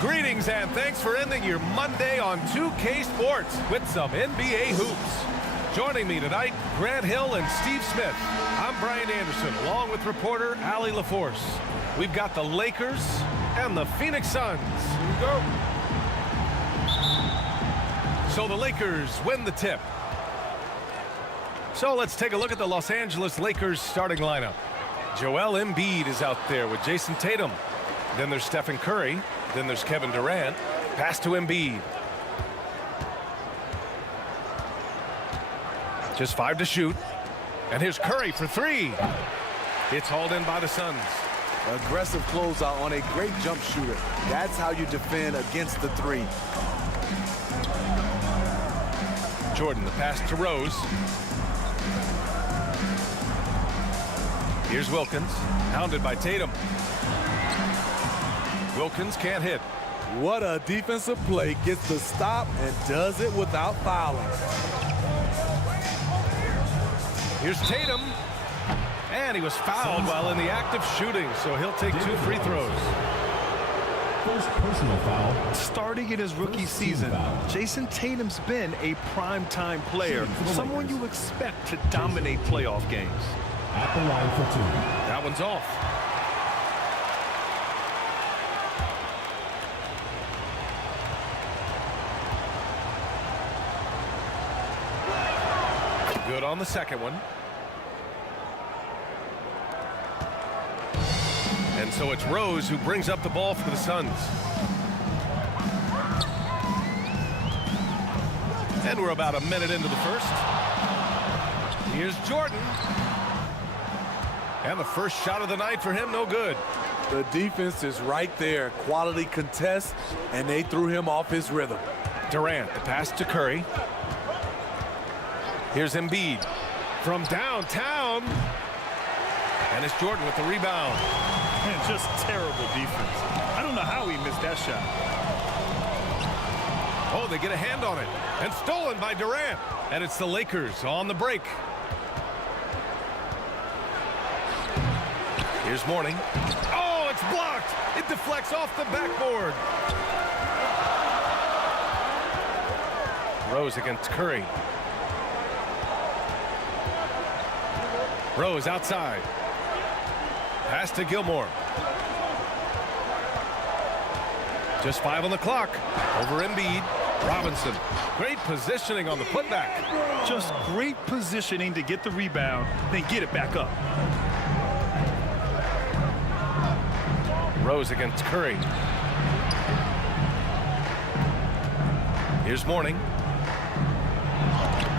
Greetings and thanks for ending your Monday on 2K Sports with some NBA hoops. Joining me tonight, Grant Hill and Steve Smith. I'm Brian Anderson, along with reporter Allie LaForce. We've got the Lakers and the Phoenix Suns. Here we go. So the Lakers win the tip. So let's take a look at the Los Angeles Lakers starting lineup. Joel Embiid is out there with Jason Tatum. Then there's Stephen Curry. Then there's Kevin Durant. Pass to Embiid. Just 5 to shoot. And here's Curry for 3. It's hauled in by the Suns. Aggressive closeout on a great jump shooter. That's how you defend against the 3. Jordan, the pass to Rose. Here's Wilkins, hounded by Tatum. Wilkins can't hit. What a defensive play. Gets the stop and does it without fouling. Here's Tatum. And he was fouled while in the act of shooting, so he'll take 2 free throws. First personal foul. Starting in his rookie season, Jason Tatum's been a prime-time player, someone you expect to dominate playoff games. At the line for 2. That one's off. Good on the second one. And so it's Rose who brings up the ball for the Suns. And we're about a minute into the first. Here's Jordan. And the first shot of the night for him, no good. The defense is right there. Quality contest, and they threw him off his rhythm. Durant, the pass to Curry. Here's Embiid from downtown. And it's Jordan with the rebound. And just terrible defense. I don't know how he missed that shot. Oh, they get a hand on it. And stolen by Durant. And it's the Lakers on the break. Here's Mourning. Oh, it's blocked. It deflects off the backboard. Rose against Curry. Rose outside. Pass to Gilmore. Just 5 on the clock. Over Embiid. Robinson. Great positioning on the putback. Just great positioning to get the rebound, then get it back up. Rose against Curry. Here's Mourning.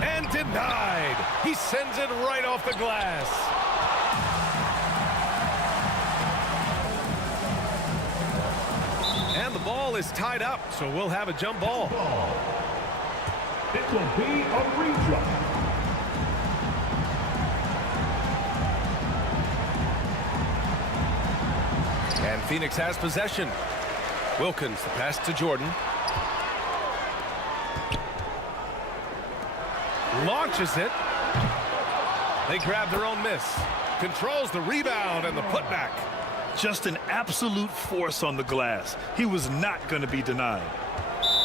And denied. He sends it right off the glass. And the ball is tied up, so we'll have a jump ball. It will be a re-jump. And Phoenix has possession. Wilkins, the pass to Jordan. Launches it. They grab their own miss. Controls the rebound and the putback. Just an absolute force on the glass. He was not going to be denied.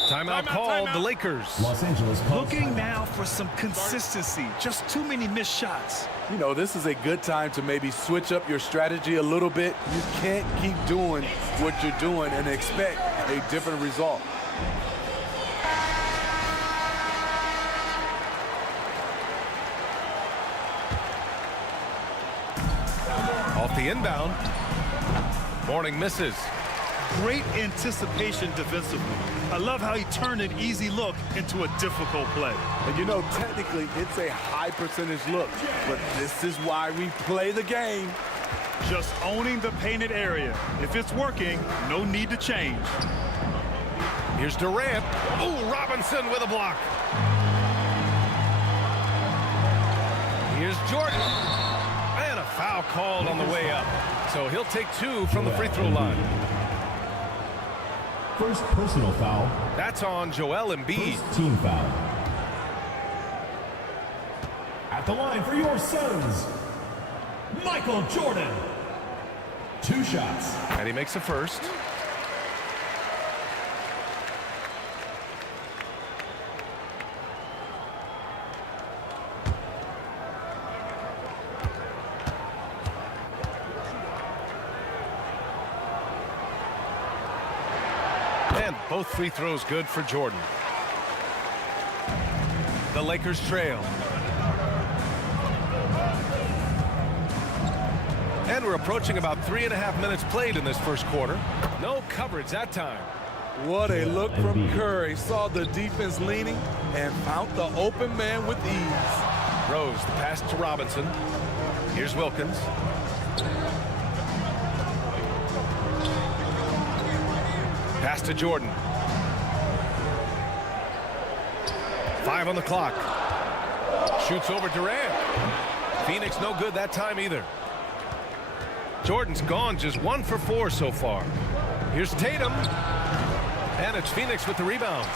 Timeout called. The Lakers. Los Angeles looking now for some consistency. Just too many missed shots. You know, this is a good time to maybe switch up your strategy a little bit. You can't keep doing what you're doing and expect a different result. Off the inbound. Mourning misses. Great anticipation defensively. I love how he turned an easy look into a difficult play. And you know, technically, it's a high percentage look, but this is why we play the game. Just owning the painted area. If it's working, no need to change. Here's Durant. Oh, Robinson with a block. Here's Jordan. And a foul called on the way up. So he'll take 2 from the free throw line. First personal foul. That's on Joel Embiid. First team foul. At the line for your Suns, Michael Jordan. 2 shots. And he makes a first. And both free throws good for Jordan. The Lakers trail. And we're approaching about 3.5 minutes played in this first quarter. No coverage that time. What a look from Curry. Saw the defense leaning and found the open man with ease. Rose, the pass to Robinson. Here's Wilkins. Pass to Jordan. 5 on the clock. Shoots over Durant. Phoenix no good that time either. Jordan's gone just 1 for 4 so far. Here's Tatum. And it's Phoenix with the rebound.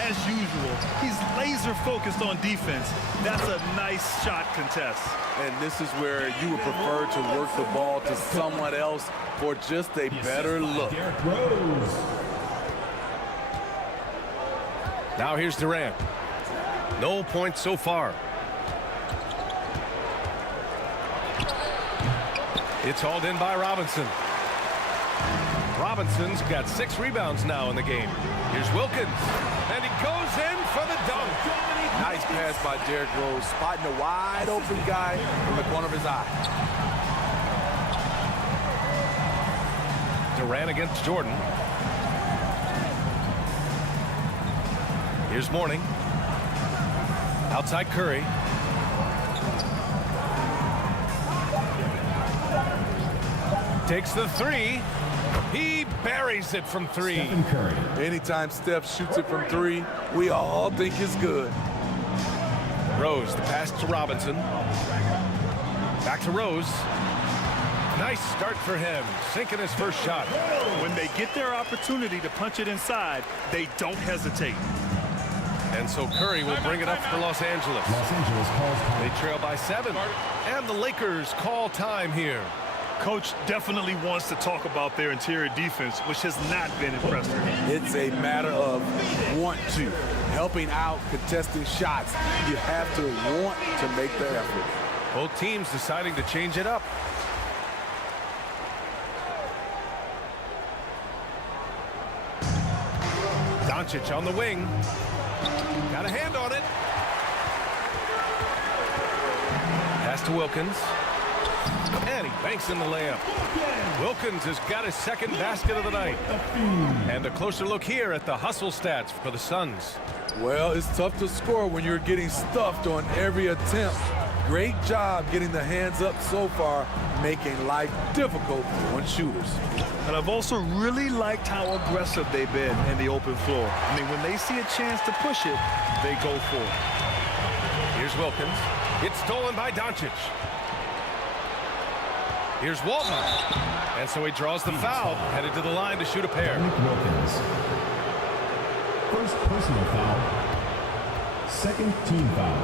As usual, he's laser focused on defense. That's a nice shot contest. And this is where you would prefer to work the ball to someone else for just a better look. Derrick Rose. Now here's Durant. No points so far. It's hauled in by Robinson. Robinson's got 6 rebounds now in the game. Here's Wilkins. And he goes in for the dunk. Nice pass by Derrick Rose, spotting a wide open guy from the corner of his eye. Durant against Jordan. Here's Mourning. Outside Curry. Takes the 3. He buries it from 3. Stephen Curry. Anytime Steph shoots it from 3, we all think it's good. Rose, the pass to Robinson. Back to Rose. Nice start for him, sinking his first shot. When they get their opportunity to punch it inside, they don't hesitate. And so Curry will bring it up for Los Angeles. Los Angeles calls time. They trail by 7. And the Lakers call time here. Coach definitely wants to talk about their interior defense, which has not been impressive. It's a matter of want to. Helping out, contesting shots. You have to want to make the effort. Both teams deciding to change it up. Doncic on the wing. Got a hand on it. Pass to Wilkins. And he banks in the layup. Wilkins has got his second basket of the night. And a closer look here at the hustle stats for the Suns. Well, it's tough to score when you're getting stuffed on every attempt. Great job getting the hands up so far, making life difficult on shooters. And I've also really liked how aggressive they've been in the open floor. I mean, when they see a chance to push it, they go for it. Here's Wilkins. It's stolen by Doncic. Here's Walton. And so he draws the foul, headed to the line to shoot a pair. Wilkins. First personal foul. Second team foul.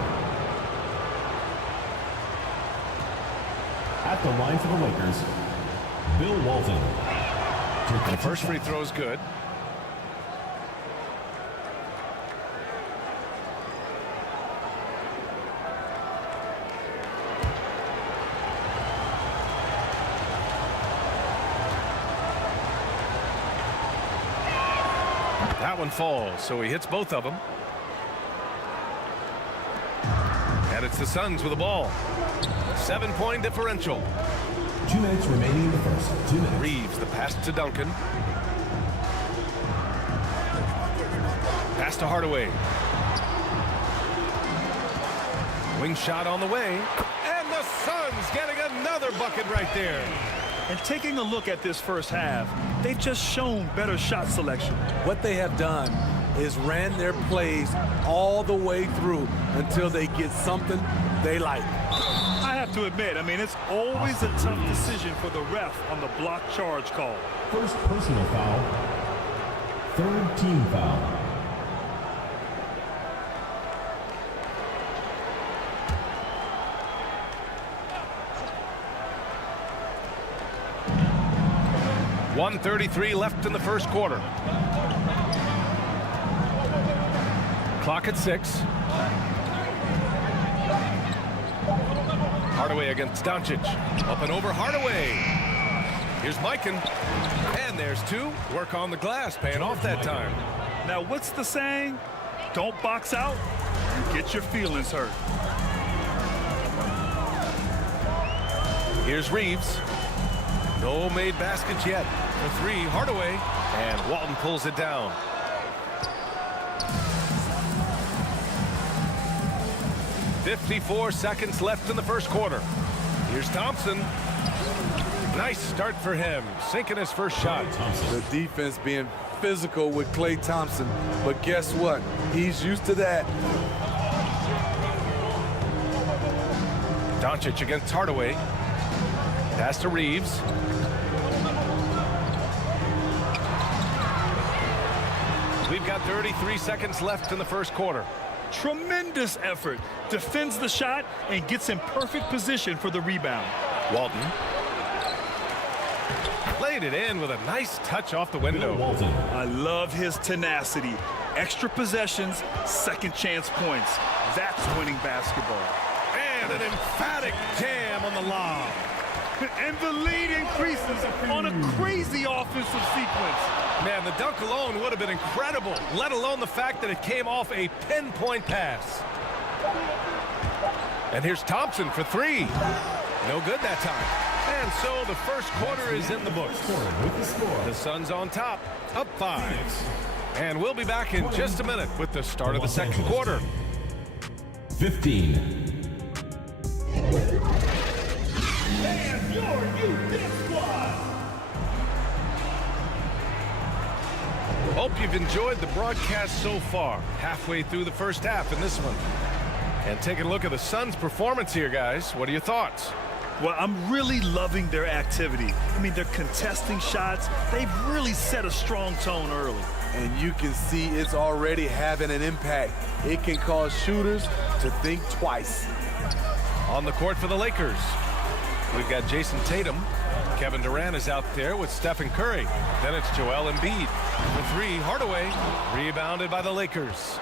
At the line for the Lakers, Bill Walton. The first free throw is good. That one falls, so he hits both of them. And it's the Suns with the ball. 7-point differential. 2 minutes remaining in the first. 2 minutes. Reeves, the pass to Duncan. Pass to Hardaway. Wing shot on the way. And the Suns getting another bucket right there. And taking a look at this first half, they've just shown better shot selection. What they have done is ran their plays all the way through until they get something they like. to admit, I mean, it's always a tough decision for the ref on the block charge call. First personal foul. Third team foul. .133 left in the first quarter. Clock at 6. Hardaway against Doncic. Up and over Hardaway. Here's Mikan. And there's 2. Work on the glass, paying off that time. Now, what's the saying? Don't box out, you get your feelings hurt. Here's Reeves. No made baskets yet. For 3, Hardaway. And Walton pulls it down. .54 seconds left in the first quarter. Here's Thompson. Nice start for him, sinking his first shot. The defense being physical with Klay Thompson, but guess what? He's used to that. Doncic against Hardaway. Pass to Reeves. We've got 33 seconds left in the first quarter. Tremendous effort. Defends the shot and gets in perfect position for the rebound. Walton. Played it in with a nice touch off the window. I love his tenacity. Extra possessions, second chance points. That's winning basketball. And an emphatic jam on the lob. And the lead increases on a crazy offensive sequence. Man, the dunk alone would have been incredible, let alone the fact that it came off a pinpoint pass. And here's Thompson for 3. No good that time. And so the first quarter is in the books. The Suns on top, up 5. And we'll be back in just a minute with the start of the second quarter. 15. And your U-Dip Squad. Hope you've enjoyed the broadcast so far. Halfway through the first half in this one. And taking a look at the Suns' performance here, guys. What are your thoughts? Well, I'm really loving their activity. I mean, they're contesting shots. They've really set a strong tone early. And you can see it's already having an impact. It can cause shooters to think twice. On the court for the Lakers, we've got Jason Tatum. Kevin Durant is out there with Stephen Curry. Then it's Joel Embiid. For 3, Hardaway. Rebounded by the Lakers.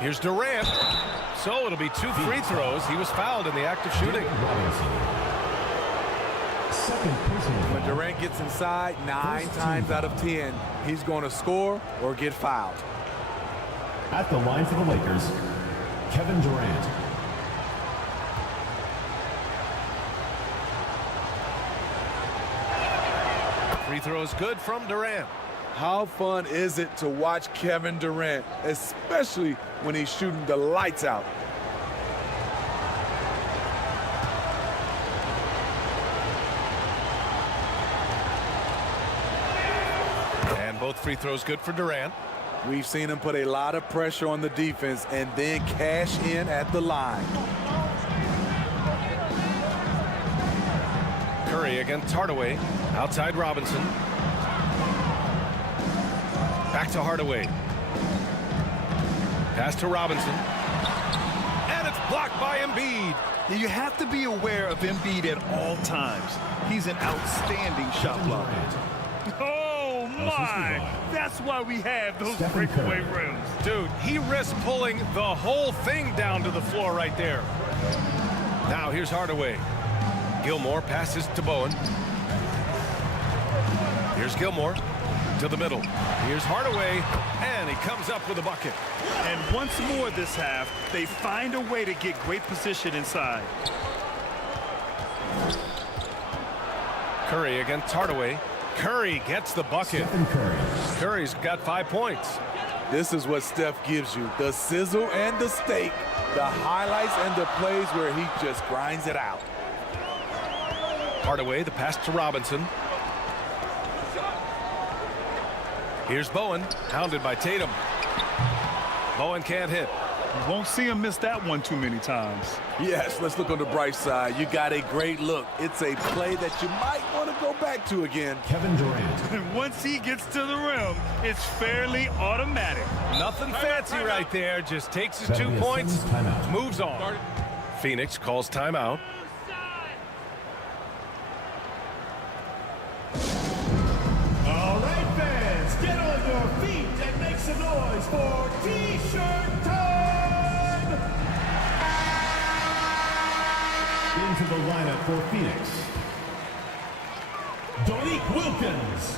Here's Durant. So it'll be 2 free throws. He was fouled in the act of shooting. When Durant gets inside, 9 times out of 10, he's going to score or get fouled. At the line for the Lakers, Kevin Durant. Free throws good from Durant. How fun is it to watch Kevin Durant, especially when he's shooting the lights out? And both free throws good for Durant. We've seen him put a lot of pressure on the defense and then cash in at the line. Curry against Hardaway. Outside Robinson. Back to Hardaway. Pass to Robinson. And it's blocked by Embiid. You have to be aware of Embiid at all times. He's an outstanding shot blocker. Oh my! That's why we have those breakaway rims. Dude, he risked pulling the whole thing down to the floor right there. Now here's Hardaway. Gilmore passes to Bowen. Here's Gilmore to the middle. Here's Hardaway, and he comes up with a bucket. And once more this half, they find a way to get great position inside. Curry against Hardaway. Curry gets the bucket. Curry's got 5 points. This is what Steph gives you, the sizzle and the steak, the highlights and the plays where he just grinds it out. Hardaway, the pass to Robinson. Here's Bowen, hounded by Tatum. Bowen can't hit. You won't see him miss that one too many times. Yes, let's look on the bright side. You got a great look. It's a play that you might want to go back to again. Kevin Durant. And once he gets to the rim, it's fairly automatic. Nothing fancy right there. Just takes his 2 points, Timeout. moves on. Phoenix calls timeout. All right, fans, get on your feet and make some noise for T-shirt time! Into the lineup for Phoenix. Dominique Wilkins.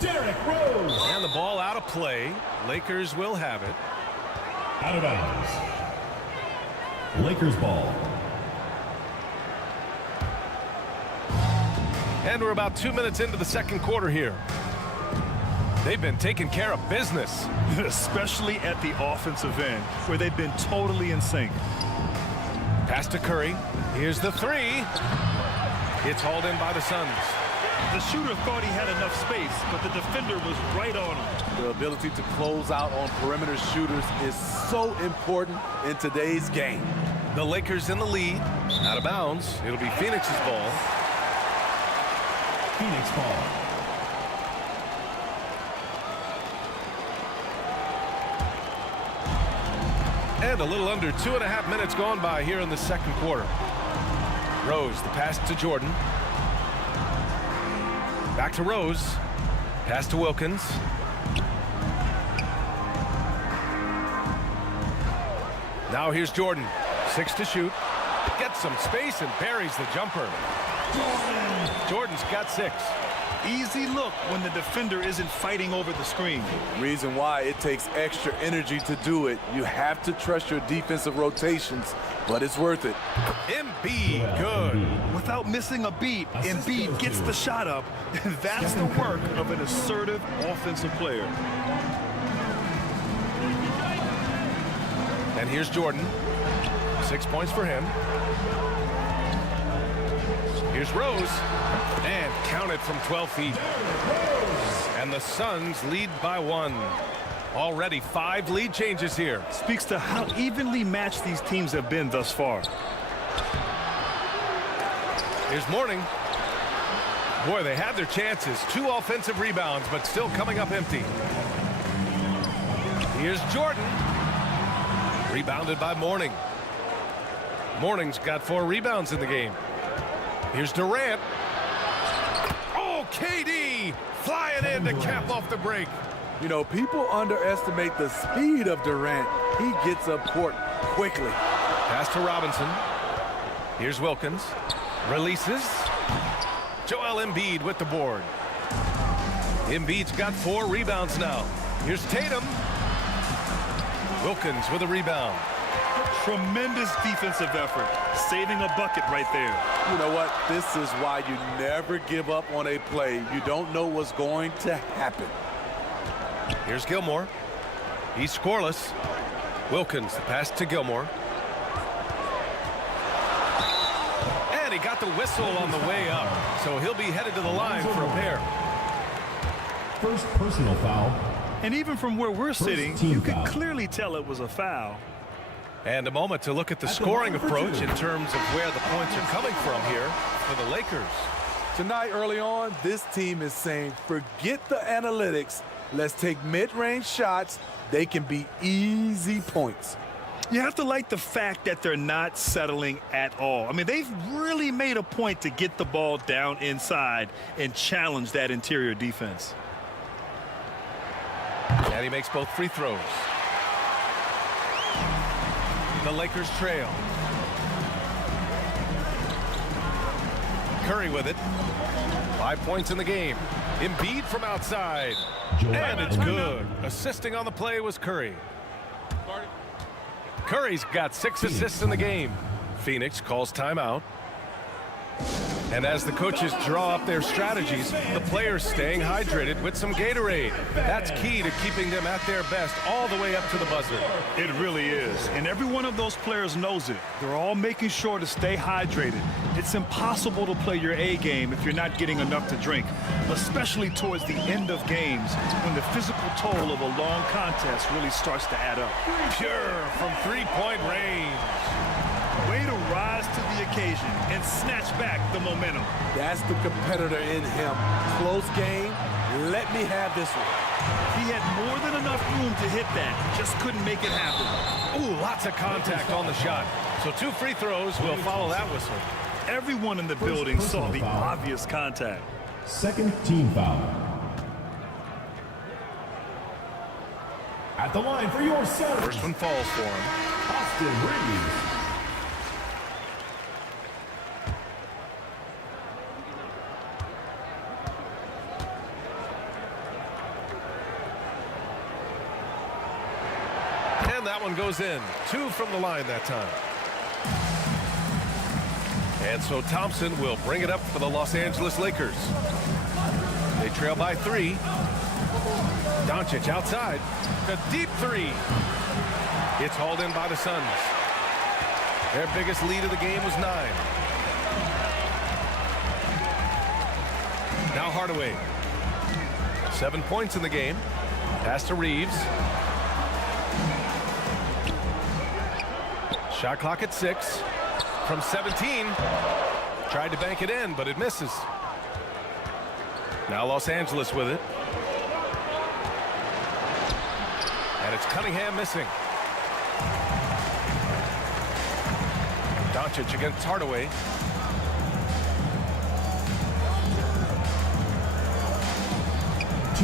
Derrick Rose. And the ball out of play. Lakers will have it. Out of bounds. Lakers ball. And we're about 2 minutes into the second quarter here. They've been taking care of business. Especially at the offensive end, where they've been totally in sync. Pass to Curry. Here's the three. It's hauled in by the Suns. The shooter thought he had enough space, but the defender was right on him. The ability to close out on perimeter shooters is so important in today's game. The Lakers in the lead. Out of bounds. It'll be Phoenix's ball. Phoenix ball. And a little under 2.5 minutes gone by here in the second quarter. Rose, the pass to Jordan. Back to Rose. Pass to Wilkins. Now here's Jordan. 6 to shoot. Gets some space and buries the jumper. Jordan's got 6. Easy look when the defender isn't fighting over the screen. Reason why it takes extra energy to do it. You have to trust your defensive rotations, but it's worth it. Embiid, good. Without missing a beat, Embiid gets the shot up. That's the work of an assertive offensive player. And here's Jordan. 6 points for him. Here's Rose. And counted from 12 feet. And the Suns lead by 1. Already 5 lead changes here. Speaks to how evenly matched these teams have been thus far. Here's Mourning. Boy, they had their chances. 2 offensive rebounds, but still coming up empty. Here's Jordan. Rebounded by Mourning. Mourning's got 4 rebounds in the game. Here's Durant. Oh, KD flying in to cap off the break. You know, people underestimate the speed of Durant. He gets up court quickly. Pass to Robinson. Here's Wilkins. Releases. Joel Embiid with the board. Embiid's got 4 rebounds now. Here's Tatum. Wilkins with a rebound. Tremendous defensive effort. Saving a bucket right there. You know what? This is why you never give up on a play. You don't know what's going to happen. Here's Gilmore. He's scoreless. Wilkins, the pass to Gilmore. And he got the whistle on the way up. So he'll be headed to the line for a pair. First personal foul. And even from where we're sitting, team you can foul. clearly tell it was a foul. And a moment to look at the scoring approach in terms of where the points are coming from here for the Lakers. Tonight, early on, this team is saying, forget the analytics. Let's take mid-range shots. They can be easy points. You have to like the fact that they're not settling at all. I mean, they've really made a point to get the ball down inside and challenge that interior defense. And he makes both free throws. The Lakers trail. Curry with it. 5 points in the game. Embiid from outside. And it's good. Assisting on the play was Curry. Curry's got 6 assists in the game. Phoenix calls timeout. And as the coaches draw up their strategies, the players staying hydrated with some Gatorade. That's key to keeping them at their best all the way up to the buzzer. It really is. And every one of those players knows it. They're all making sure to stay hydrated. It's impossible to play your A game if you're not getting enough to drink, especially towards the end of games when the physical toll of a long contest really starts to add up. Pure from three-point range. Way to rise to the occasion and snatch back the momentum. That's the competitor in him. Close game. Let me have this one. He had more than enough room to hit that. Just couldn't make it happen. Ooh, lots of contact on the shot. So 2 free throws will follow that whistle. Everyone in the building saw the obvious contact. Second team foul. At the line for your son, First one falls for him. Austin Reeves. And that one goes in. 2 from the line that time. And so Thompson will bring it up for the Los Angeles Lakers. They trail by 3. Doncic outside. The deep 3. It's hauled in by the Suns. Their biggest lead of the game was 9. Now Hardaway. 7 points in the game. Pass to Reeves. Shot clock at 6. From 17. Tried to bank it in, but it misses. Now Los Angeles with it. And it's Cunningham missing. Doncic against Hardaway.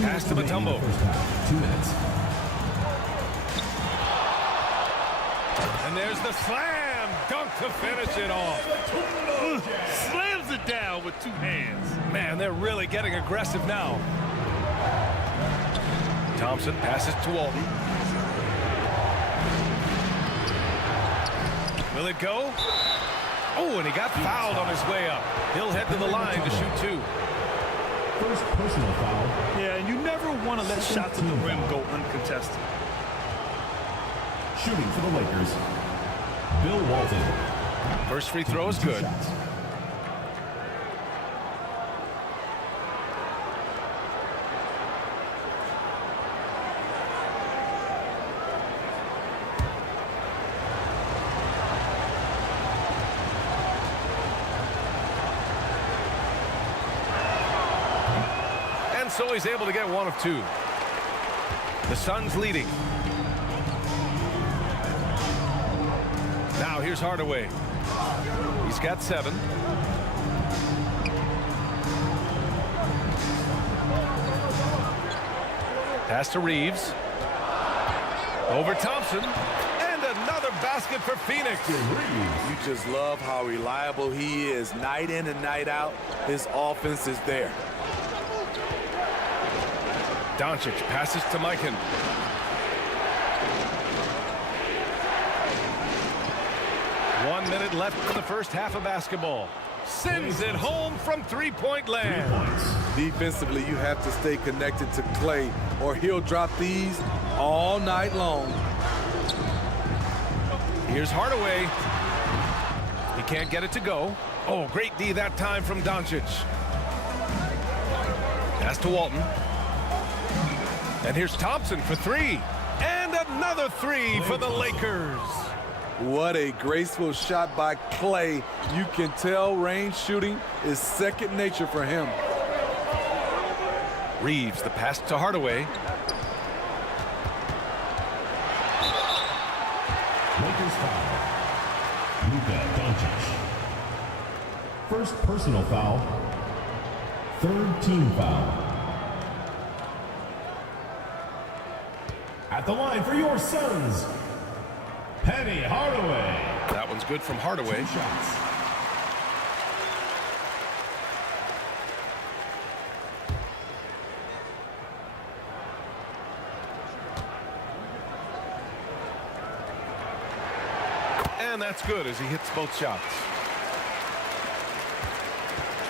Pass to Mutombo. 2 minutes. And there's the slam dunk to finish it off. Slams it down with 2 hands. Man, they're really getting aggressive now. Thompson passes to Walton. Will it go? Oh, and he got fouled on his way up. He'll head to the line to shoot 2. First personal foul. Yeah, and you never want to let shots at the rim go uncontested. Shooting for the Lakers, Bill Walton. First free throw is good. Shots. And so he's able to get 1 of 2. The Suns leading. Now here's Hardaway. He's got 7. Pass to Reeves. Over Thompson. And another basket for Phoenix. You just love how reliable he is. Night in and night out, his offense is there. Doncic passes to Mikan. One minute left in the first half of basketball. Sends it home from three-point land. Defensively, you have to stay connected to Clay, or he'll drop these all night long. Here's Hardaway. He can't get it to go. Oh, great D that time from Doncic. Pass to Walton. And here's Thompson for 3. And another 3 for the Lakers. What a graceful shot by Clay. You can tell range shooting is second nature for him. Reeves, the pass to Hardaway. Lakers foul. Luka Doncic. First personal foul. Third team foul. At the line for your Suns, Penny Hardaway. That one's good from Hardaway. 2 shots. And that's good as he hits both shots.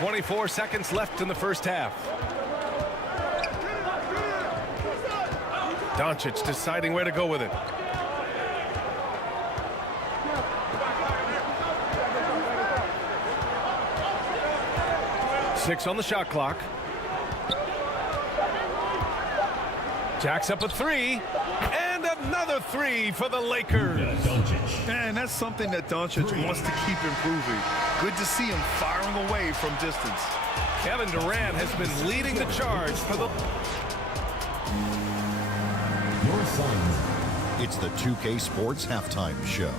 24 seconds left in the first half. Doncic deciding where to go with it. Six on the shot clock. Jacks up a three, and another three for the Lakers. And that's something that Doncic wants to keep improving. Good to see him firing away from distance. Kevin Durant has been leading the charge for the... Your Suns. It's the 2K Sports Halftime Show.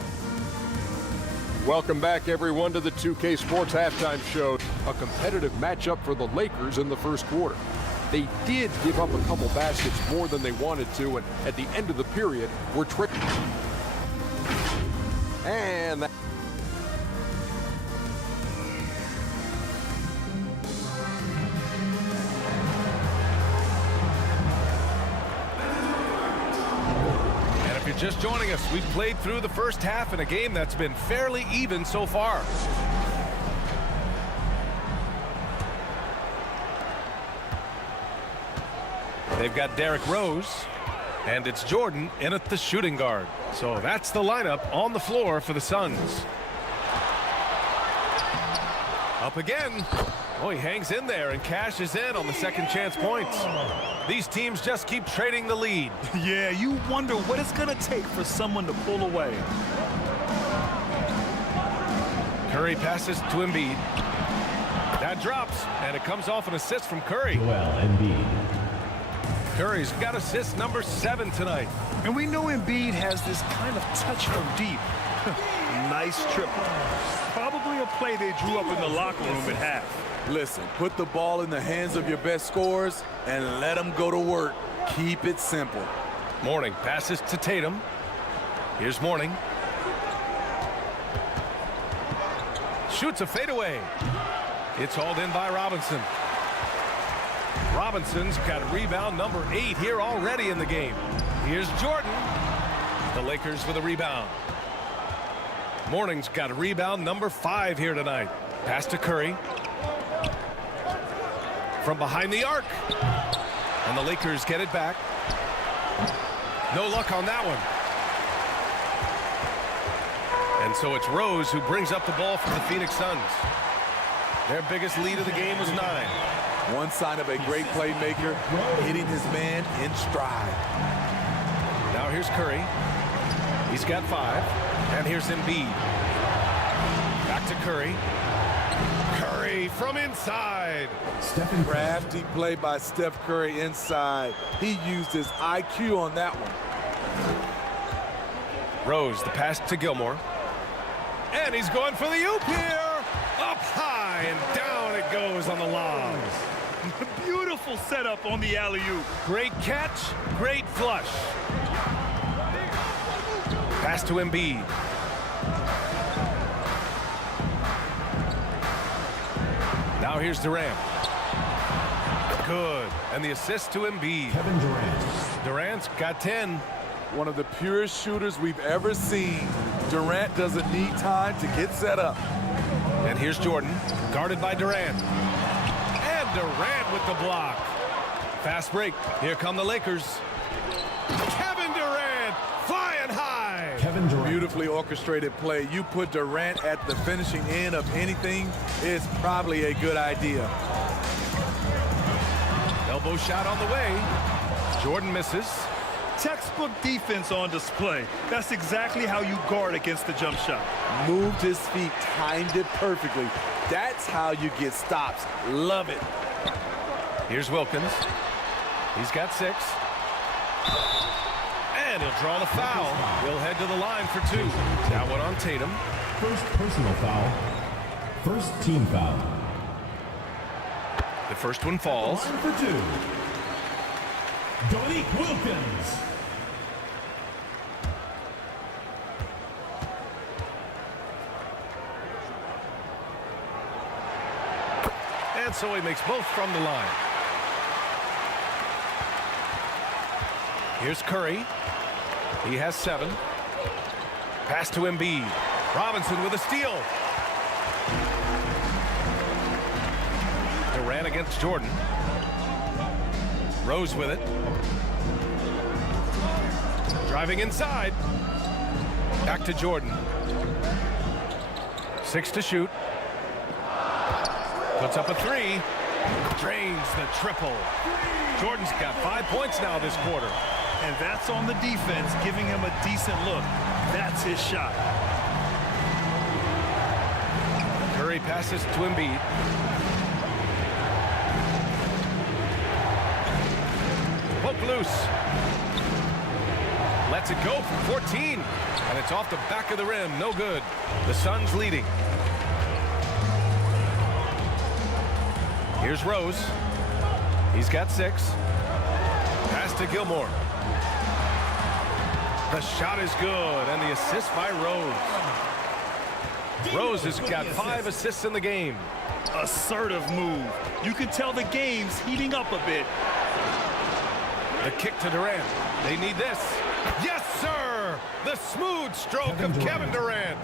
Welcome back, everyone, to the 2K Sports Halftime Show. A competitive matchup for the Lakers in the first quarter. They did give up a couple baskets more than they wanted to, and at the end of the period, were tricked. And that... If you're just joining us, we've played through the first half in a game that's been fairly even so far. They've got Derrick Rose, and it's Jordan in at the shooting guard. So that's the lineup on the floor for the Suns. Up again. Oh, he hangs in there and cashes in on the second chance points. These teams just keep trading the lead. Yeah, you wonder what it's going to take for someone to pull away. Curry passes to Embiid. That drops, and it comes off an assist from Curry. Curry's got assist number 7 tonight. And we know Embiid has this kind of touch from deep. Nice triple. Probably a play they drew up in the locker room at half. Listen, put the ball in the hands of your best scorers and let them go to work. Keep it simple. Mourning passes to Tatum. Here's Mourning. Shoots a fadeaway. It's hauled in by Robinson. Robinson's got rebound number 8 here already in the game. Here's Jordan. The Lakers with a rebound. Mourning's got rebound number 5 here tonight. Pass to Curry. From behind the arc. And the Lakers get it back. No luck on that one. And so it's Rose who brings up the ball for the Phoenix Suns. Their biggest lead of the game was 9. One sign of a great playmaker, hitting his man in stride. Now here's Curry. He's got 5. And here's Embiid. Back to Curry. Curry from inside. Crafty play by Steph Curry inside. He used his IQ on that one. Rose, the pass to Gilmore. And he's going for the oop here. Up high and down it goes on the lob. Beautiful setup on the alley-oop. Great catch, great flush. Pass to Embiid. Now here's Durant. Good. And the assist to Embiid. Kevin Durant. Durant's got 10. One of the purest shooters we've ever seen. Durant doesn't need time to get set up. And here's Jordan, guarded by Durant. And Durant with the block. Fast break. Here come the Lakers. Kevin Durant flying high. Kevin Durant. Beautifully orchestrated play. You put Durant at the finishing end of anything, it's probably a good idea. Elbow shot on the way. Jordan misses. Textbook defense on display. That's exactly how you guard against the jump shot. Moved his feet, timed it perfectly. That's how you get stops. Love it. Here's Wilkins. He's got 6. And he'll draw the foul. He'll head to the line for 2. That one on Tatum. First personal foul. First team foul. The first one falls. Line for 2. Dominique Wilkins. And so he makes both from the line. Here's Curry. He has 7. Pass to Embiid. Robinson with a steal. Durant against Jordan. Rose with it. Driving inside. Back to Jordan. 6 to shoot. Puts up a 3. Drains the triple. Jordan's got 5 points now this quarter. And that's on the defense, giving him a decent look. That's his shot. Curry passes to Embiid. Poke loose. Lets it go for 14. And it's off the back of the rim. No good. The Suns leading. Here's Rose. He's got 6. Pass to Gilmore. The shot is good, and the assist by Rose. Rose has got 5 assists in the game. Assertive move. You can tell the game's heating up a bit. The kick to Durant. They need this. Yes, sir! The smooth stroke of Kevin Durant.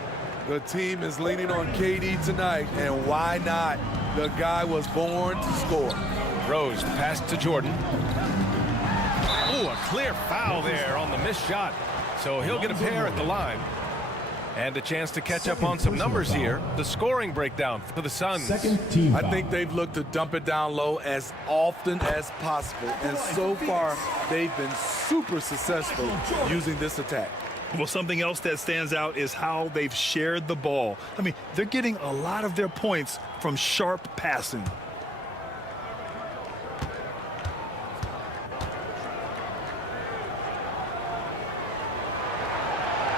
The team is leaning on KD tonight, and why not? The guy was born to score. Rose pass to Jordan. Ooh, a clear foul there on the missed shot. So he'll get a pair at the line. And a chance to catch up on some numbers here. The scoring breakdown for the Suns. I think they've looked to dump it down low as often as possible. And so far, they've been super successful using this attack. Well, something else that stands out is how they've shared the ball. I mean, they're getting a lot of their points from sharp passing.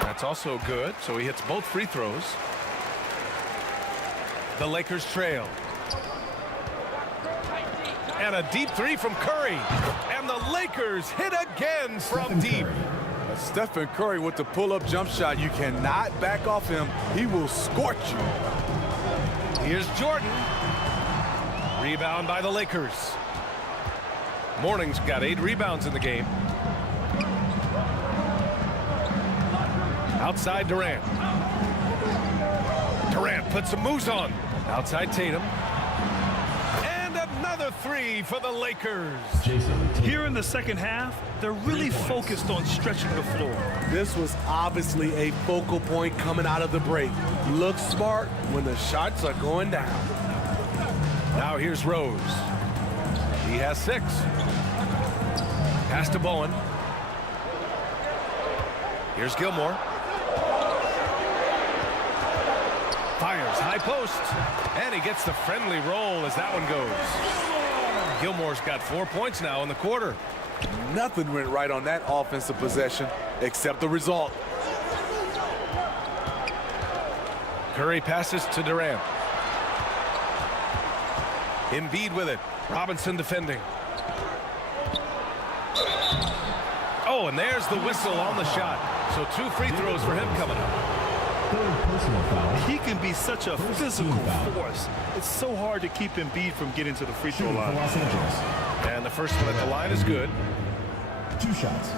That's also good, so he hits both free throws. The Lakers trail. And a deep 3 from Curry. And the Lakers hit again from deep. Stephen Curry with the pull-up jump shot. You cannot back off him. He will scorch you. Here's Jordan. Rebound by the Lakers. Morning's got 8 rebounds in the game. Outside Durant. Durant puts some moves on. Outside Tatum. And another 3 for the Lakers. Here in the second half, they're really focused on stretching the floor. This was obviously a focal point coming out of the break. Look smart when the shots are going down. Now here's Rose. He has 6. Pass to Bowen. Here's Gilmore. Fires high post. And he gets the friendly roll as that one goes. Gilmore's got 4 points now in the quarter. Nothing went right on that offensive possession except the result. Curry passes to Durant. Embiid with it. Robinson defending. Oh, and there's the whistle on the shot. So 2 free throws for him coming up. He can be such a physical force. It's so hard to keep Embiid from getting to the free throw line. And the first one at the line is good. 2 shots.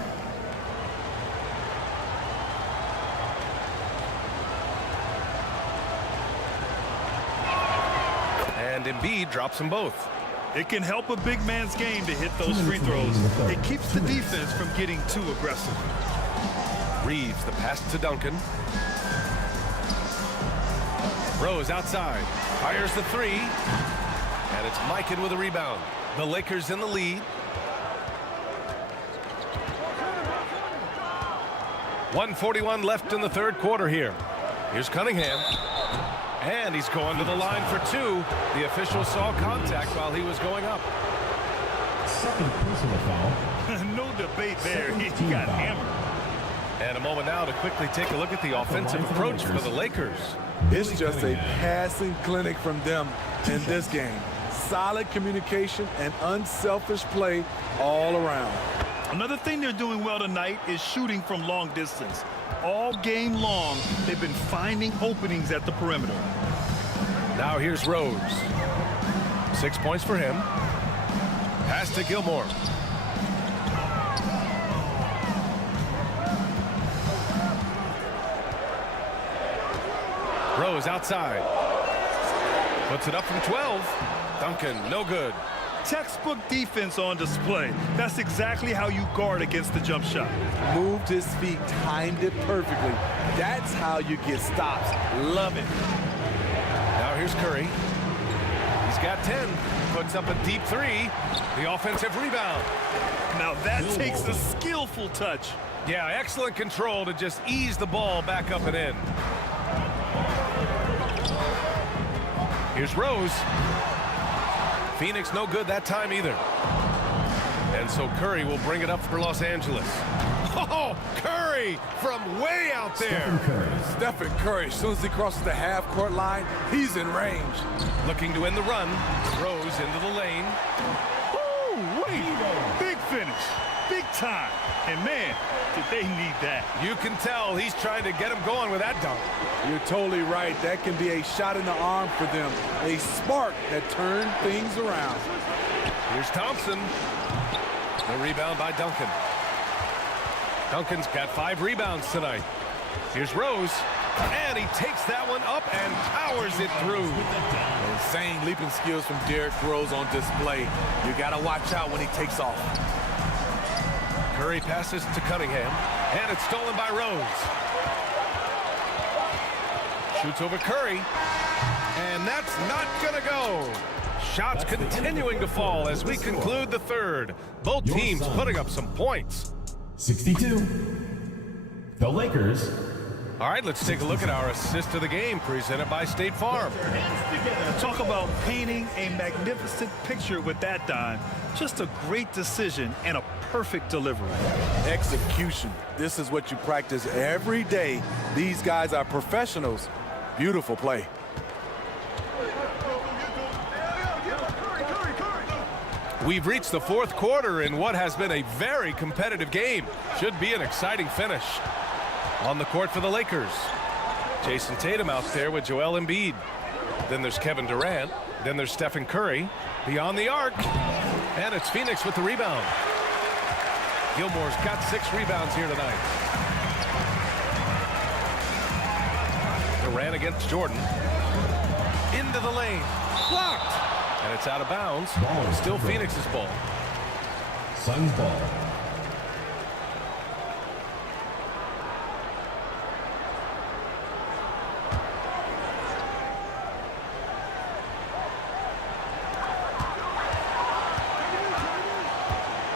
And Embiid drops them both. It can help a big man's game to hit those free throws. It keeps the defense from getting too aggressive. Reeves, the pass to Duncan. Rose outside. Fires the 3. And it's Mikan with a rebound. The Lakers in the lead. 1:41 left in the third quarter here. Here's Cunningham. And he's going to the line for 2. The official saw contact while he was going up. Second personal foul. No debate there. He got hammered. And a moment now to quickly take a look at the offensive approach for the Lakers. It's just a passing clinic from them in this game. Solid communication and unselfish play all around. Another thing they're doing well tonight is shooting from long distance. All game long, they've been finding openings at the perimeter. Now here's Rose. 6 points for him. Pass to Gilmore. Rose outside. Puts it up from 12. Duncan, no good. Textbook defense on display. That's exactly how you guard against the jump shot. Moved his feet, timed it perfectly. That's how you get stops. Love it. Now here's Curry. He's got 10. Puts up a deep three. The offensive rebound. Now that takes a skillful touch. Yeah, excellent control to just ease the ball back up and in. Here's Rose. Phoenix no good that time either. And so Curry will bring it up for Los Angeles. Oh, Curry from way out there. Stephen Curry, as soon as he crosses the half-court line, he's in range. Looking to end the run. Rose into the lane. Ooh, wait. Big finish. Big time. And man, did they need that. You can tell he's trying to get him going with that dunk. You're totally right. That can be a shot in the arm for them. A spark that turned things around. Here's Thompson. The rebound by Duncan. Duncan's got 5 rebounds tonight. Here's Rose. And he takes that one up and powers it through. Insane leaping skills from Derrick Rose on display. You got to watch out when he takes off. Curry passes to Cunningham. And it's stolen by Rose. Shoots over Curry. And that's not going to go. Shots continuing to fall as we conclude the third. Both teams putting up some points. 62. The Lakers. All right, let's take a look at our assist of the game presented by State Farm. Talk about painting a magnificent picture with that dime. Just a great decision and a perfect delivery. Execution. This is what you practice every day. These guys are professionals. Beautiful play. We've reached the fourth quarter in what has been a very competitive game. Should be an exciting finish. On the court for the Lakers. Jason Tatum out there with Joel Embiid. Then there's Kevin Durant. Then there's Stephen Curry. Beyond the arc. And it's Phoenix with the rebound. Gilmore's got 6 rebounds here tonight. Durant against Jordan. Into the lane. Blocked. And it's out of bounds. Still Phoenix's ball. Suns ball.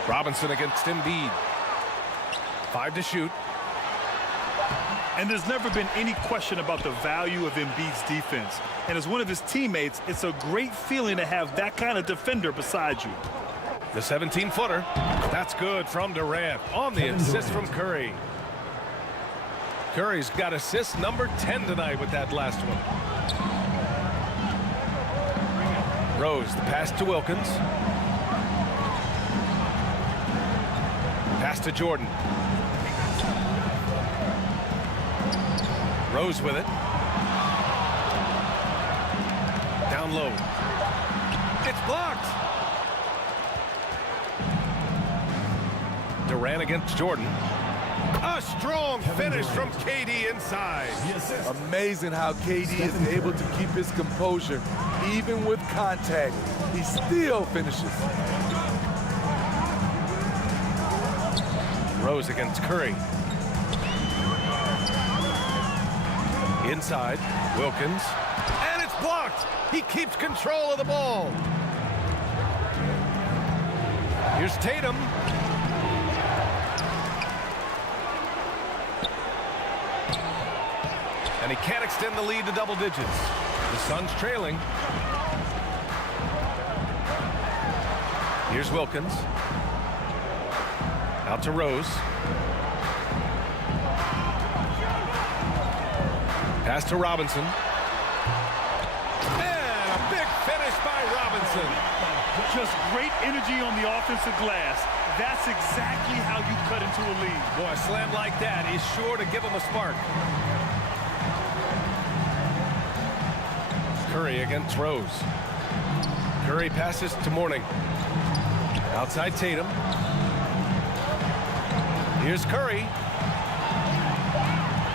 Robinson against Embiid. 5 to shoot. And there's never been any question about the value of Embiid's defense. And as one of his teammates, it's a great feeling to have that kind of defender beside you. The 17-footer. That's good from Durant on the assist from Curry. Curry's got assist number 10 tonight with that last one. Rose, the pass to Wilkins. Pass to Jordan. Rose with it. Down low. It's blocked. Durant against Jordan. A strong finish from KD inside. Amazing how KD is able to keep his composure. Even with contact, he still finishes. Rose against Curry. Inside, Wilkins. And it's blocked. He keeps control of the ball. Here's Tatum. And he can't extend the lead to double digits. The Suns trailing. Here's Wilkins. Out to Rose. Pass to Robinson. And a big finish by Robinson. Just great energy on the offensive glass. That's exactly how you cut into a lead. Boy, a slam like that is sure to give him a spark. Curry against Rose. Curry passes to Mourning. Outside Tatum. Here's Curry.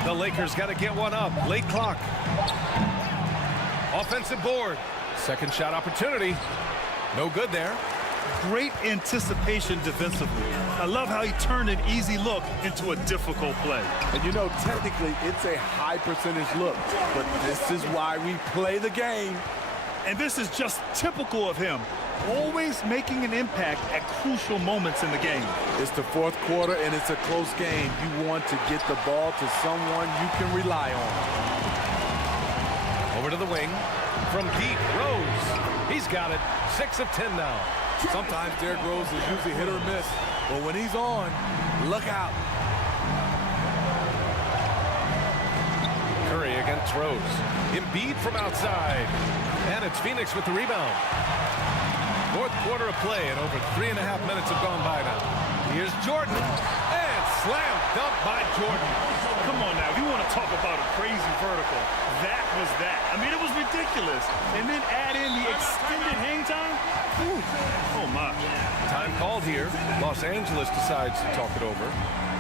The Lakers got to get one up. Late clock. Offensive board. Second shot opportunity. No good there. Great anticipation defensively. I love how he turned an easy look into a difficult play. And you know, technically, it's a high percentage look, but this is why we play the game. And this is just typical of him, always making an impact at crucial moments in the game. It's the fourth quarter, and it's a close game. You want to get the ball to someone you can rely on. Over to the wing. From deep, Rose. He's got it. 6 of 10 now. Sometimes Derrick Rose is usually hit or miss, but when he's on, look out. Curry against Rose. Embiid from outside. And it's Phoenix with the rebound. Fourth quarter of play, and over 3.5 minutes have gone by now. Here's Jordan. And slam dunk by Jordan. Come on now, if you want to talk about a crazy vertical, that was that. I mean, it was ridiculous. And then add in the extended hang time. Ooh. Oh, my. Time called here. Los Angeles decides to talk it over.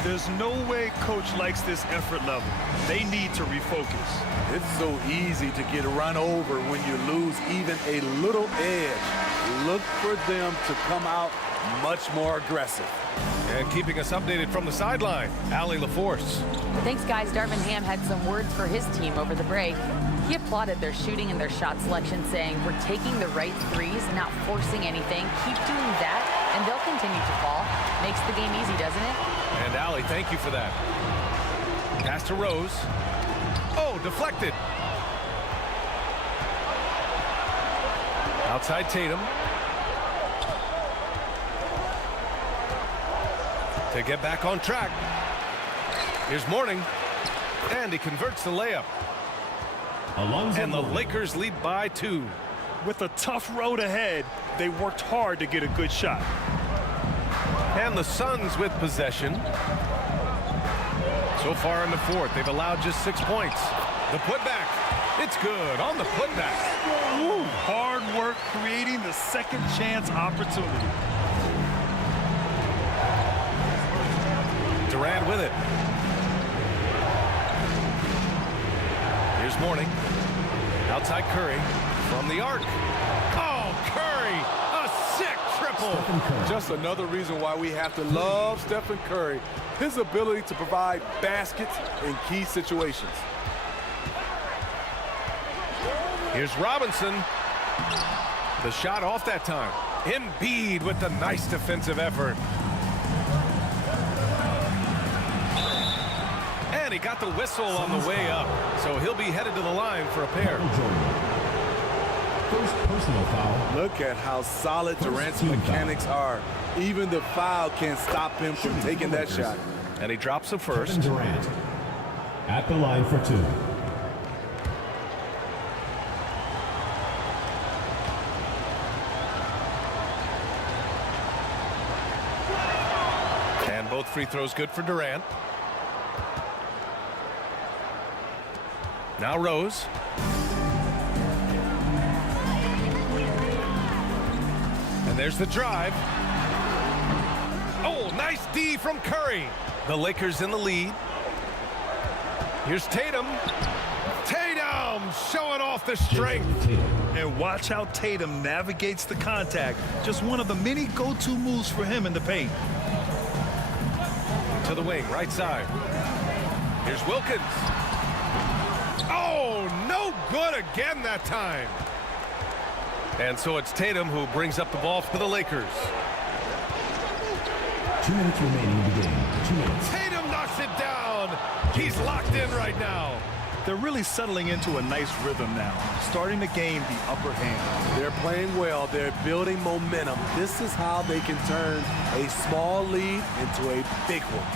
There's no way coach likes this effort level. They need to refocus. It's so easy to get run over when you lose even a little edge. Look for them to come out much more aggressive. And keeping us updated from the sideline, Allie LaForce. Thanks, guys. Darvin Ham had some words for his team over the break. He applauded their shooting and their shot selection, saying, "We're taking the right threes, not forcing anything. Keep doing that, and they'll continue to fall." Makes the game easy, doesn't it? And Allie, thank you for that. Pass to Rose. Oh, deflected. Outside Tatum. To get back on track. Here's Mourning. And he converts the layup. And the Lakers lead by 2. With a tough road ahead, they worked hard to get a good shot. And the Suns with possession. So far in the fourth, they've allowed just 6 points. The putback. It's good on the putback. Ooh, hard work creating the second chance opportunity. Durant with it. Here's Mourning. Outside Curry from the arc. Oh, Curry, a sick triple. Just another reason why we have to love Stephen Curry. His ability to provide baskets in key situations. Here's Robinson. The shot off that time. Embiid with the nice defensive effort. And he got the whistle on the way up, so he'll be headed to the line for a pair. First personal foul. Look at how solid Durant's mechanics are. Even the foul can't stop him from taking that shot. And he drops the first. Kevin Durant at the line for 2. And both free throws good for Durant. Now Rose. And there's the drive. Oh, nice D from Curry. The Lakers in the lead. Here's Tatum. Tatum showing off the strength. And watch how Tatum navigates the contact. Just one of the many go-to moves for him in the paint. To the wing, right side. Here's Wilkins. Oh, no good again that time. And so it's Tatum who brings up the ball for the Lakers. 2 minutes remaining in the game. 2 minutes. Tatum knocks it down. He's locked in right now. They're really settling into a nice rhythm now, starting to gain the upper hand. They're playing well. They're building momentum. This is how they can turn a small lead into a big one.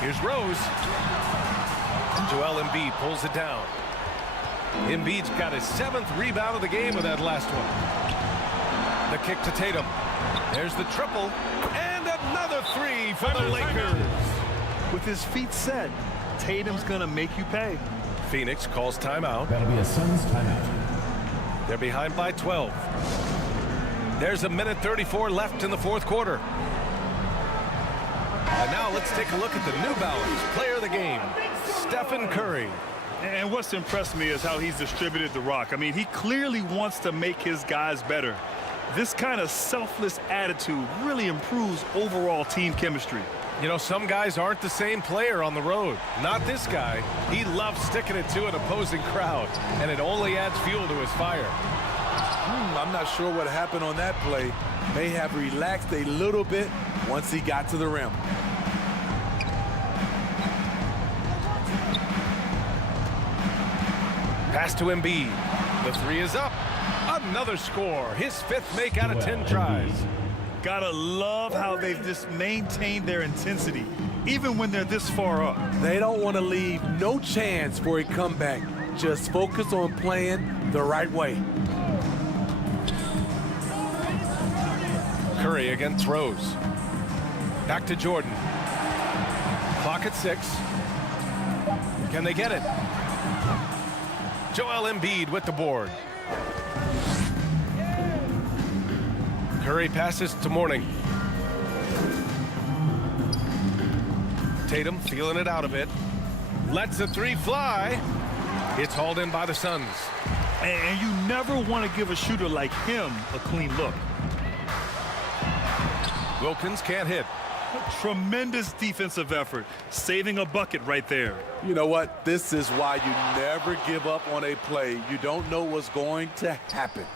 Here's Rose. Joel Embiid pulls it down. Embiid's got his 7th rebound of the game with that last one. The kick to Tatum. There's the triple. And another 3 for the Lakers. With his feet set, Tatum's gonna make you pay. Phoenix calls timeout. That'll be a Suns timeout. They're behind by 12. There's 1:34 left in the fourth quarter. And now let's take a look at the New Balance player of the game, Stephen Curry. And what's impressed me is how he's distributed the rock. I mean, he clearly wants to make his guys better. This kind of selfless attitude really improves overall team chemistry. You know, some guys aren't the same player on the road. Not this guy. He loves sticking it to an opposing crowd, and it only adds fuel to his fire. I'm not sure what happened on that play. May have relaxed a little bit once he got to the rim. Pass to Embiid. The three is up. Another score. His 5th make out of 10 tries. Gotta love how they've just maintained their intensity, even when they're this far up. They don't want to leave no chance for a comeback. Just focus on playing the right way. Curry again throws. Back to Jordan. Clock at 6. Can they get it? Joel Embiid with the board. Curry passes to Mourning. Tatum feeling it out a bit. Lets the three fly. It's hauled in by the Suns. And you never want to give a shooter like him a clean look. Wilkins can't hit. Tremendous defensive effort, saving a bucket right there. You know what? This is why you never give up on a play. You don't know what's going to happen.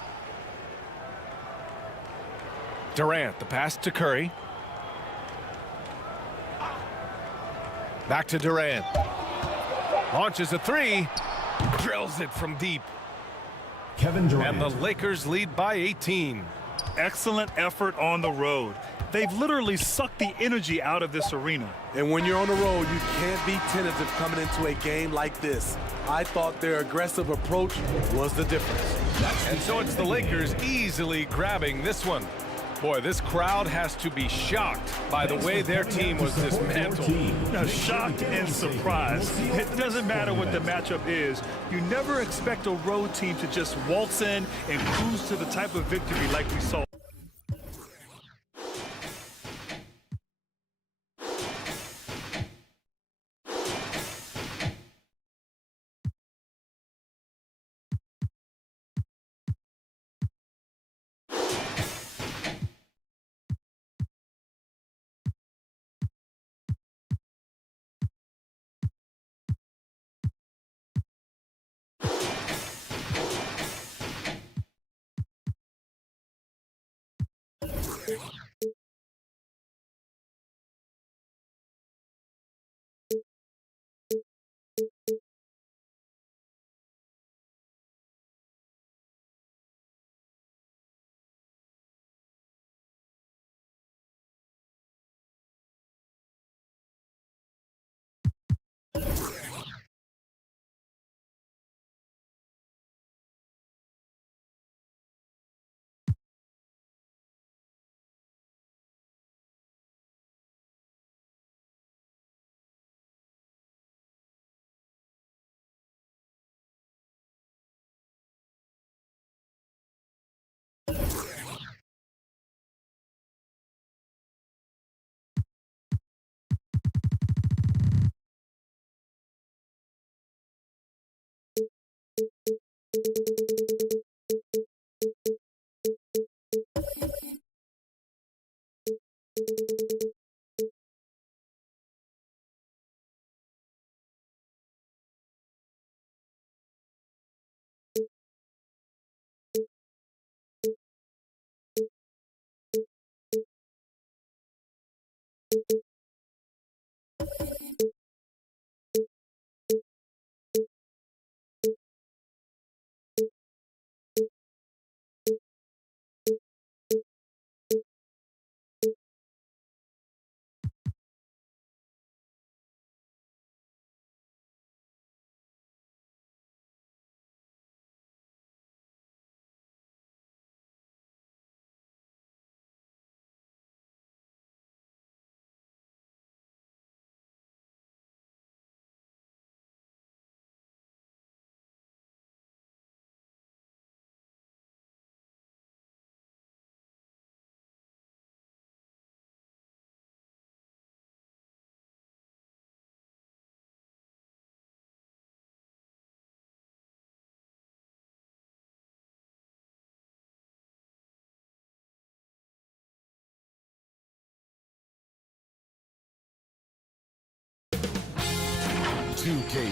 Durant, the pass to Curry. Back to Durant. Launches a three. Drills it from deep. Kevin Durant. And the Lakers lead by 18. Excellent effort on the road. They've literally sucked the energy out of this arena. And when you're on the road, you can't be tentative coming into a game like this. I thought their aggressive approach was the difference. And so it's the Lakers easily grabbing this one. Boy, this crowd has to be shocked by the way their team was dismantled. Shocked and surprised. It doesn't matter what the matchup is. You never expect a road team to just waltz in and cruise to the type of victory like we saw.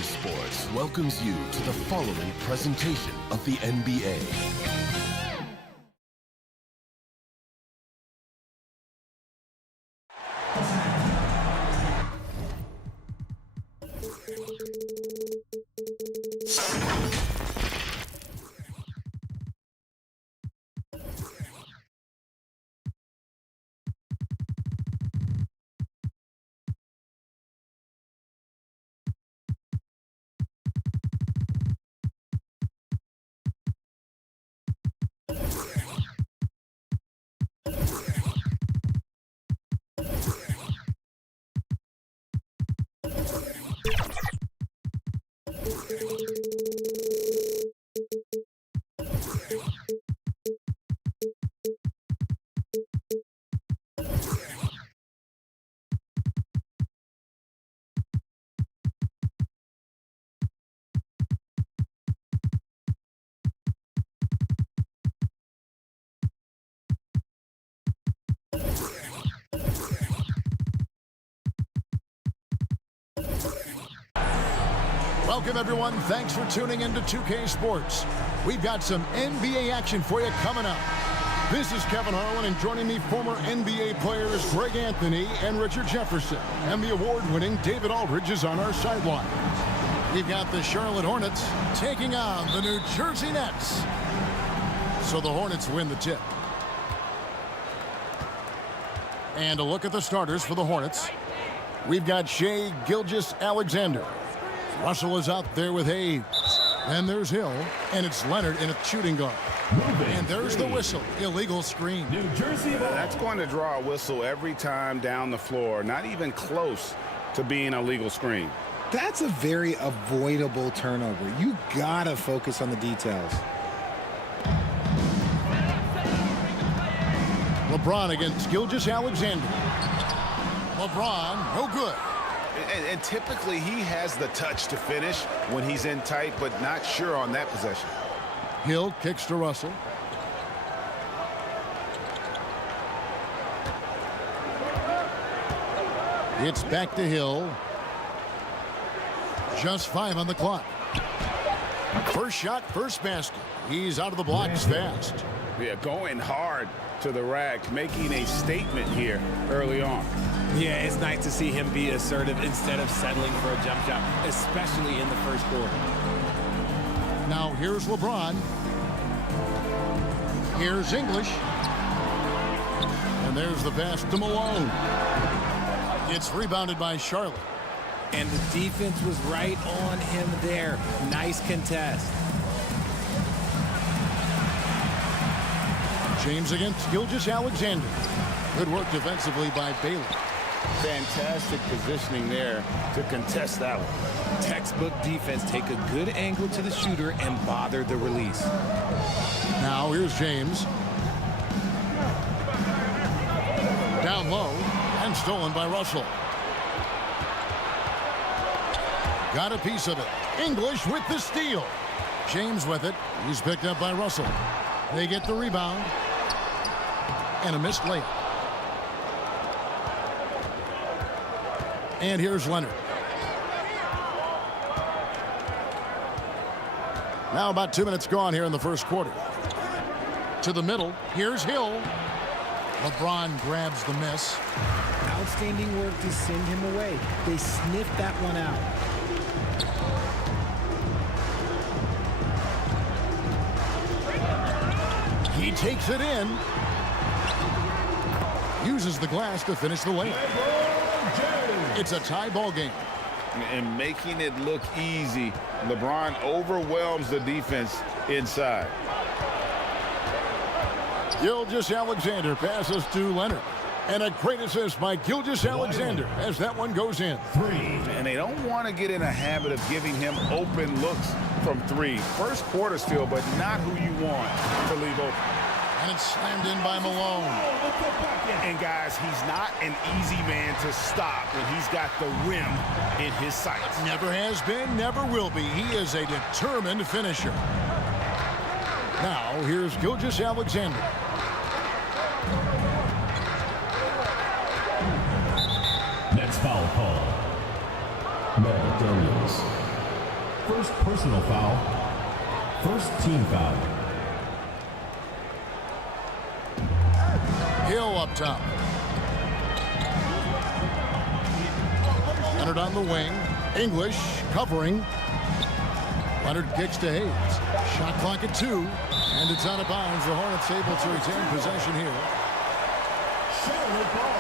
Sports welcomes you to the following presentation of the NBA. Welcome, everyone. Thanks for tuning into 2K Sports. We've got some NBA action for you coming up. This is Kevin Harlan, and joining me, former NBA players Greg Anthony and Richard Jefferson. And the award-winning David Aldridge is on our sideline. We've got the Charlotte Hornets taking on the New Jersey Nets. So the Hornets win the tip. And a look at the starters for the Hornets. We've got Shai Gilgeous-Alexander. Russell is out there with Hayes. And there's Hill. And it's Leonard in a shooting guard. And there's the whistle. Illegal screen. New Jersey ball. That's going to draw a whistle every time down the floor. Not even close to being a legal screen. That's a very avoidable turnover. You gotta focus on the details. LeBron against Gilgeous-Alexander. LeBron, no good. And typically he has the touch to finish when he's in tight, but not sure on that possession. Hill kicks to Russell. It's back to Hill. Just 5 on the clock. First shot, first basket. He's out of the blocks fast. Yeah, going hard to the rack, making a statement here early on. Yeah, it's nice to see him be assertive instead of settling for a jump shot, especially in the first quarter. Now here's LeBron. Here's English. And there's the pass to Malone. It's rebounded by Charlotte. And the defense was right on him there. Nice contest. James against Gilgeous-Alexander. Good work defensively by Bailey. Fantastic positioning there to contest that one. Textbook defense. Take a good angle to the shooter and bother the release. Now here's James. Down low and stolen by Russell. Got a piece of it. English with the steal. James with it. He's picked up by Russell. They get the rebound. And a missed layup. And here's Leonard. Now about 2 minutes gone here in the first quarter. To the middle. Here's Hill. LeBron grabs the miss. Outstanding work to send him away. They sniffed that one out. He takes it in. Uses the glass to finish the layup. It's a tie ball game. And making it look easy, LeBron overwhelms the defense inside. Gilgeous-Alexander passes to Leonard. And a great assist by Gilgeous-Alexander as that one goes in. 3. And they don't want to get in a habit of giving him open looks from 3. First quarter still, but not who you want to leave open. And it's slammed in by Malone. And guys, he's not an easy man to stop when he's got the rim in his sights. Never has been, never will be. He is a determined finisher. Now, here's Gilgeous-Alexander. Next foul call. No, Daniels. First personal foul. First team foul. Hill up top. Leonard on the wing. English covering. Leonard kicks to Hayes. Shot clock at 2. And it's out of bounds. The Hornets able to retain possession here. Charlotte ball.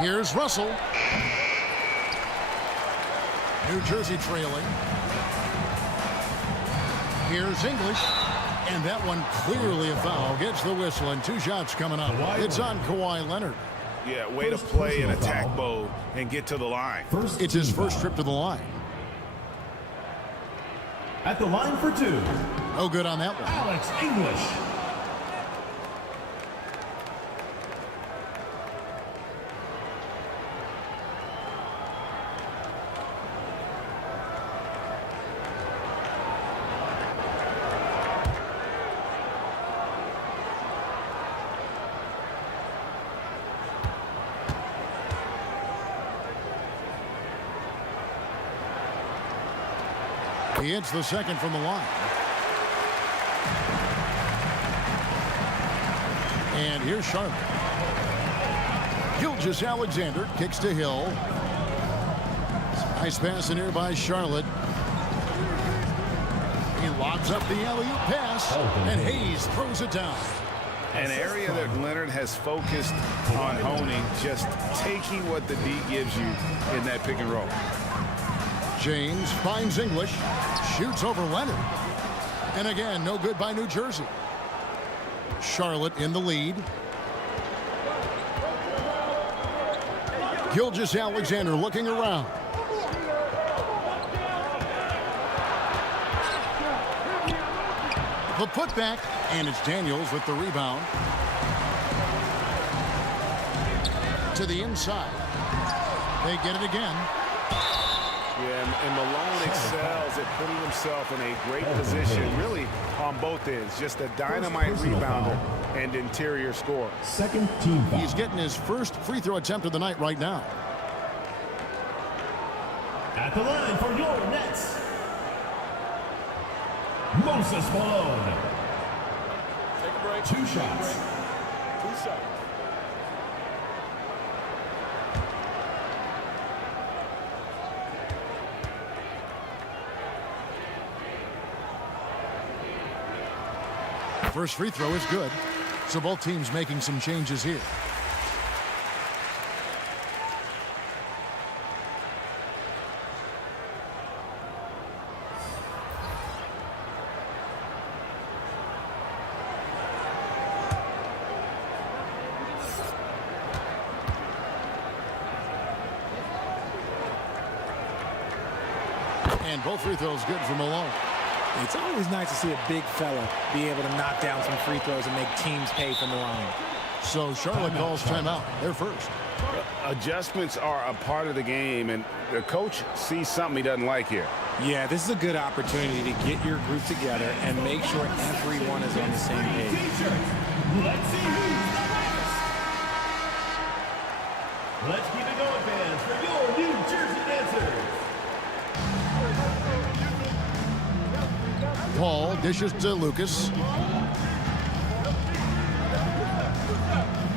Here's Russell. New Jersey trailing. Here's English. And that one clearly a foul. Gets the whistle and 2 shots coming up. It's on Kawhi Leonard. Yeah, way to play in attack mode and get to the line. It's his first trip to the line. At the line for 2. No good on that one. Alex English. He hits the second from the line. And here's Charlotte. Gilgeous Alexander kicks to Hill. Nice pass in here by Charlotte. He lobs up the alley-oop pass, and Hayes throws it down. An area that Leonard has focused on honing, just taking what the D gives you in that pick and roll. James finds English, shoots over Leonard. And again, no good by New Jersey. Charlotte in the lead. Gilgeous Alexander looking around. The putback, and it's Daniels with the rebound. To the inside. They get it again. Yeah, and Malone excels at putting himself in a great position, really on both ends. Just a dynamite rebounder and interior scorer. Second team foul. He's getting his first free throw attempt of the night right now. At the line for your Nets, Moses Malone. Take a break. 2 shots. 2 shots. First free throw is good. So both teams making some changes here. And both free throws good for Malone. It's always nice to see a big fella be able to knock down some free throws and make teams pay from the line. So Charlotte calls timeout. They're first. Adjustments are a part of the game, and the coach sees something he doesn't like here. Yeah, this is a good opportunity to get your group together and make sure everyone is on the same page. Let's see who's the best. Let's keep it going, fans, for your New Jersey dancers. Paul dishes to Lucas.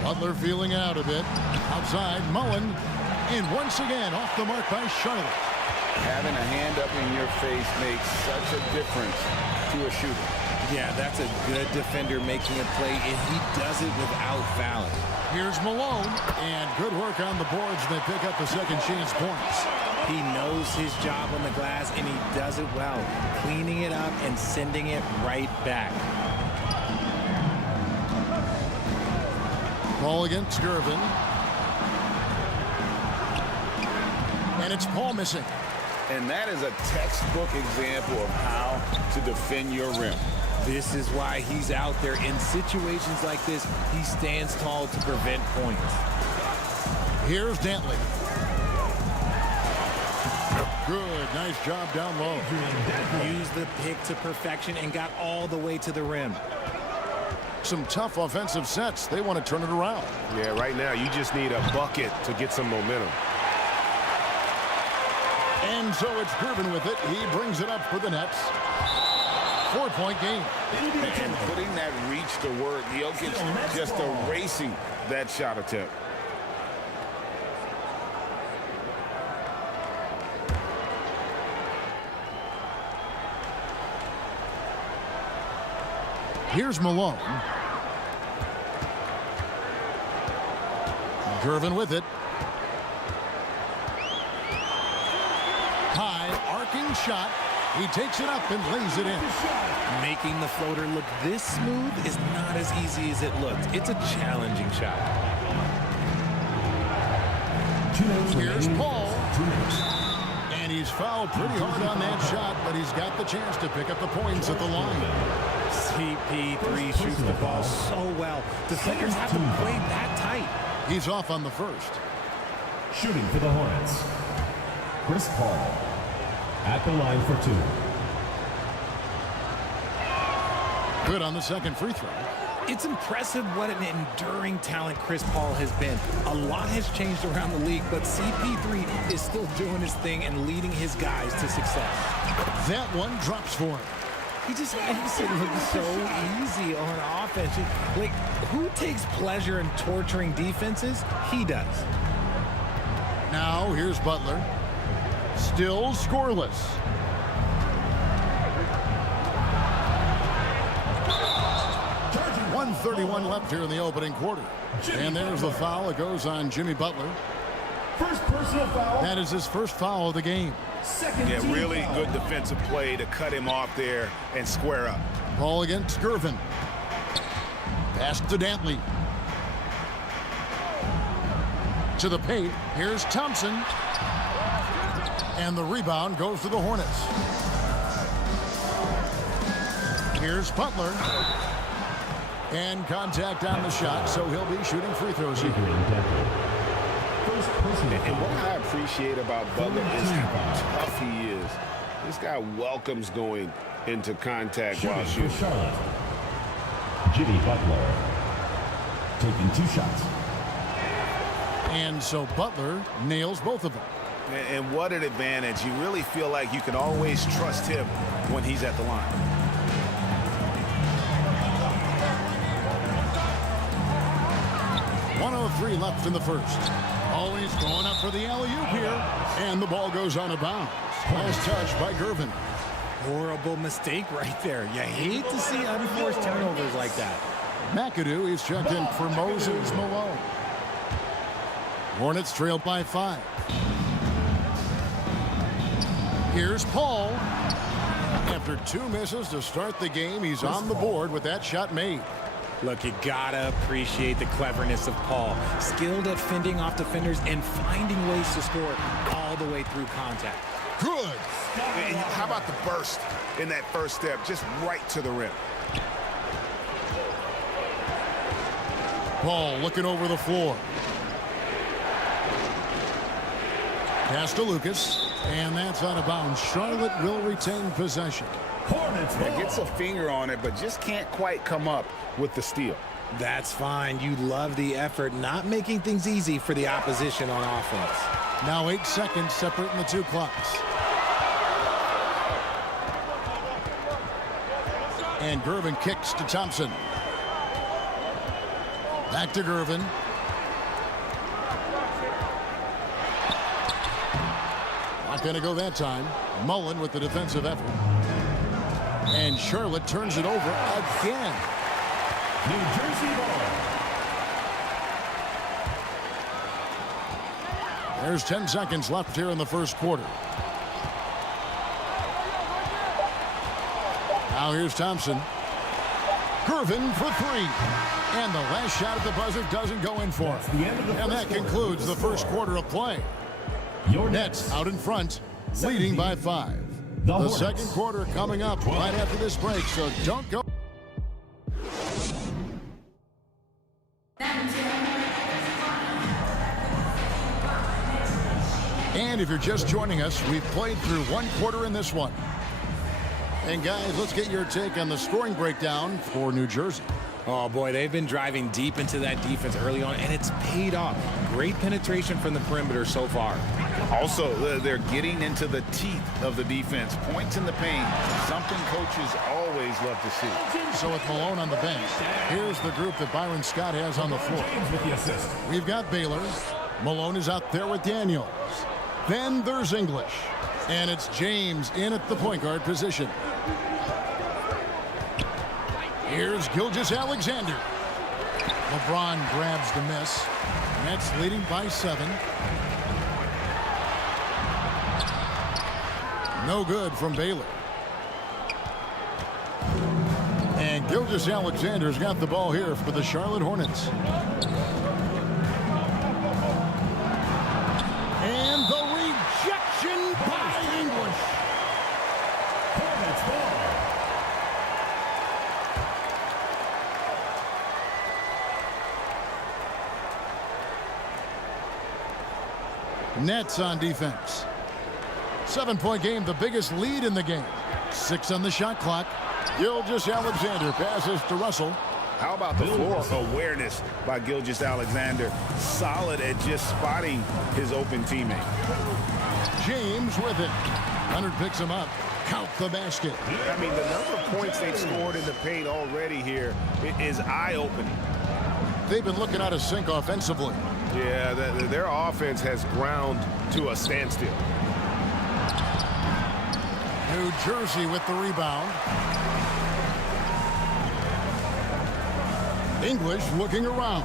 Butler feeling it out a bit. Outside, Mullen. And once again, off the mark by Charlotte. Having a hand up in your face makes such a difference to a shooter. Yeah, that's a good defender making a play, and he does it without fouling. Here's Malone, and good work on the boards. They pick up the second chance points. He knows his job on the glass, and he does it well, cleaning it up and sending it right back. Ball against Gervin. And it's Paul missing. And that is a textbook example of how to defend your rim. This is why he's out there. In situations like this, he stands tall to prevent points. Here's Dantley. Good, nice job down low. Used the pick to perfection and got all the way to the rim. some tough offensive sets. They want to turn it around. Yeah, right now you just need a bucket to get some momentum. And so it's Gervin with it. He brings it up for the Nets. 4-point game. And putting that reach to work, Jokic just erasing that shot attempt. Here's Malone. Gervin with it. High arcing shot. He takes it up and lays it in. Making the floater look this smooth is not as easy as it looks. It's a challenging shot. Here's Paul. And he's fouled pretty hard on that shot, but he's got the chance to pick up the points at the line. CP3 shoots the ball so well. Defenders have to play that tight. He's off on the first. Shooting for the Hornets, Chris Paul at the line for 2. Good on the second free throw. It's impressive what an enduring talent Chris Paul has been. A lot has changed around the league, but CP3 is still doing his thing and leading his guys to success. That one drops for him. He just makes it look so easy on offense. Like, who takes pleasure in torturing defenses? He does. Now, here's Butler. Still scoreless. Charging 1:31 left here in the opening quarter. And there's the foul. It goes on Jimmy Butler. First personal foul. That is his first foul of the game. Yeah, really good defensive play to cut him off there and square up. Ball against Gervin. Pass to Dantley. To the paint. Here's Thompson. And the rebound goes to the Hornets. Here's Butler. And contact on the shot, so he'll be shooting free throws here. And what I appreciate about Butler is how tough he is. This guy welcomes going into contact while shooting. Charlotte, Jimmy Butler taking 2 shots. And so Butler nails both of them. And what an advantage. You really feel like you can always trust him when he's at the line. .103 left in the first. Always going up for the alley-oop here. And the ball goes on a bounce. Last touch by Gervin. Horrible mistake right there. You hate to see unforced turnovers like that. McAdoo is checked in for Moses Malone. Hornets trail by 5. Here's Paul. After 2 misses to start the game, he's on the board with that shot made. Look, you gotta appreciate the cleverness of Paul. Skilled at fending off defenders and finding ways to score all the way through contact. Good. And how about the burst in that first step, just right to the rim. Paul looking over the floor. Pass to Lucas, and that's out of bounds. Charlotte will retain possession. Yeah, gets a finger on it, but just can't quite come up with the steal. That's fine. You love the effort, not making things easy for the opposition on offense. Now 8 seconds separating the 2 clocks. And Gervin kicks to Thompson. Back to Gervin. Not going to go that time. Mullen with the defensive effort. And Charlotte turns it over again. New Jersey ball. There's 10 seconds left here in the first quarter. Now here's Thompson. Gervin for 3. And the last shot at the buzzer doesn't go in for him. And that concludes the first quarter of play. Your Nets out in front, leading by 5. The second quarter coming up right after this break, so don't go. And if you're just joining us, we've played through 1 quarter in this one. And guys, let's get your take on the scoring breakdown for New Jersey. Oh, boy, they've been driving deep into that defense early on, and it's paid off. Great penetration from the perimeter so far. Also, they're getting into the teeth of the defense. Points in the paint, something coaches always love to see. So with Malone on the bench, here's the group that Byron Scott has on the floor. We've got Baylor. Malone is out there with Daniels. Then there's English. And it's James in at the point guard position. Here's Gilgeous-Alexander. LeBron grabs the miss. Nets leading by 7. No good from Baylor. And Gilgeous-Alexander's got the ball here for the Charlotte Hornets. And the rejection by English. Hornets ball. Nets on defense. 7-point game, the biggest lead in the game. 6 on the shot clock. Gilgeous-Alexander passes to Russell. How about the floor awareness by Gilgeous-Alexander? Solid at just spotting his open teammate. James with it. Leonard picks him up. Count the basket. I mean, the number of points they've scored in the paint already here is eye-opening. They've been looking out of sync offensively. Yeah, their offense has ground to a standstill. New Jersey with the rebound. English looking around.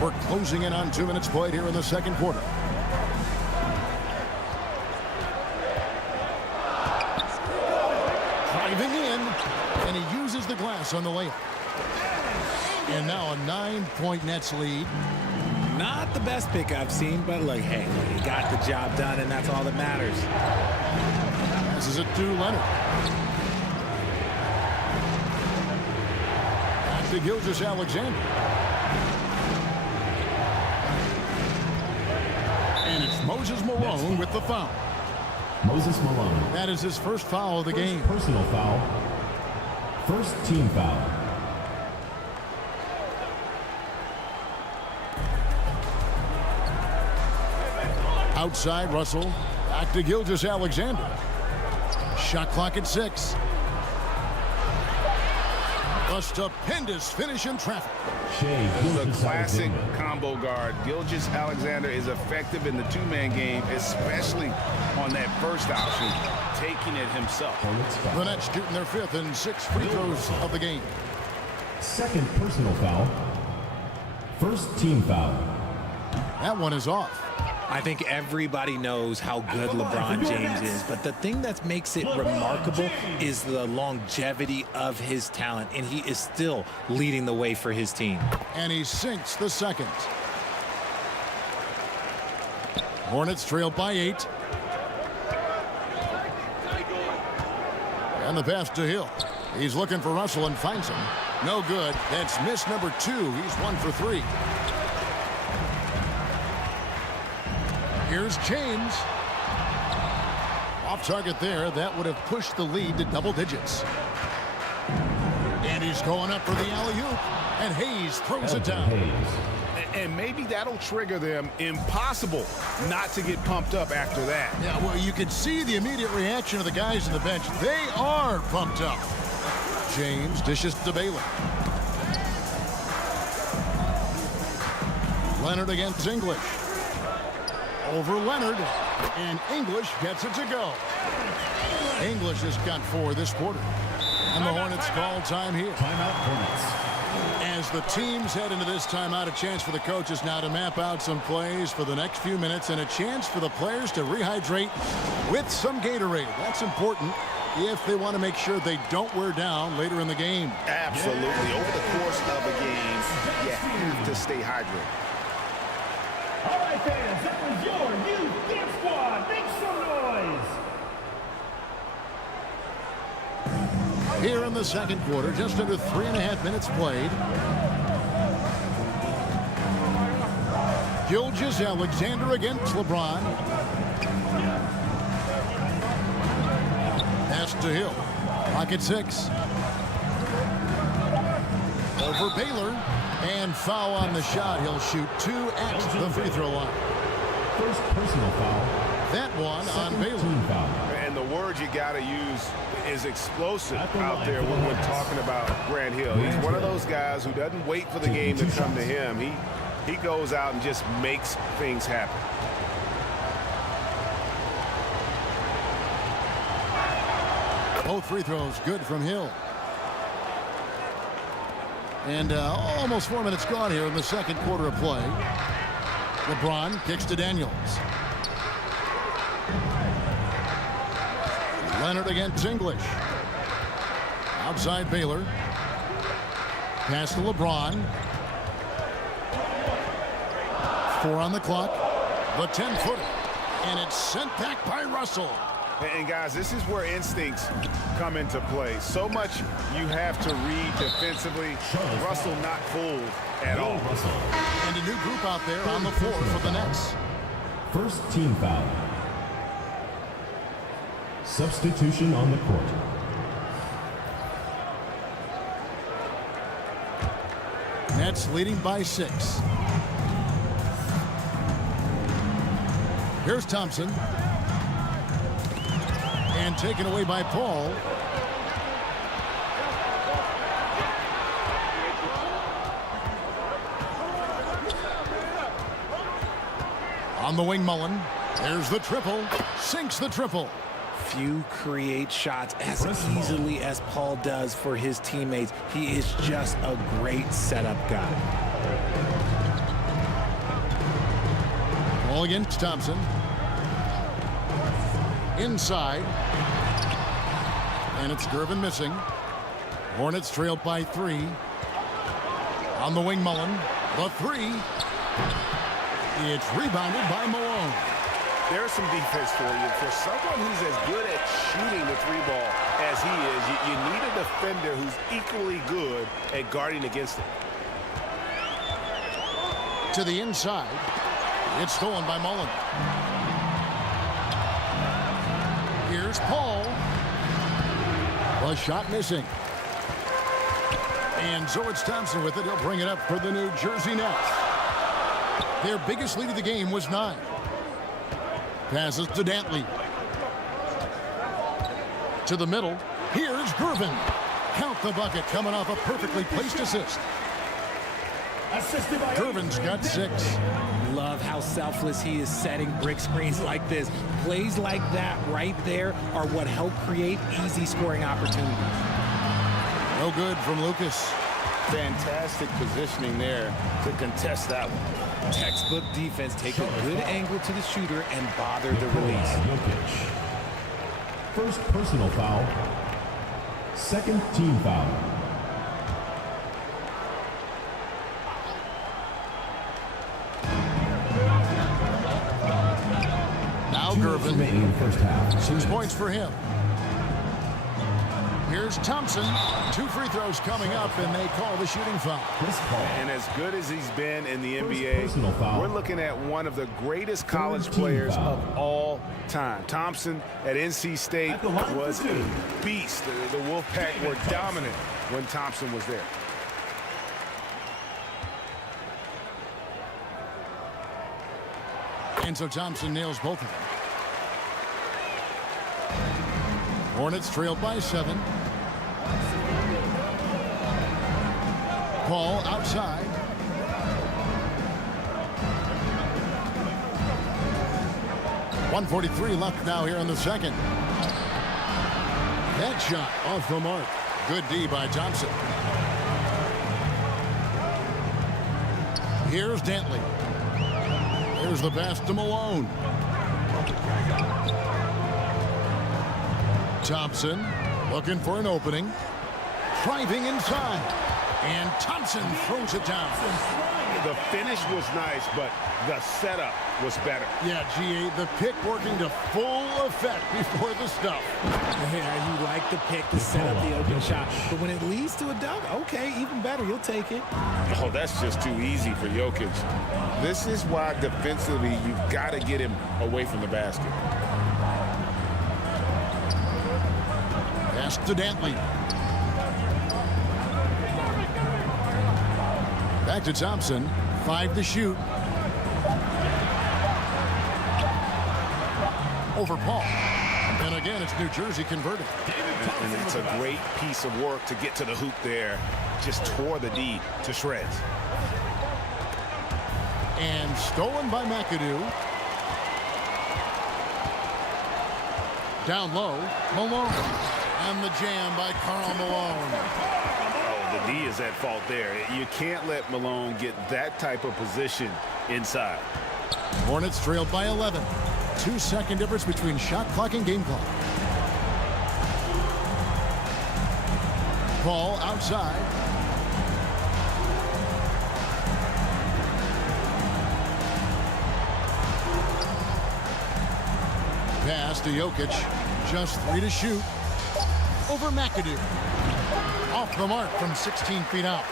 We're closing in on 2 minutes played here in the second quarter. Driving in, and he uses the glass on the layup. And now a 9-point Nets lead. Not the best pick I've seen, but look, hey, he got the job done, and that's all that matters. This is it to Leonard. Back to Gilgeous-Alexander. And it's Moses Malone with the foul. Moses Malone. That is his first foul of the game. Personal foul. First team foul. Outside, Russell. Back to Gilgeous-Alexander. Shot clock at 6. A stupendous finish in traffic. This is a classic combo guard. Gilgeous-Alexander is effective in the two-man game, especially on that first option, taking it himself. The Nets shooting their 5th and 6th free throws of the game. Second personal foul. First team foul. That one is off. I think everybody knows how good LeBron James is, but the thing that makes it remarkable is the longevity of his talent, and he is still leading the way for his team. And he sinks the second. Hornets trail by 8. And the pass to Hill. He's looking for Russell and finds him. No good. That's miss number 2. He's 1 for 3. Here's James. Off target there. That would have pushed the lead to double digits. And he's going up for the alley-oop. And Hayes throws it down. And maybe that'll trigger them. Impossible not to get pumped up after that. Yeah, well, you can see the immediate reaction of the guys on the bench. They are pumped up. James dishes to Baylor. Leonard against English. Over Leonard, and English gets it to go. English has got 4 this quarter. And the Hornets call time here. Timeout Hornets. As the teams head into this timeout, a chance for the coaches now to map out some plays for the next few minutes and a chance for the players to rehydrate with some Gatorade. That's important if they want to make sure they don't wear down later in the game. Absolutely. Over the course of a game, you have to stay hydrated. All right, fans, that was your new dance squad. Make some noise. Here in the second quarter, just under 3.5 minutes played. Gilgeous-Alexander against LeBron. Pass to Hill. Clock at 6. Over Baylor. And foul on the shot. He'll shoot 2 at the free throw line. First personal foul. That one on Baylor. And the word you got to use is explosive out there when we're talking about Grant Hill. He's one of those guys who doesn't wait for the game to come to him. He goes out and just makes things happen. Both free throws good from Hill. And almost 4 minutes gone here in the second quarter of play. LeBron kicks to Daniels. Leonard against English. Outside Baylor. Pass to LeBron. 4 on the clock. The 10-footer. And it's sent back by Russell. And guys, this is where instincts come into play. So much you have to read defensively. Russell not fooled at all. And a new group out there on the floor for the Nets. First team foul. Substitution on the court. Nets leading by 6. Here's Thompson. And taken away by Paul. On the wing, Mullen. There's the triple. Sinks the triple. Few create shots as easily as Paul does for his teammates. He is just a great setup guy. Ball against Thompson. Inside. And it's Gervin missing. Hornets trailed by 3. On the wing, Mullen. The 3. It's rebounded by Malone. There's some defense for you. For someone who's as good at shooting the 3-ball as he is, you need a defender who's equally good at guarding against it. To the inside. It's stolen by Mullen. Here's Paul. The shot missing. And so it's Thompson with it. He'll bring it up for the New Jersey Nets. Their biggest lead of the game was 9. Passes to Dantley. To the middle. Here's Gervin. Count the bucket coming off a perfectly placed assist. Gervin's got 6. Love how selfless he is setting brick screens like this. Plays like that right there are what help create easy scoring opportunities. No good from Lucas. Fantastic positioning there to contest that one. Textbook defense. Take a good angle to the shooter and bother the release. First personal foul. Second team foul. Now Gervin. First half. 6 points for him. Here's Thompson. 2 free throws coming up, and they call the shooting foul. And as good as he's been in the NBA, we're looking at one of the greatest college players of all time. Thompson at NC State was a beast. The Wolfpack were dominant when Thompson was there. And so Thompson nails both of them. Hornets trailed by 7. Paul outside. .143 left now here in the second. That shot off the mark. Good D by Thompson. Here's Dantley. Here's the pass to Malone. Thompson looking for an opening. Driving inside. And Thompson throws it down. The finish was nice, but the setup was better. Yeah, GA, the pick working to full effect before the stuff. Yeah, you like the pick to set up the open shot. But when it leads to a dunk, okay, even better. You'll take it. Oh, that's just too easy for Jokic. This is why defensively you've got to get him away from the basket. Pass to Dantley. Back to Thompson. 5 to shoot. Over Paul. And again, it's New Jersey converted. And it's a great piece of work to get to the hoop there. Just tore the D to shreds. And stolen by McAdoo. Down low, Malone. And the jam by Karl Malone. Oh, the D is at fault there. You can't let Malone get that type of position inside. Hornets trailed by 11. 2-second difference between shot clock and game clock. Ball outside. Pass to Jokic. Just 3 to shoot. Over McAdoo. Off the mark from 16 feet out.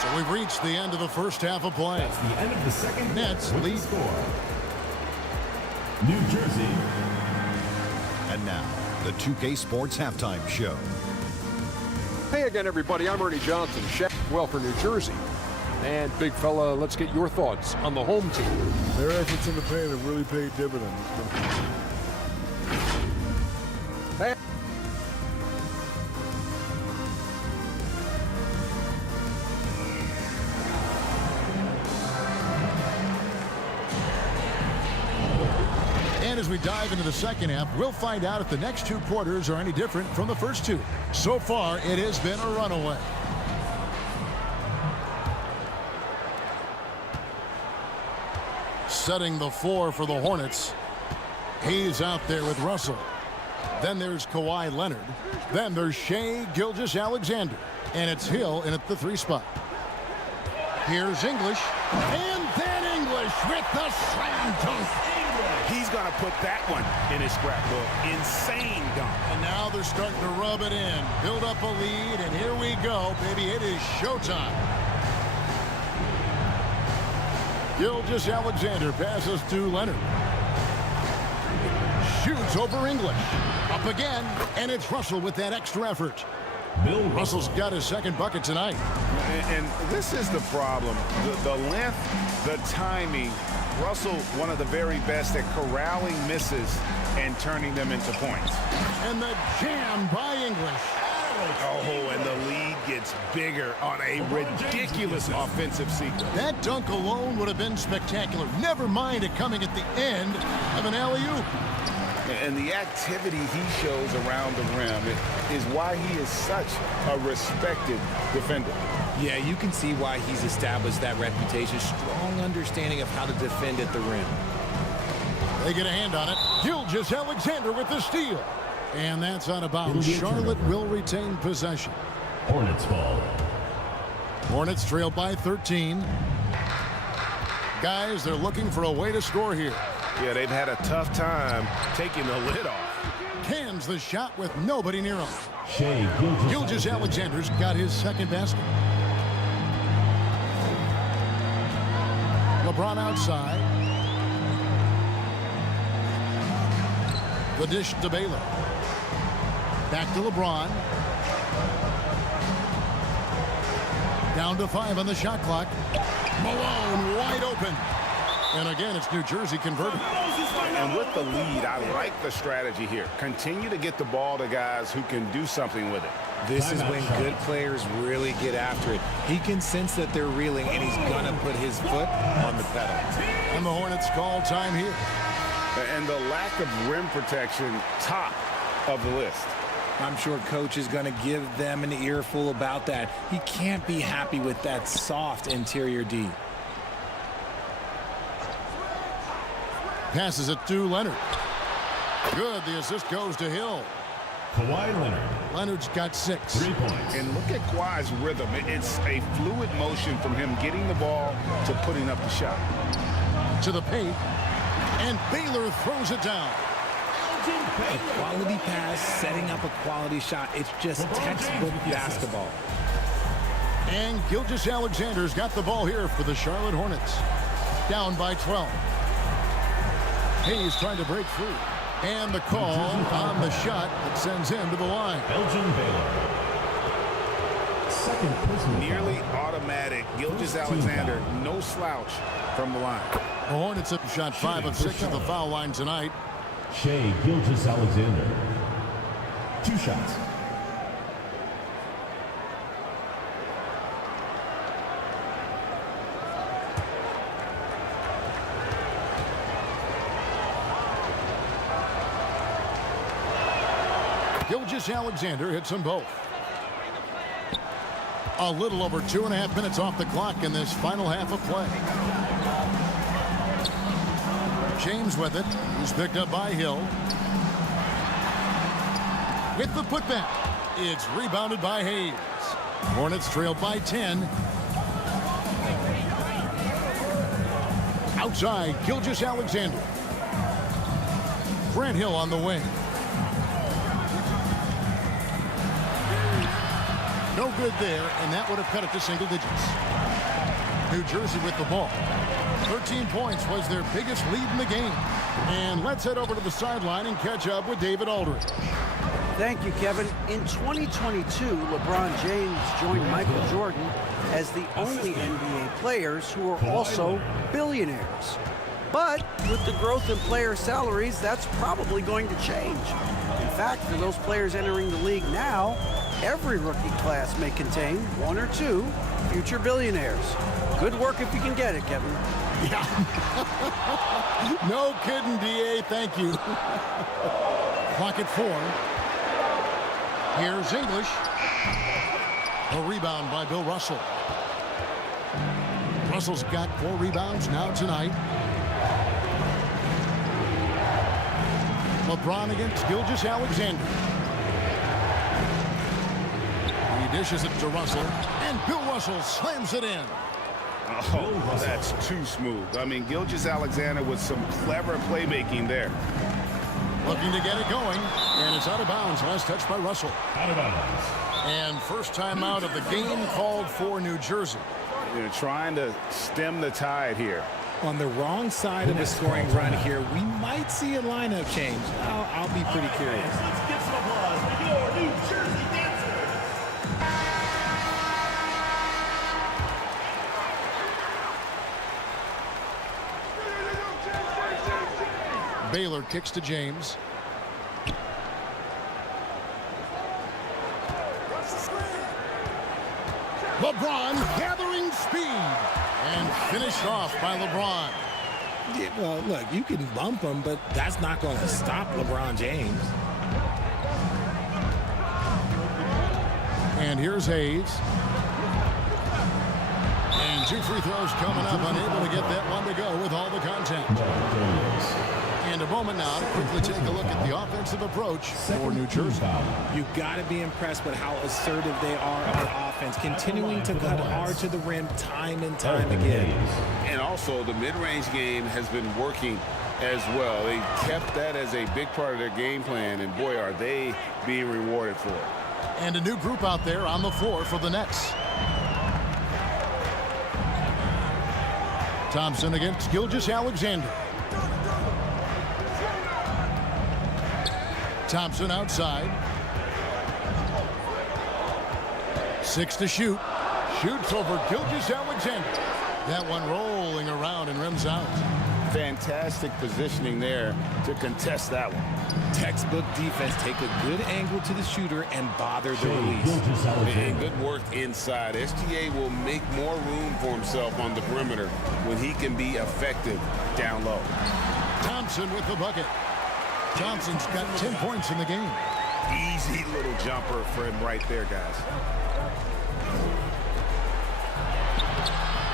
So we've reached the end of the first half of play. That's the end of the second. Nets lead. Score. New Jersey. And now, the 2K Sports Halftime Show. Hey again, everybody. I'm Ernie Johnson, chef well for New Jersey. And big fella, let's get your thoughts on the home team. Their efforts in the paint have really paid dividends. Hey. And as we dive into the second half, we'll find out if the next 2 quarters are any different from the first 2. So far, it has been a runaway. Setting the floor for the Hornets. He's out there with Russell. Then there's Kawhi Leonard. Then there's Shai Gilgeous-Alexander. And it's Hill in at the 3 spot. Here's English. And then English with the slam dunk. He's going to put that one in his scrapbook. Insane dunk. And now they're starting to rub it in. Build up a lead, and here we go, baby. It is showtime. Gilgeous-Alexander passes to Leonard. Shoots over English. Up again, and it's Russell with that extra effort. Russell's got his second bucket tonight. And this is the problem. The length, the timing. Russell, one of the very best at corralling misses and turning them into points. And the jam by English. Oh, and the lead gets bigger on a ridiculous offensive sequence. That dunk alone would have been spectacular. Never mind it coming at the end of an alley-oop. And the activity he shows around the rim is why he is such a respected defender. Yeah, you can see why he's established that reputation. Strong understanding of how to defend at the rim. They get a hand on it. Gilgeous-Alexander with the steal. And that's out of bounds. Charlotte will retain possession. Hornets ball. Hornets trailed by 13. Guys, they're looking for a way to score here. Yeah, they've had a tough time taking the lid off. Cans the shot with nobody near him. Shai Gilgeous-Alexander's got his second basket. LeBron outside. The dish to Baylor. Back to LeBron. Down to 5 on the shot clock. Malone wide open. And again, it's New Jersey converted. And with the lead, I like the strategy here. Continue to get the ball to guys who can do something with it. This is when good players really get after it. He can sense that they're reeling, and he's going to put his foot on the pedal. And the Hornets call time here. And the lack of rim protection, top of the list. I'm sure coach is going to give them an earful about that. He can't be happy with that soft interior D. Passes it to Leonard. Good. The assist goes to Hill. Kawhi Leonard. Leonard's got 6. 3 points. And look at Kawhi's rhythm. It's a fluid motion from him getting the ball to putting up the shot. To the paint. And Baylor throws it down. A quality pass, setting up a quality shot. It's just textbook basketball. And Gilgeous-Alexander's got the ball here for the Charlotte Hornets. Down by 12. Hayes trying to break free. And the call on the shot that sends him to the line. Elgin Baylor. Second personal Nearly automatic. Gilgeous-Alexander, no slouch from the line. The Hornets have shot 5 of 6 at the foul line tonight. Shea Gilgeous-Alexander. 2 shots. Gilgeous-Alexander hits them both. A little over 2.5 minutes off the clock in this final half of play. James with it. He's picked up by Hill. With the putback. It's rebounded by Hayes. Hornets trail by 10. Outside, Gilgeous-Alexander. Grant Hill on the wing. No good there, and that would have cut it to single digits. New Jersey with the ball. 13 points was their biggest lead in the game. And let's head over to the sideline and catch up with David Aldridge. Thank you, Kevin. In 2022, LeBron James joined Michael Jordan as the only NBA players who are also billionaires. But with the growth in player salaries, that's probably going to change. In fact, for those players entering the league now, every rookie class may contain 1 or 2 future billionaires. Good work if you can get it, Kevin. Yeah. No kidding, DA. Thank you. Clock at 4. Here's English. A rebound by Bill Russell. Russell's got 4 rebounds now tonight. LeBron against Gilgeous-Alexander. He dishes it to Russell, and Bill Russell slams it in. Oh, that's too smooth. I mean, Gilgeous-Alexander with some clever playmaking there. Looking to get it going, and it's out of bounds. Last touch by Russell. Out of bounds. And first time out of the game called for New Jersey. You're trying to stem the tide here. On the wrong side of the scoring run here, we might see a lineup change. I'll be pretty curious. Let's get some applause for your New Jersey dancers. Baylor kicks to James. LeBron gathering speed and finished off by LeBron. Yeah, well, look, you can bump him, but that's not going to stop LeBron James. And here's Hayes. And 2 free throws coming up, unable to get that one to go with all the contact. And a moment now to quickly take a look at the offensive approach for New Jersey. You got to be impressed with how assertive they are on offense, continuing to cut hard to the rim time and time again. And also, the mid-range game has been working as well. They kept that as a big part of their game plan, and boy, are they being rewarded for it. And a new group out there on the floor for the Nets. Thompson against Gilgeous-Alexander. Thompson outside. 6 to shoot. Shoots over Gilgeous-Alexander. That one rolling around and rims out. Fantastic positioning there to contest that one. Textbook defense. Take a good angle to the shooter and bother the release. And good work inside. SGA will make more room for himself on the perimeter when he can be effective down low. Thompson with the bucket. Thompson's got 10 points in the game. Easy little jumper for him right there, guys.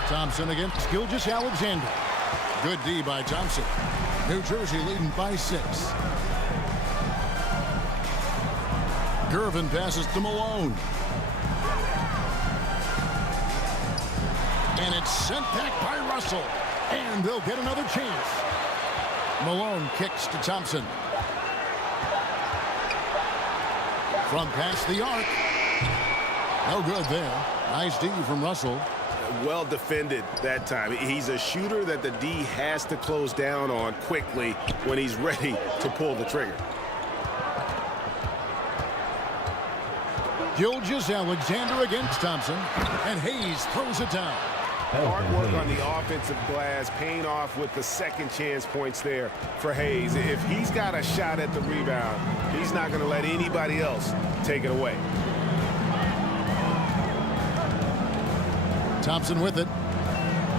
Thompson against Gilgeous-Alexander. Good D by Thompson. New Jersey leading by 6. Gervin passes to Malone. And it's sent back by Russell. And they'll get another chance. Malone kicks to Thompson. From past the arc. No good there. Nice D from Russell. Well defended that time. He's a shooter that the D has to close down on quickly when he's ready to pull the trigger. Gilgeous-Alexander against Thompson, and Hayes throws it down. Hard work on the offensive glass, paying off with the second chance points there for Hayes. If he's got a shot at the rebound, he's not going to let anybody else take it away. Thompson with it.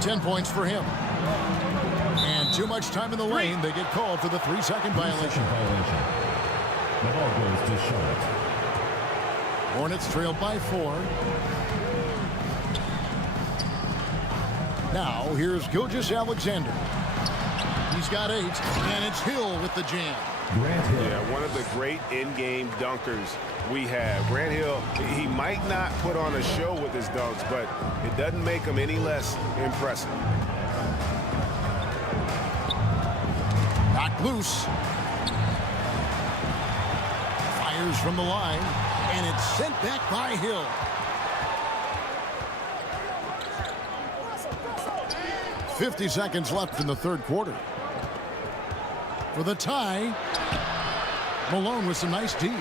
10 points for him. And too much time in the lane. They get called for the 3-second violation. The ball goes to Charlotte. Hornets trailed by 4. Now, here's Gilgeous-Alexander. He's got 8, and it's Hill with the jam. Yeah, one of the great in-game dunkers we have. Grant Hill, he might not put on a show with his dunks, but it doesn't make him any less impressive. Knocked loose. Fires from the line, and it's sent back by Hill. .50 seconds left in the third quarter. For the tie, Malone with some nice D.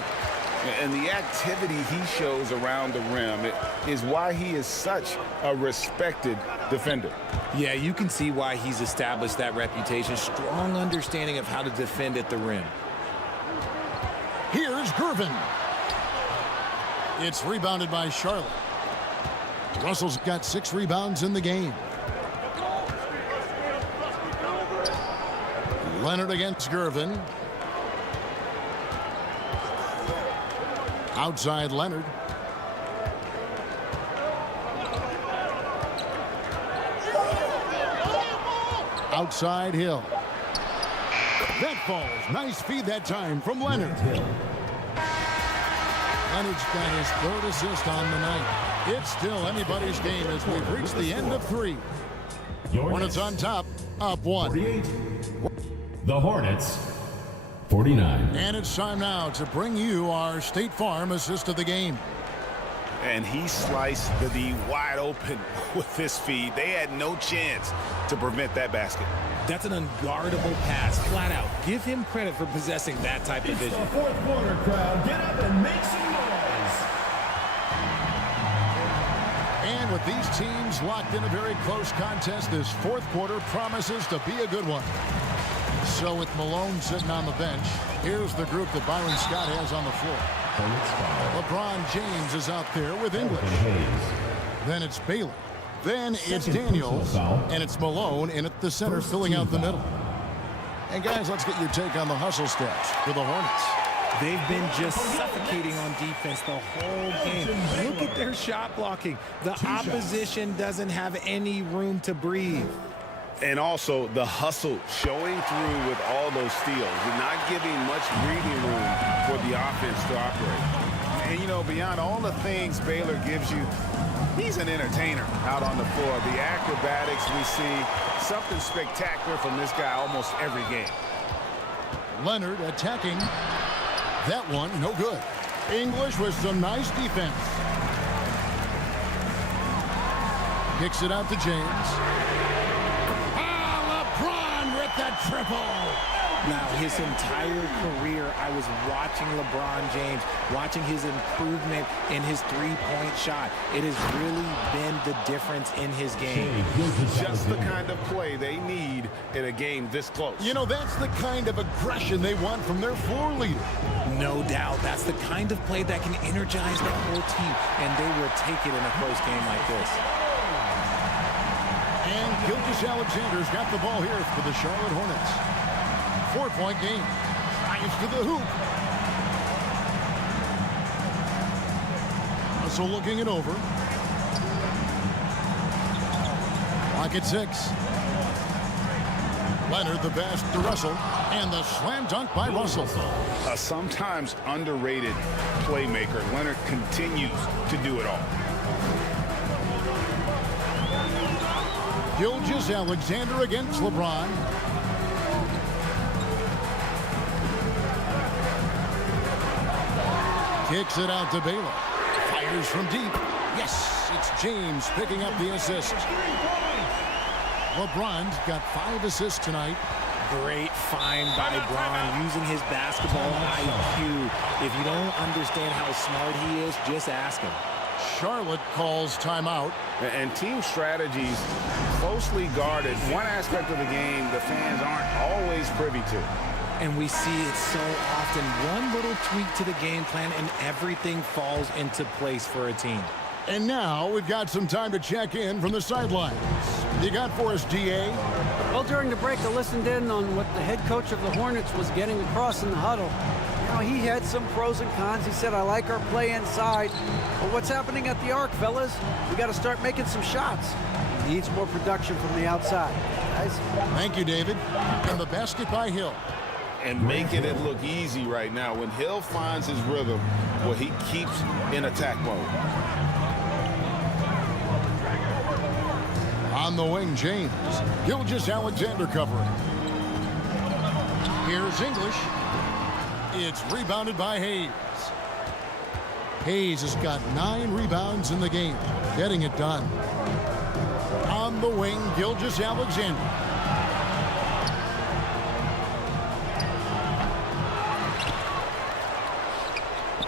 And the activity he shows around the rim is why he is such a respected defender. Yeah, you can see why he's established that reputation. Strong understanding of how to defend at the rim. Here's Gervin. It's rebounded by Charlotte. Russell's got 6 rebounds in the game. Leonard against Gervin. Outside Leonard. Outside Hill. That falls. Nice feed that time from Leonard. Leonard's got his 3rd assist on the night. It's still anybody's game as we've reached the end of 3. Hornets on top, up 1. 48. The Hornets, 49. And it's time now to bring you our State Farm assist of the game. And he sliced the D wide open with this feed. They had no chance to prevent that basket. That's an unguardable pass, flat out. Give him credit for possessing that type of vision. The fourth quarter crowd, get up and make some noise. And with these teams locked in a very close contest, this fourth quarter promises to be a good one. So with Malone sitting on the bench, here's the group that Byron Scott has on the floor. LeBron James is out there with English. Then it's Baylor. Then it's Daniels. And it's Malone in at the center, filling out the middle. And guys, let's get your take on the hustle stats for the Hornets. They've been just suffocating on defense the whole game. Look at their shot blocking. The opposition doesn't have any room to breathe. And also the hustle showing through with all those steals. They're not giving much breathing room for the offense to operate. And, you know, beyond all the things Baylor gives you, he's an entertainer out on the floor. The acrobatics we see, something spectacular from this guy almost every game. Leonard attacking. That one, no good. English with some nice defense. Kicks it out to James. That triple. Now, his entire career, I was watching LeBron James, watching his improvement in his three-point shot. It has really been the difference in his game. Just the kind of play they need in a game this close. You know, that's the kind of aggression they want from their floor leader. No doubt. That's the kind of play that can energize the whole team, and they will take it in a close game like this. And Gilgeous-Alexander's got the ball here for the Charlotte Hornets. 4-point game. Drives to the hoop. Russell looking it over. Clock at 6. Leonard the pass to Russell. And the slam dunk by Russell. A sometimes underrated playmaker. Leonard continues to do it all. Gilgeous-Alexander against LeBron. Kicks it out to Baylor. Fires from deep. Yes, It's James picking up the assist. LeBron's got 5 assists tonight. Great find by Bron, using his basketball IQ. If you don't understand how smart he is, just ask him. Charlotte calls timeout. And team strategies closely guarded. One aspect of the game the fans aren't always privy to. And we see it so often. One little tweak to the game plan and everything falls into place for a team. And now we've got some time to check in from the sidelines. You got for us, DA? Well, during the break, I listened in on what the head coach of the Hornets was getting across in the huddle. You know, he had some pros and cons. He said, I like our play inside. But what's happening at the arc, fellas? We got to start making some shots. He needs more production from the outside. Guys. Thank you, David. And the basket by Hill. And making it look easy right now. When Hill finds his rhythm, well, he keeps in attack mode. On the wing, James. Gilgeous-Alexander covering. Here's English. It's rebounded by Hayes. Hayes has got 9 rebounds in the game, getting it done. On the wing, Gilgeous-Alexander.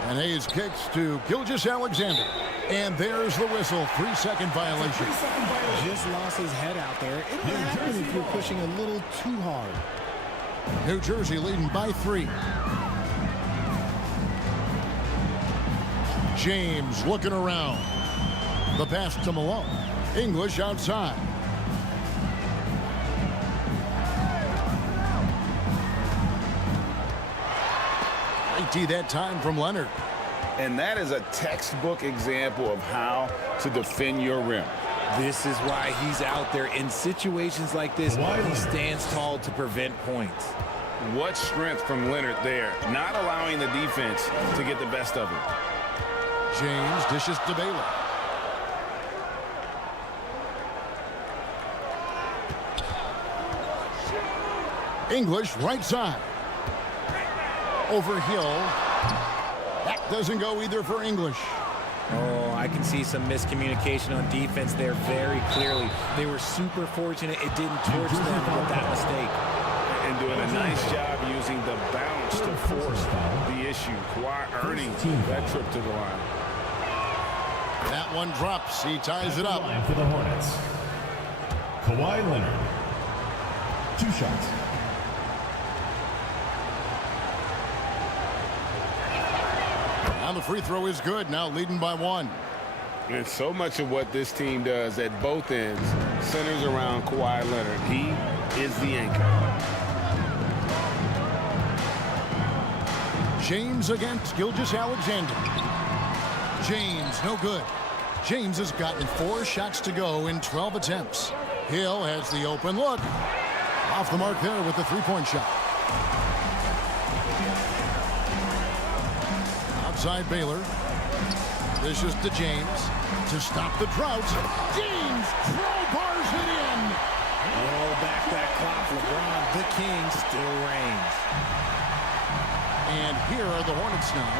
And Hayes kicks to Gilgeous-Alexander. And there's the whistle. 3-second violation. Just lost his head out there. It'll happen if you're pushing a little too hard. New Jersey leading by 3. James looking around. The pass to Malone. English outside. IT that time from Leonard. And that is a textbook example of how to defend your rim. This is why he's out there in situations like this. He stands tall to prevent points. What strength from Leonard there, not allowing the defense to get the best of him. James dishes to Baylor. English right side. Over Hill. That doesn't go either for English. Oh, I can see some miscommunication on defense there very clearly. They were super fortunate it didn't torch them with that mistake. And doing a nice job using the bounce to force the issue. Kawhi earning that trip to the line. That one drops. He ties it up. For the Hornets, Kawhi Leonard. 2 shots. And the free throw is good. Now leading by 1. And so much of what this team does at both ends centers around Kawhi Leonard. He is the anchor. James against Gilgeous-Alexander. James, no good. James has gotten 4 shots to go in 12 attempts. Hill has the open look. Off the mark there with the 3-point shot. Outside Baylor. This is to James to stop the drought. James crowbars it in. Roll back that clock. LeBron, the king, still reigns. And here are the Hornets now.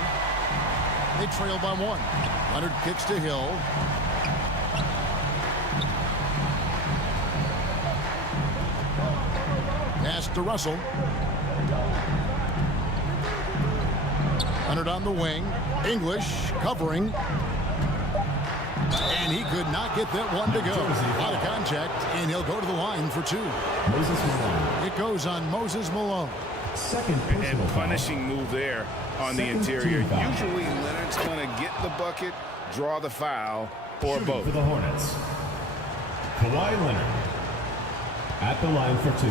They trail by 1. Leonard kicks to Hill. Pass to Russell. Leonard on the wing. English covering. And he could not get that one to go. Out of contact, and he'll go to the line for 2. It goes on Moses Malone. And punishing move there on the interior. Usually Leonard's going to get the bucket, draw the foul, or both. For the Hornets, Kawhi Leonard at the line for 2.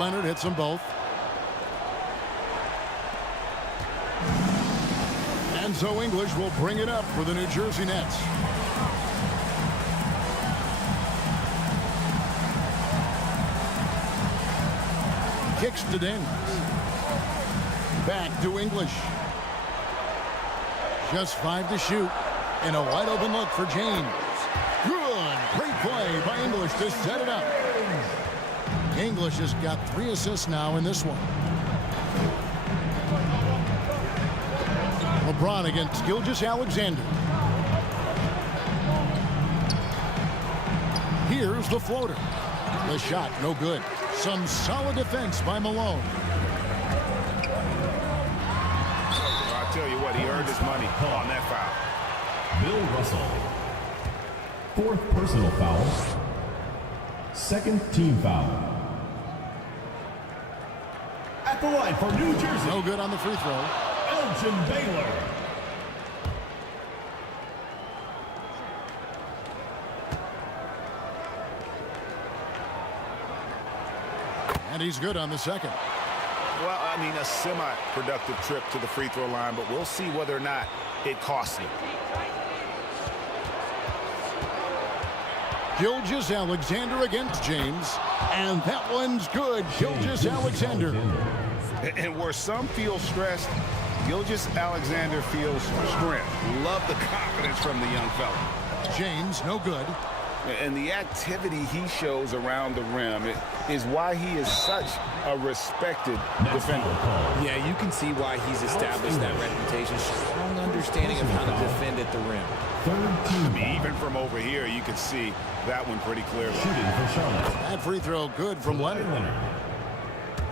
Leonard hits them both. And so English will bring it up for the New Jersey Nets. Kicks to Daniels. Back to English. Just 5 to shoot. And a wide open look for James. Good. Great play by English to set it up. English has got 3 assists now in this one. LeBron against Gilgeous-Alexander. Here's the floater. The shot, no good. Some solid defense by Malone. I'll tell you what, he earned his money on that foul. Bill Russell. 4th personal foul. 2nd team foul. At the line for New Jersey. No good on the free throw. Elgin Baylor. And he's good on the second. Well, I mean, a semi-productive trip to the free throw line, but we'll see whether or not it costs him. Gilgeous-Alexander against James. And that one's good. Gilgeous-Alexander. And where some feel stressed, Gilgeous-Alexander feels strength. Love the confidence from the young fella. James, no good. And the activity he shows around the rim is why he is such a respected defender. Yeah, you can see why he's established that reputation. Strong understanding of how to defend at the rim. I mean, even from over here, you can see that one pretty clearly. Shooting for Charlotte. That free throw good from Leonard.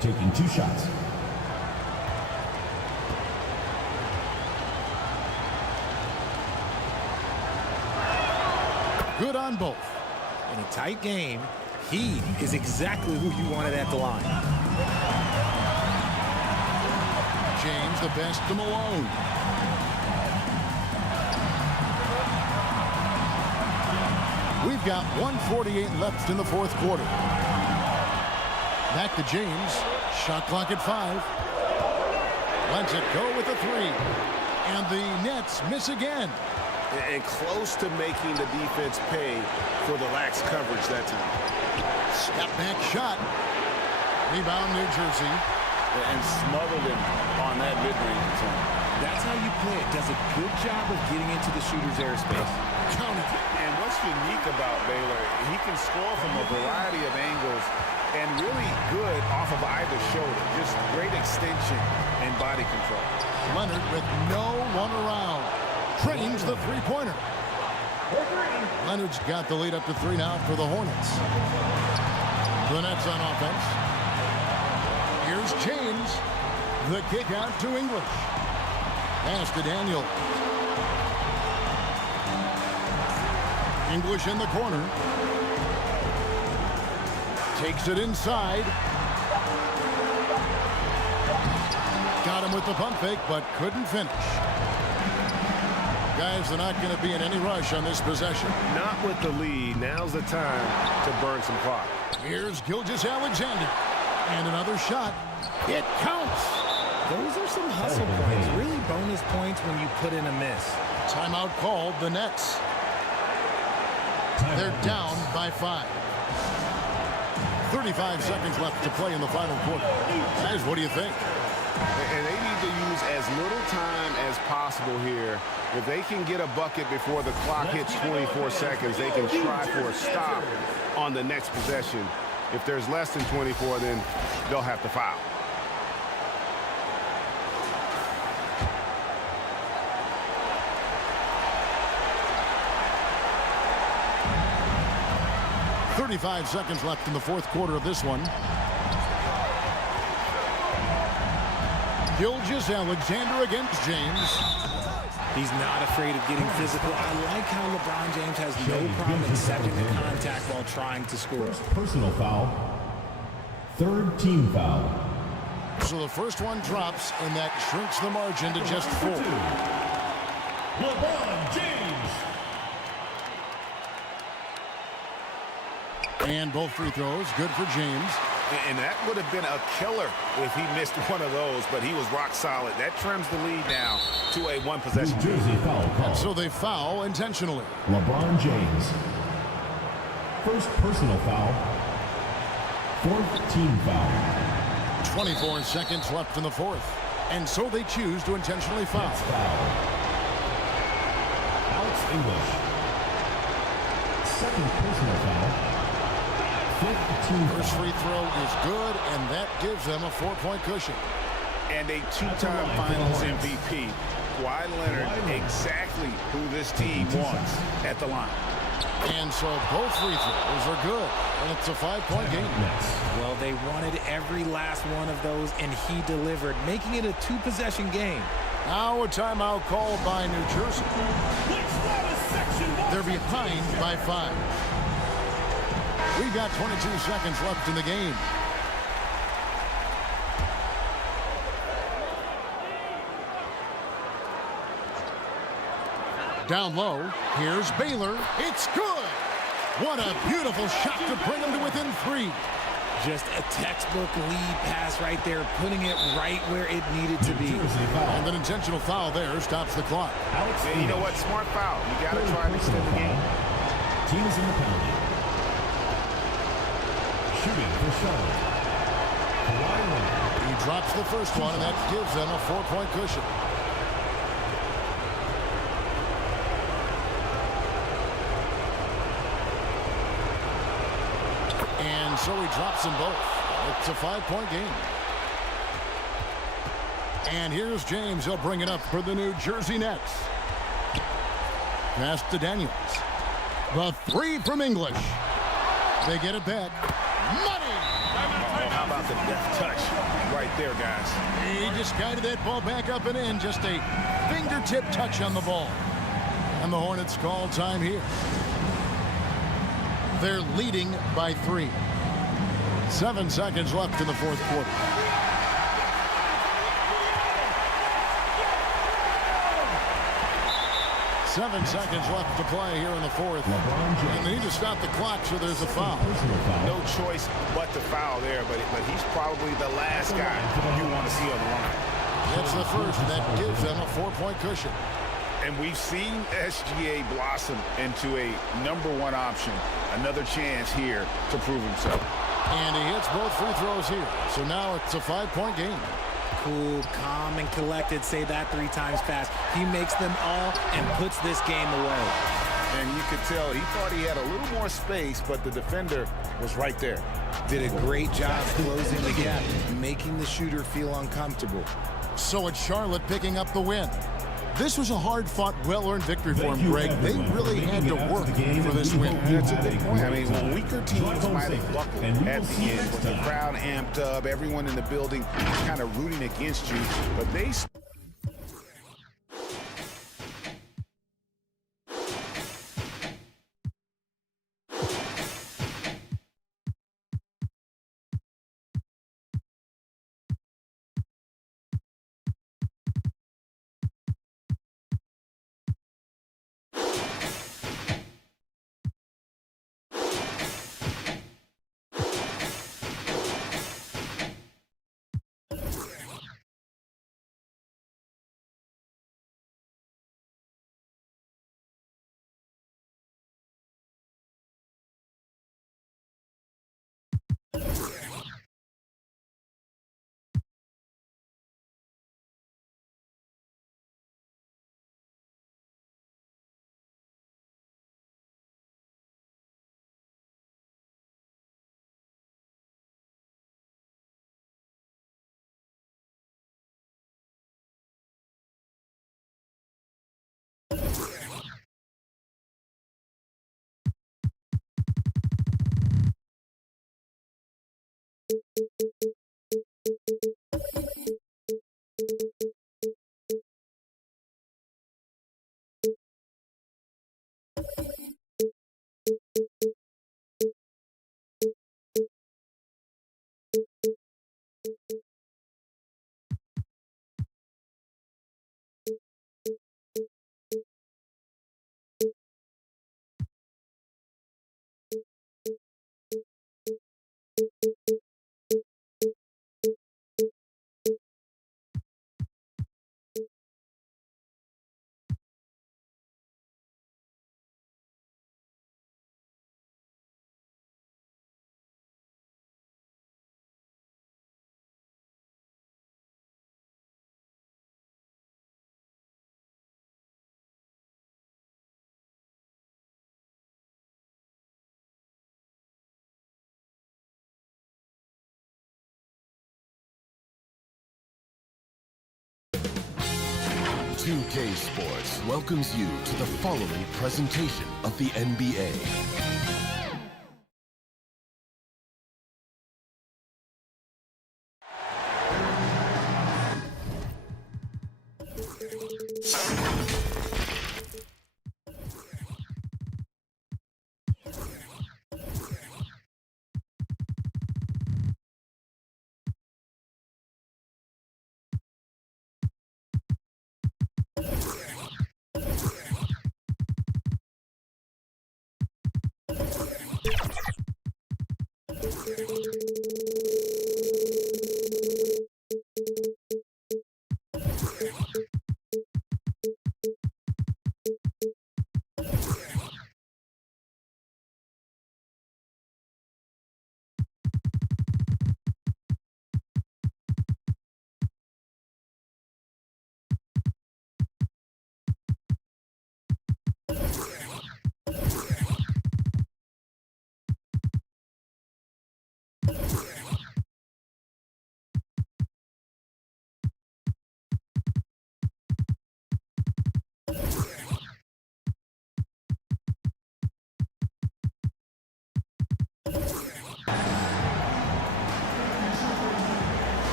Taking 2 shots. Good on both. In a tight game, he is exactly who you wanted at the line. James, the best to Malone. We've got 1:48 left in the 4th quarter. Back to James. Shot clock at 5. Lets it go with a 3. And the Nets miss again. And close to making the defense pay for the lax coverage that time. Step back shot. Rebound New Jersey. And smothered him on that mid-range attempt. That's how you play it. Does a good job of getting into the shooter's airspace. Count it. And what's unique about Baylor, he can score from a variety of angles and really good off of either shoulder. Just great extension and body control. Leonard with no one around. Trains the three-pointer. Leonard's got the lead up to 3 now for the Hornets. The Nets on offense. Here's James. The kick out to English. Pass to Daniel. English in the corner. Takes it inside. Got him with the pump fake, but couldn't finish. Guys, they're not going to be in any rush on this possession. Not with the lead. Now's the time to burn some clock. Here's Gilgeous-Alexander. And another shot. It counts. Those are some hustle points. Really bonus points when you put in a miss. Timeout called the Nets. They're down by 5. 35 seconds left to play in the final quarter. Guys, what do you think? And they need to use as little time as possible here. If they can get a bucket before the clock hits 24 seconds, they can try for a stop on the next possession. If there's less than 24, then they'll have to foul. .35 seconds left in the 4th quarter of this one. Gilgeous-Alexander against James. He's not afraid of getting physical. I like how LeBron James has no problem accepting the contact while trying to score. Personal foul. 3rd team foul. So the first one drops, and that shrinks the margin to just 4. LeBron James. And both free throws, good for James. And that would have been a killer if he missed one of those, but he was rock solid. That trims the lead now to a 1-possession. New Jersey foul call. And so they foul intentionally. LeBron James. 1st personal foul. 4th team foul. 24 seconds left in the 4th. And so they choose to intentionally foul. Alex English. 2nd personal foul. 5th team First foul. free throw is good, and that gives them a 4-point cushion. And a 2-time Finals MVP. Kawhi Leonard exactly who this team wants at the line. And so both free throws are good, and it's a 5-point game. Well, they wanted every last one of those, and he delivered, making it a 2-possession game. Now a timeout called by New Jersey. They're behind by 5. We've got 22 seconds left in the game. Down low, here's Baylor. It's good! What a beautiful shot to bring them to within 3. Just a textbook lead pass right there, putting it right where it needed to be. And an intentional foul there stops the clock. Yeah, you know what? Smart foul. You got to try to extend the game. Team is in the penalty. Shooting for Charlotte. Kawhi Leonard. He drops the first one, and that gives them a 4-point cushion. And so he drops them both. It's a 5-point game. And here's James. He'll bring it up for the New Jersey Nets. Pass to Daniels. The 3 from English. They get it back. Money! Oh, how about the deft touch right there, guys? He just guided that ball back up and in. Just a fingertip touch on the ball. And the Hornets call time here. They're leading by 3. 7 seconds left in the fourth quarter. Seven seconds left to play here in the fourth. And they need to stop the clock, so there's a foul. No choice but to foul there, but he's probably the last guy you want to see on the line. That's the first, and that gives them a 4-point cushion. And we've seen SGA blossom into a #1 option. Another chance here to prove himself. And he hits both free throws here. So now it's a 5-point game. Cool, calm, and collected. Say that 3 times fast. He makes them all and puts this game away. And you could tell he thought he had a little more space, but the defender was right there. Did a great job closing the gap, making the shooter feel uncomfortable. So it's Charlotte picking up the win. This was a hard-fought, well-earned victory for them, Greg. They really had to work for this win. That's a good point. I mean, when weaker teams might have buckled at the end, with the crowd amped up, everyone in the building kind of rooting against you, but they 2K Sports welcomes you to the following presentation of the NBA.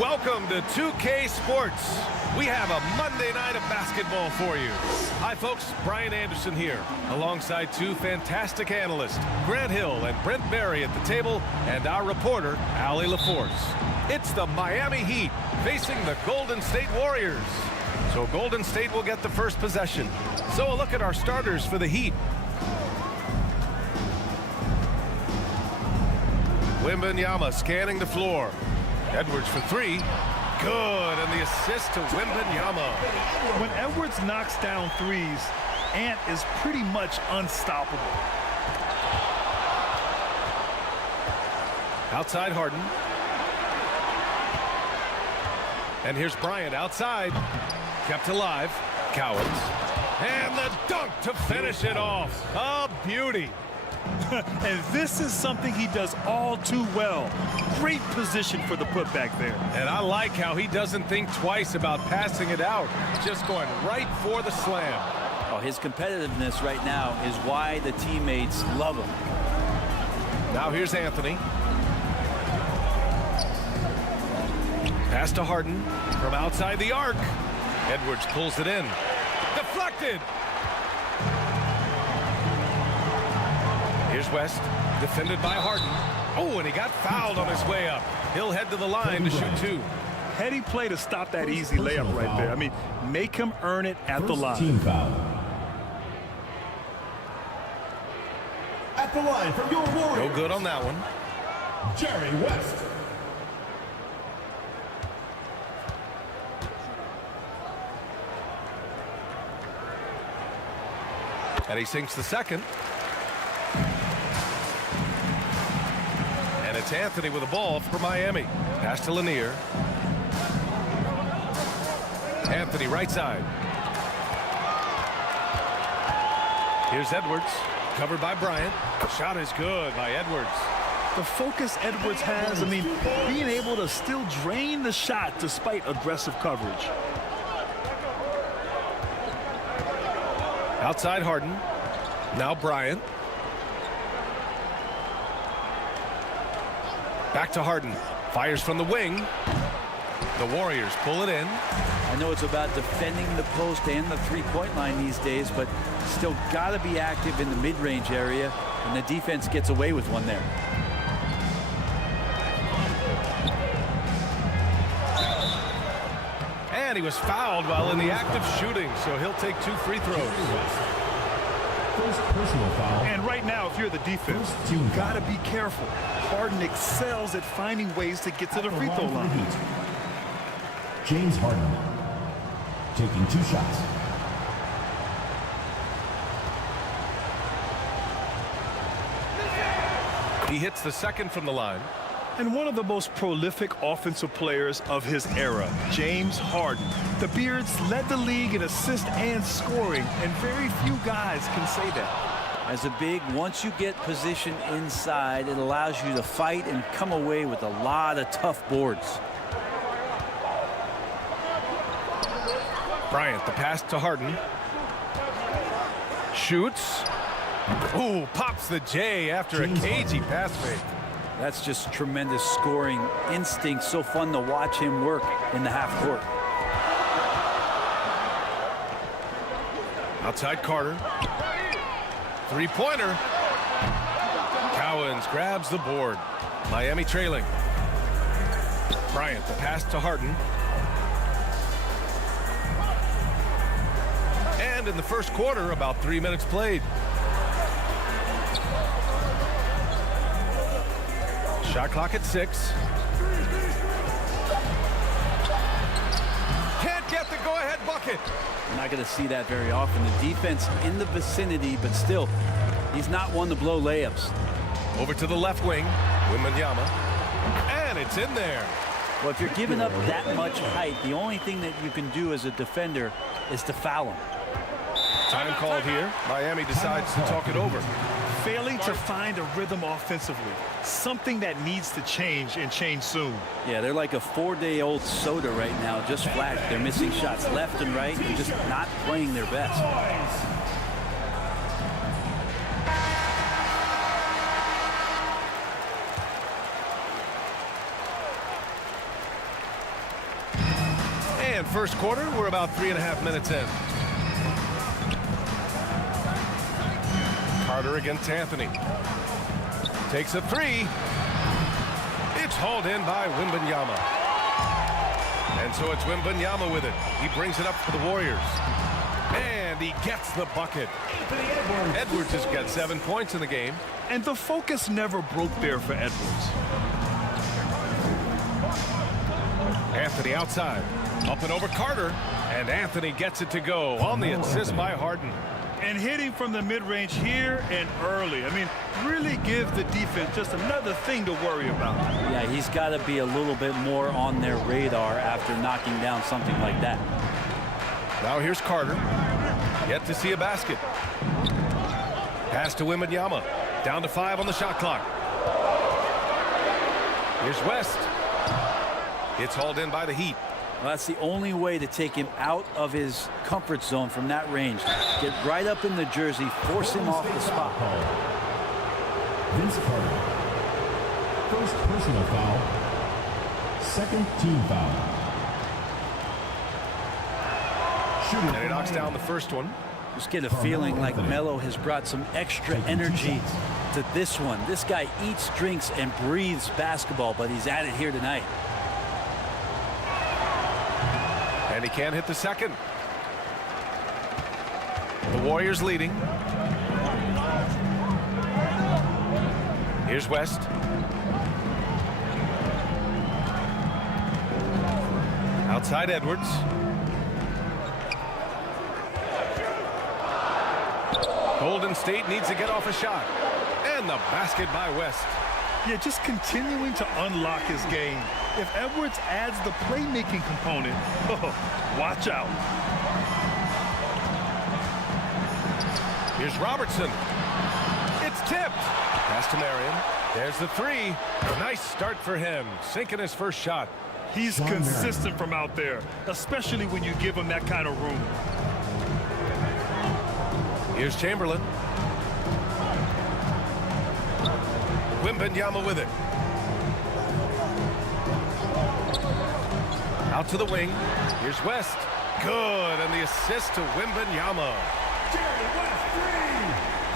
Welcome to 2K Sports. We have a Monday night of basketball for you. Hi folks, Brian Anderson here, alongside two fantastic analysts, Grant Hill and Brent Berry at the table, and our reporter, Allie LaForce. It's the Miami Heat facing the Golden State Warriors. So Golden State will get the first possession. So a look at our starters for the Heat. Wembanyama scanning the floor. Edwards for three. Good, and the assist to Wembanyama. When Edwards knocks down threes, Ant is pretty much unstoppable. Outside Harden. And here's Bryant outside. Kept alive. Cowens. And the dunk to finish it off. A beauty. And this is something he does all too well. Great position for the putback there. And I like how he doesn't think twice about passing it out. Just going right for the slam. Oh, his competitiveness right now is why the teammates love him. Now here's Anthony. Pass to Harden from outside the arc. Edwards pulls it in. Deflected. Here's West, defended by Harden. Oh, and he got fouled on his way up. He'll head to the line to shoot two. Heady play to stop that easy layup right there. I mean, make him earn it at the line. Team foul. At the line from your Warriors. No good on that one. Jerry West. And he sinks the second. And it's Anthony with the ball for Miami. Pass to Lanier. Anthony right side. Here's Edwards. Covered by Bryant. The shot is good by Edwards. The focus Edwards has, I mean, being able to still drain the shot despite aggressive coverage. Outside Harden. Now Bryant. Back to Harden. Fires from the wing. The Warriors pull it in. I know it's about defending the post and the three-point line these days, but still got to be active in the mid-range area, and the defense gets away with one there. And he was fouled while in the act of shooting, so he'll take 2 free throws. First personal foul. And right now, if you're the defense, you got to be careful. Harden excels at finding ways to get to the free throw line. James Harden taking 2 shots. He hits the second from the line. And one of the most prolific offensive players of his era, James Harden. The Beards led the league in assists and scoring, and very few guys can say that. As a big, once you get position inside, it allows you to fight and come away with a lot of tough boards. Bryant, the pass to Harden. Shoots. Ooh, pops the J after a cagey pass fake. That's just tremendous scoring instinct. So fun to watch him work in the half court. Outside Carter. Three-pointer. Cowens grabs the board. Miami trailing. Bryant, the pass to Harden. And in the first quarter, about 3 minutes played. Shot clock at 6. Can't get the go-ahead bucket. You're not going to see that very often. The defense in the vicinity, but still, he's not one to blow layups. Over to the left wing, Wembanyama. And it's in there. Well, if you're giving up that much height, the only thing that you can do as a defender is to foul him. Time called here. Miami decides to talk it over. Failing to find a rhythm offensively. Something that needs to change and change soon. Yeah, they're like a 4-day-old soda right now, just flat. They're missing shots left and right and just not playing their best. And first quarter, we're about 3.5 minutes in. Carter against Anthony. Takes a three. It's hauled in by Wembanyama. And so it's Wembanyama with it. He brings it up for the Warriors. And he gets the bucket. Edwards has got 7 points in the game. And the focus never broke there for Edwards. Anthony outside. Up and over Carter. And Anthony gets it to go on the assist by Harden. And hitting from the mid-range here and early. I mean, really give the defense just another thing to worry about. Yeah, he's got to be a little bit more on their radar after knocking down something like that. Now here's Carter. Yet to see a basket. Pass to Wembanyama. Down to 5 on the shot clock. Here's West. It's hauled in by the Heat. Well, that's the only way to take him out of his comfort zone from that range. Get right up in the jersey, force him off the spot. Vince Carter. First personal foul. Second team foul. And he knocks down the first one. Just get a feeling like Melo has brought some extra energy to this one. This guy eats, drinks, and breathes basketball, but he's at it here tonight. And he can't hit the second. The Warriors leading. Here's West. Outside Edwards. Golden State needs to get off a shot. And the basket by West. Yeah, just continuing to unlock his game. If Edwards adds the playmaking component, watch out. Here's Robertson. It's tipped. Pass to Marion. There's the three. Nice start for him. Sinking his first shot. He's consistent from out there, especially when you give him that kind of room. Here's Chamberlain. Wembanyama with it. Out to the wing. Here's West. Good, and the assist to Wembanyama.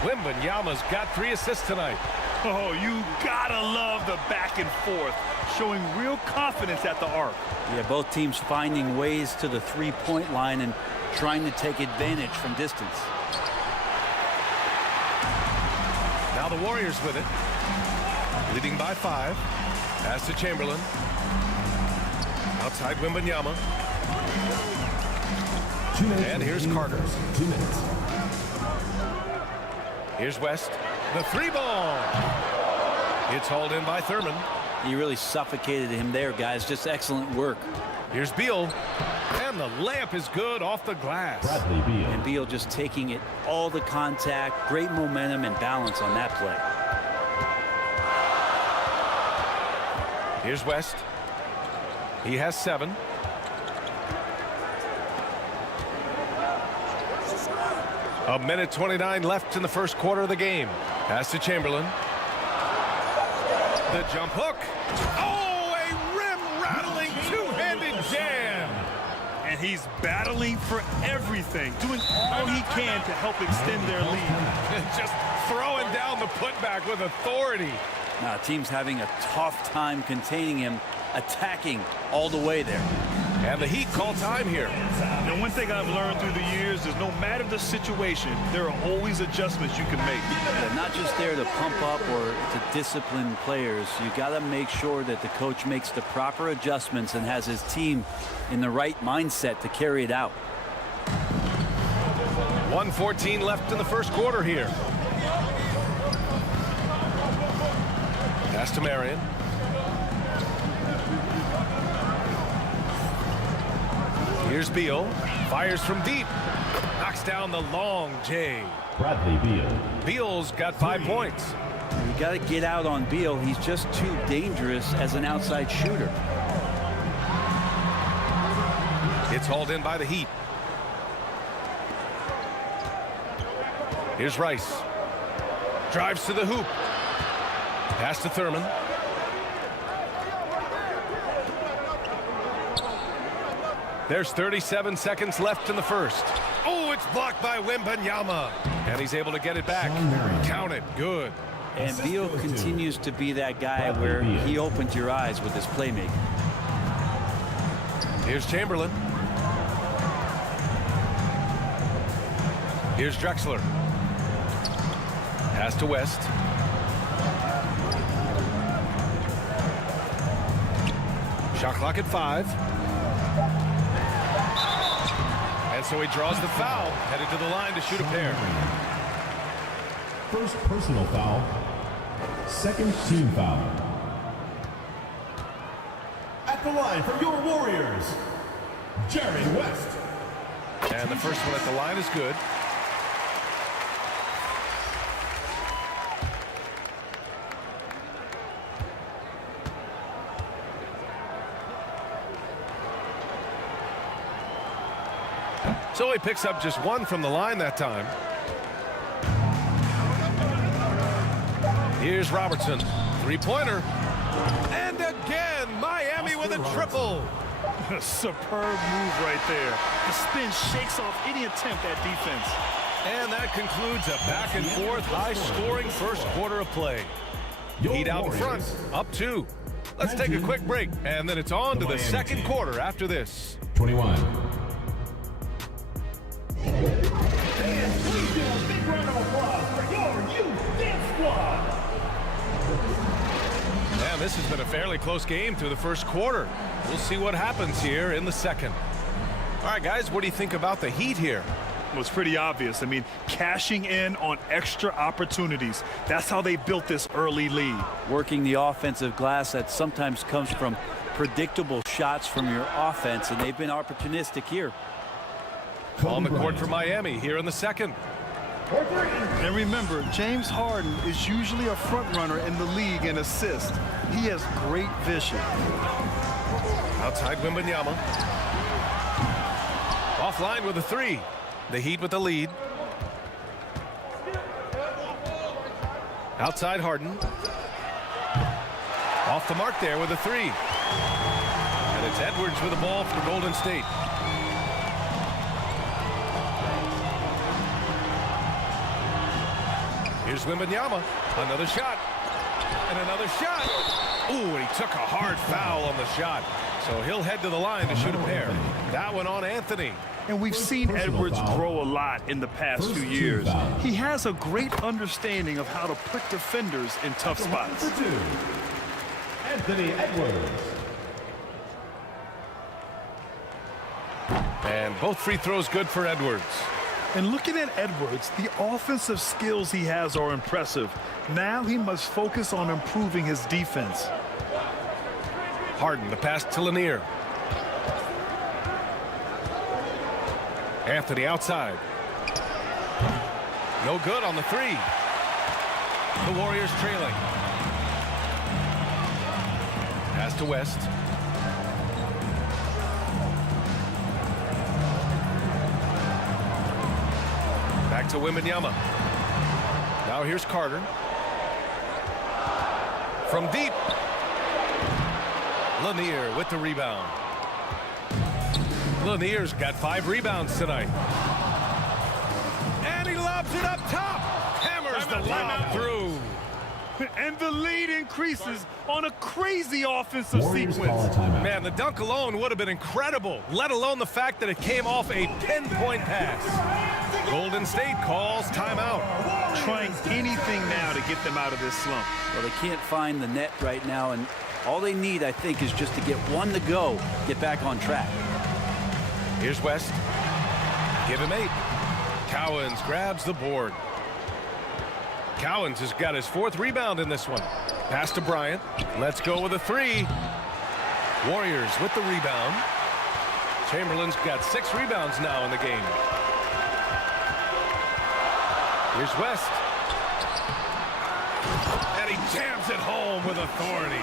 Wembanyama's got 3 assists tonight. Oh, you gotta love the back and forth, showing real confidence at the arc. Yeah, both teams finding ways to the three-point line and trying to take advantage from distance. Now the Warriors with it. Leading by 5. Pass to Chamberlain. Outside Wembanyama. And here's Carter. 2 minutes. Here's West. The 3-ball. It's hauled in by Thurman. He really suffocated him there, guys. Just excellent work. Here's Beal. And the layup is good off the glass. Bradley Beal. And Beal just taking it all the contact, great momentum and balance on that play. Here's West. He has 7. A minute 29 left in the first quarter of the game. Pass to Chamberlain. The jump hook. Oh, a rim-rattling two-handed jam. And he's battling for everything, doing all he can to help extend their lead. Just throwing down the putback with authority. Now, team's having a tough time containing him, attacking all the way there. And the Heat call time here. And one thing I've learned through the years is no matter the situation, there are always adjustments you can make. They're not just there to pump up or to discipline players. You got to make sure that the coach makes the proper adjustments and has his team in the right mindset to carry it out. 1:14 left in the first quarter here. Pass to Marion. Here's Beal. Fires from deep. Knocks down the long J. Bradley Beal. Beal's got 5 points. You got to get out on Beal. He's just too dangerous as an outside shooter. It's hauled in by the Heat. Here's Rice. Drives to the hoop. Pass to Thurman. There's 37 seconds left in the first. Oh, it's blocked by Wembanyama. And he's able to get it back. Count it. Good. And Beal continues to be that guy where he opens your eyes with his playmaking. Here's Chamberlain. Here's Drexler. Pass to West. Shot clock at 5. And so he draws the foul, headed to the line to shoot a pair. First personal foul. Second team foul. At the line for your Warriors, Jerry West. And the first one at the line is good. So he picks up just 1 from the line that time. Here's Robertson. Three-pointer. And again, Miami with a triple. A superb move right there. The spin shakes off any attempt at defense. And that concludes a back-and-forth, high-scoring first quarter of play. Heat out in front, up 2. Let's take a quick break, and then it's on to the second quarter after this. 21. And please give a big round of applause for your youth dance squad. Man, this has been a fairly close game through the first quarter. We'll see what happens here in the second. All right, guys, what do you think about the Heat here? Well, it's pretty obvious. I mean, cashing in on extra opportunities. That's how they built this early lead. Working the offensive glass that sometimes comes from predictable shots from your offense, and they've been opportunistic here. On the court for Miami here in the second. And remember, James Harden is usually a front runner in the league in assists. He has great vision. Outside Wembanyama. Offline with a 3. The Heat with the lead. Outside Harden. Off the mark there with a 3. And it's Edwards with the ball for Golden State. Here's Wembanyama. Another shot. And another shot. Ooh, and he took a hard foul on the shot. So he'll head to the line to shoot a pair. That one on Anthony. And we've seen Edwards grow a lot in the past few years. He has a great understanding of how to put defenders in tough spots. Anthony Edwards. And both free throws good for Edwards. And looking at Edwards, the offensive skills he has are impressive. Now he must focus on improving his defense. Harden, the pass to Lanier. Anthony outside. No good on the 3. The Warriors trailing. Pass to West. Back Back to Wembanyama. Now here's Carter. From deep. Lanier with the rebound. Lanier's got 5 rebounds tonight. And he lobs it up top. Hammers the lob through. And the lead increases on a crazy offensive sequence. Man, the dunk alone would have been incredible, let alone the fact that it came off a pinpoint pass. Golden State calls timeout. Trying anything now to get them out of this slump. Well, they can't find the net right now, and all they need, I think, is just to get one to go, get back on track. Here's West. Give him 8. Cowens grabs the board. Cowens has got his 4th rebound in this one. Pass to Bryant. Let's go with a 3. Warriors with the rebound. Chamberlain's got 6 rebounds now in the game. Here's West. And he jams it home with authority.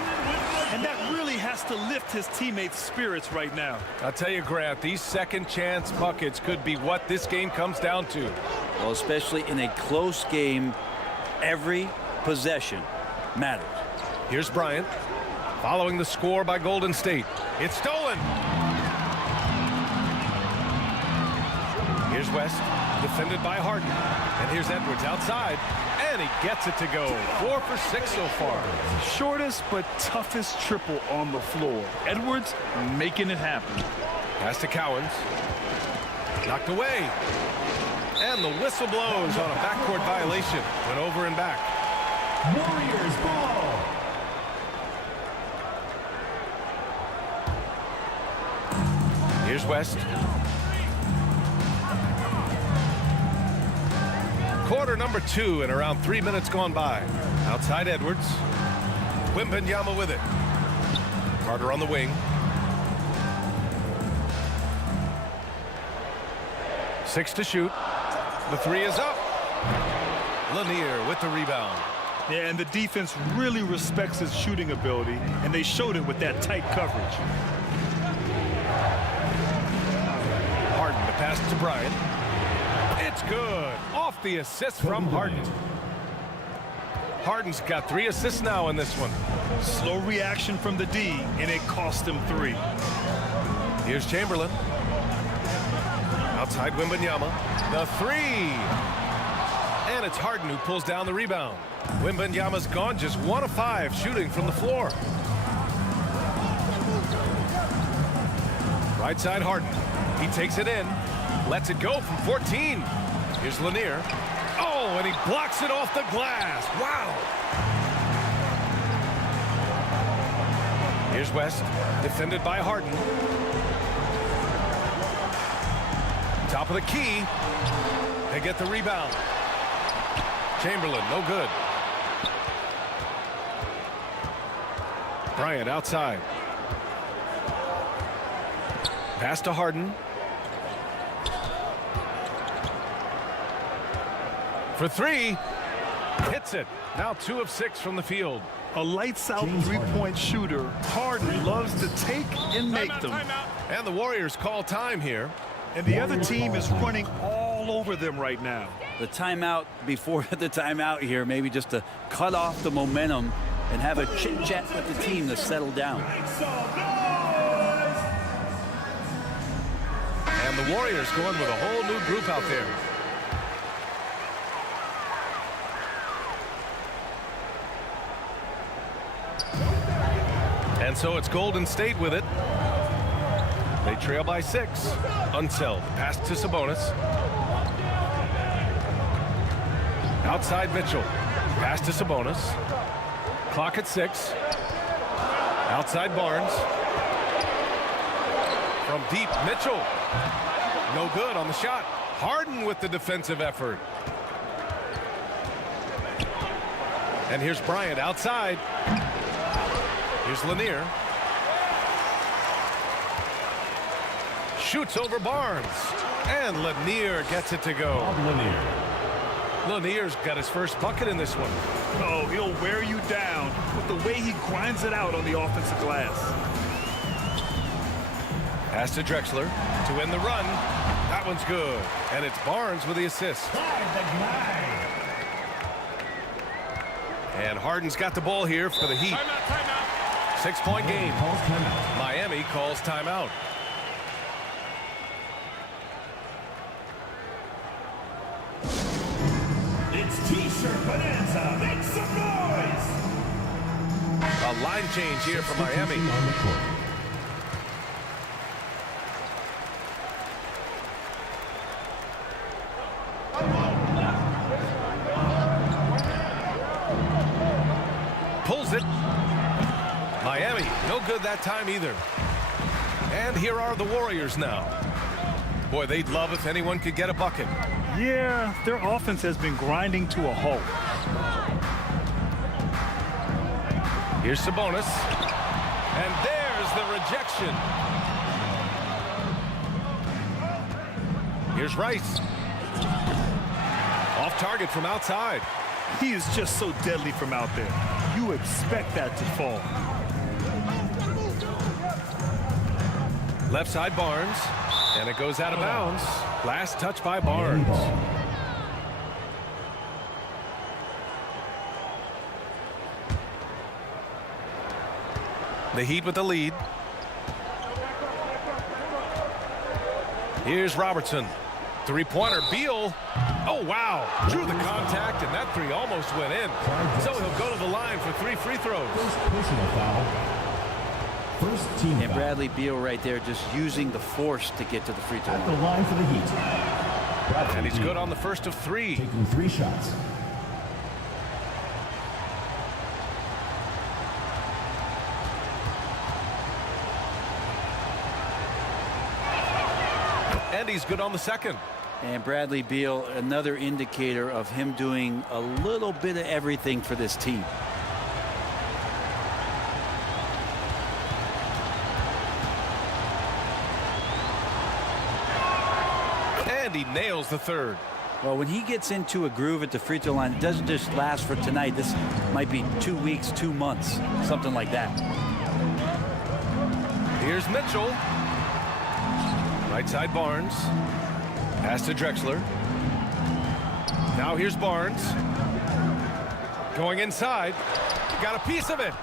And that really has to lift his teammates' spirits right now. I'll tell you, Grant, these second chance buckets could be what this game comes down to. Well, especially in a close game, every possession matters. Here's Bryant. Following the score by Golden State. It's stolen. Here's West. Defended by Harden. And here's Edwards outside. And he gets it to go. 4 for 6 so far. Shortest but toughest triple on the floor. Edwards making it happen. Pass to Cowens. Knocked away. And the whistle blows on a backcourt violation. Went over and back. Warriors ball. Here's West. Quarter number 2 and around 3 minutes gone by. Outside Edwards. Wembanyama with it. Carter on the wing. 6 to shoot. The 3 is up. Lanier with the rebound. Yeah, and the defense really respects his shooting ability, and they showed it with that tight coverage. Harden, the pass to Bryant. It's good. Off the assist from Harden. Harden's got 3 assists now in this one. Slow reaction from the D, and it cost him 3. Here's Chamberlain. Outside Wembanyama. The 3. And it's Harden who pulls down the rebound. Wembanyama's gone just 1 of 5 shooting from the floor. Right side Harden. He takes it in. Lets it go from 14. Here's Lanier. Oh, and he blocks it off the glass. Wow. Here's West. Defended by Harden. Top of the key. They get the rebound. Chamberlain, no good. Bryant outside. Pass to Harden. For 3. Hits it. Now 2 of 6 from the field. A lights-out three-point shooter. Harden loves to take and make them. And the Warriors call time here. And the other team is running all over them right now. The timeout before the timeout here, maybe just to cut off the momentum and have a chit-chat with the team to settle down. And the Warriors going with a whole new group out there. And so it's Golden State with it. They trail by 6. Unseld. Pass to Sabonis. Outside Mitchell. Pass to Sabonis. Clock at 6. Outside Barnes. From deep, Mitchell. No good on the shot. Harden with the defensive effort. And here's Bryant outside. Here's Lanier. Shoots over Barnes. And Lanier gets it to go. Lanier's got his first bucket in this one. Oh, he'll wear you down with the way he grinds it out on the offensive glass. Pass to Drexler to win the run. That one's good. And it's Barnes with the assist. And Harden's got the ball here for the Heat. Timeout. 6-point game. Miami calls timeout. It's T-shirt bonanza. Make some noise. A line change here for Miami. Pulls it. Miami, no good that time either. And here are the Warriors now. Boy, they'd love if anyone could get a bucket. Yeah, their offense has been grinding to a halt. Here's Sabonis. And there's the rejection. Here's Rice. Off target from outside. He is just so deadly from out there. You expect that to fall. Left side Barnes. And it goes out of bounds. Last touch by Barnes. The Heat with the lead. Here's Robertson. Three-pointer. Beal. Oh, wow. Drew the contact, and that three almost went in. So he'll go to the line for 3 free throws. Personal foul. First team And Bradley Beal right there just using the force to get to the free throw at the line for the Heat. Bradley And he's Beal good on the first of 3. taking 3 shots. And he's good on the second. And Bradley Beal, another indicator of him doing a little bit of everything for this team. And he nails the third. Well, when he gets into a groove at the free throw line, it doesn't just last for tonight. This might be 2 weeks, 2 months, something like that. Here's Mitchell. Right side Barnes. Pass to Drexler. Now here's Barnes. Going inside. Got a piece of it.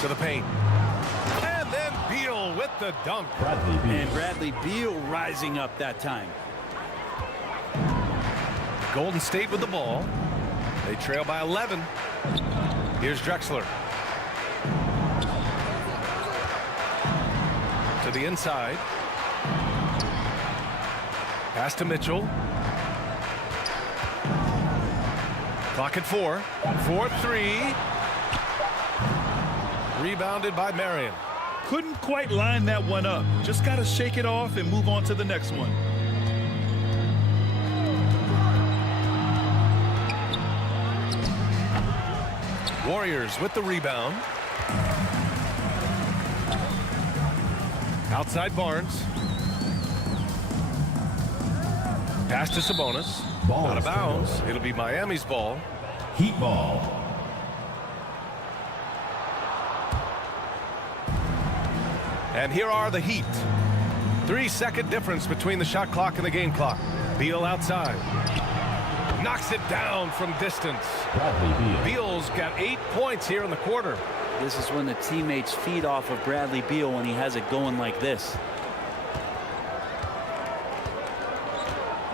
To the paint. And then Beal with the dunk. And Bradley Beal rising up that time. Golden State with the ball. They trail by 11. Here's Drexler. To the inside. Pass to Mitchell. Clock at 4. 4-3. Rebounded by Marion. Couldn't quite line that one up. Just got to shake it off and move on to the next one. Warriors with the rebound. Outside Barnes. Pass to Sabonis. Ball out of is bounds. good. It'll be Miami's ball. Heat ball. And here are the Heat. 3-second difference between the shot clock and the game clock. Beal outside. Knocks it down from distance. Beal's got 8 points here in the quarter. This is when the teammates feed off of Bradley Beal when he has it going like this.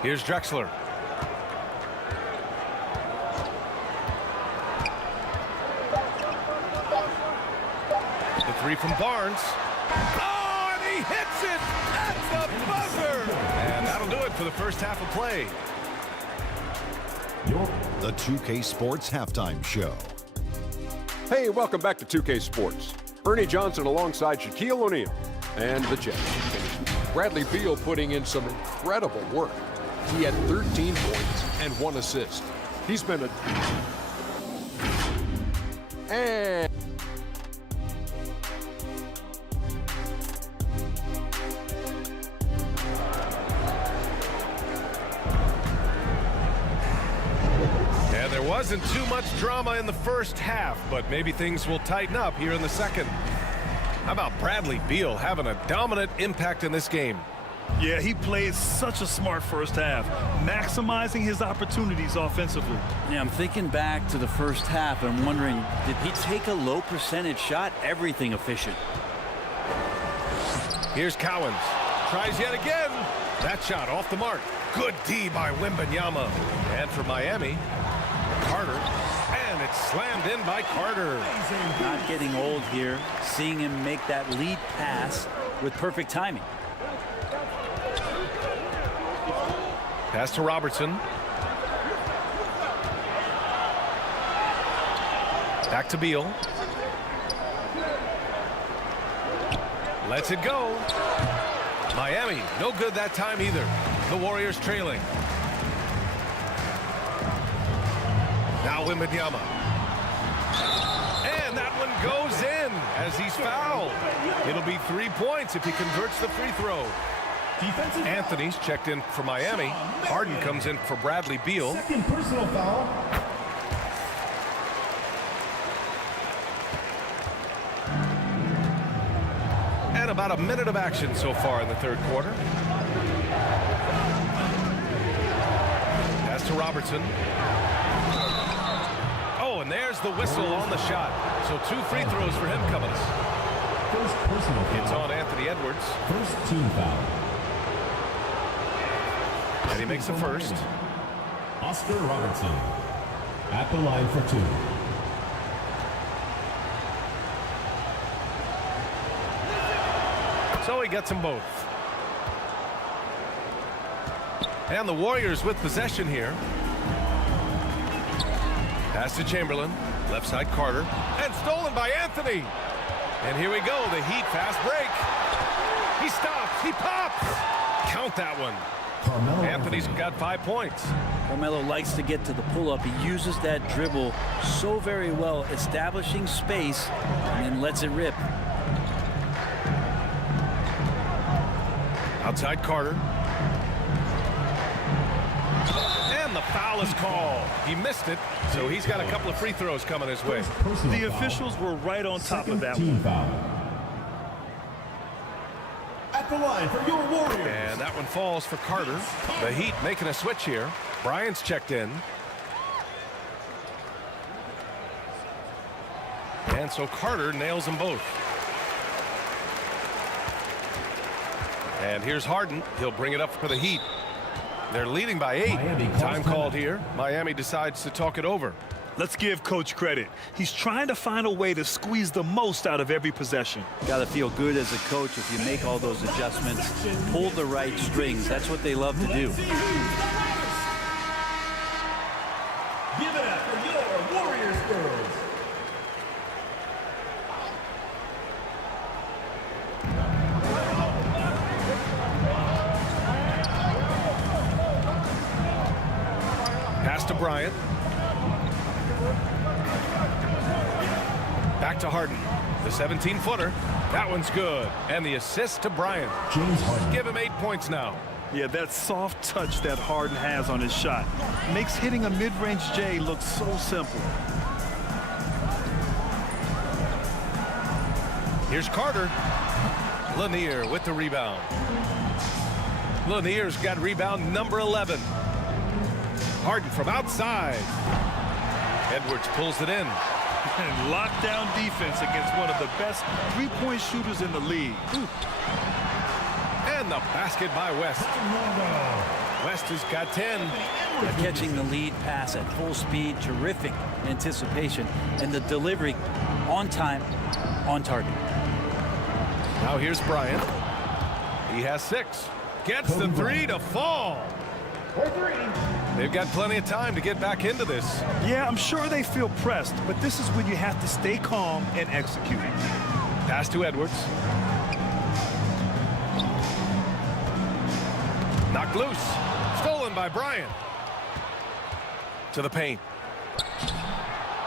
Here's Drexler. The three from Barnes. Oh, and he hits it at the buzzer. And that'll do it for the first half of play. The 2K Sports Halftime Show. Hey, welcome back to 2K Sports. Ernie Johnson alongside Shaquille O'Neal and the Jets. Bradley Beal putting in some incredible work. He had 13 points and 1 assist. He's been and there wasn't too much drama in the first half, but maybe things will tighten up here in the second. How about Bradley Beal having a dominant impact in this game? Yeah, he played such a smart first half, maximizing his opportunities offensively. Yeah, I'm thinking back to the first half and wondering, did he take a low percentage shot? Everything efficient. Here's Cowens. Tries yet again. That shot off the mark. Good D by Wembanyama. And for Miami, Carter. And it's slammed in by Carter. Not getting old here. Seeing him make that lead pass with perfect timing. Pass to Robertson. Back to Beal. Lets it go. Miami, no good that time either. The Warriors trailing. Now Wembanyama. And that one goes in as he's fouled. It'll be 3 points if he converts the free throw. Anthony's checked in for Miami. Harden comes in for Bradley Beal. Second personal foul. And about a minute of action so far in the third quarter. Pass to Robertson. Oh, and there's the whistle on the shot. So 2 free throws for him coming. First personal foul. It's on Anthony Edwards. First team foul. And he makes the first. Oscar Robertson at the line for 2. So he gets them both. And the Warriors with possession here. Pass to Chamberlain. Left side Carter. And stolen by Anthony. And here we go. The Heat fast break. He stops. He pops. Count that one. Anthony's got 5 points. Carmelo likes to get to the pull-up. He uses that dribble so very well, establishing space, and then lets it rip. Outside Carter. And the foul is called. He missed it, so he's got a couple of free throws coming his way. The officials were right on top of that one. At the line for your Warriors. And that one falls for Carter. The Heat making a switch here. Bryant's checked in. And so Carter nails them both. And here's Harden. He'll bring it up for the Heat. They're leading by 8. Time called here. Miami decides to talk it over. Let's give Coach credit. He's trying to find a way to squeeze the most out of every possession. Got to feel good as a coach if you make all those adjustments, pull the right strings. That's what they love to do. Give it up for your Warriors girls. Pass to Bryant. Back to Harden. The 17-footer. That one's good. And the assist to Bryant. James Harden. Give him 8 points now. Yeah, that soft touch that Harden has on his shot makes hitting a mid-range J look so simple. Here's Carter. Lanier with the rebound. Lanier's got rebound number 11. Harden from outside. Edwards pulls it in. And lockdown defense against one of the best three-point shooters in the league. And the basket by West. West has got 10. Catching the lead pass at full speed, terrific anticipation, and the delivery on time, on target. Now here's Bryant. He has 6. Gets the 3 to fall. They've got plenty of time to get back into this. Yeah, I'm sure they feel pressed, but this is when you have to stay calm and execute. Pass to Edwards. Knocked loose. Stolen by Bryant. To the paint.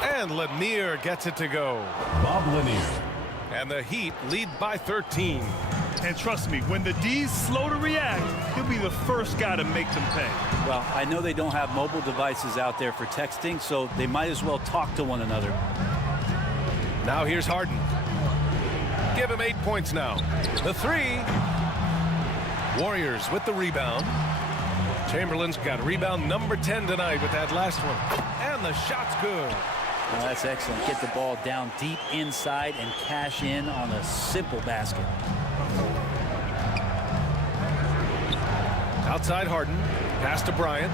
And Lanier gets it to go. Bob Lanier. And the Heat lead by 13. And trust me, when the D's slow to react, he'll be the first guy to make them pay. Well, I know they don't have mobile devices out there for texting, so they might as well talk to one another. Now here's Harden. give him 8 points now. The three. Warriors with the rebound. Chamberlain's got rebound number 10 tonight with that last one. And the shot's good. Well, that's excellent. Get the ball down deep inside and cash in on a simple basket. Outside Harden. Pass to Bryant.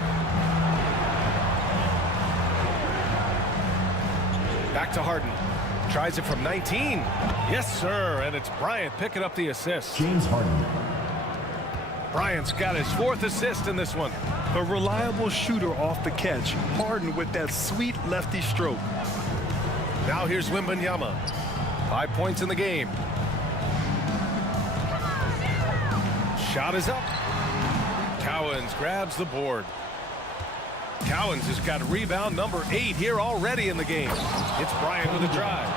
Back to Harden. Tries it from 19. Yes, sir. And it's Bryant picking up the assist. James Harden. Bryant's got his 4th assist in this one. A reliable shooter off the catch. Harden with that sweet lefty stroke. Now here's Wembanyama. 5 points in the game. Shot is up. Cowens grabs the board. Cowens has got rebound number 8 here already in the game. It's Bryant with a drive.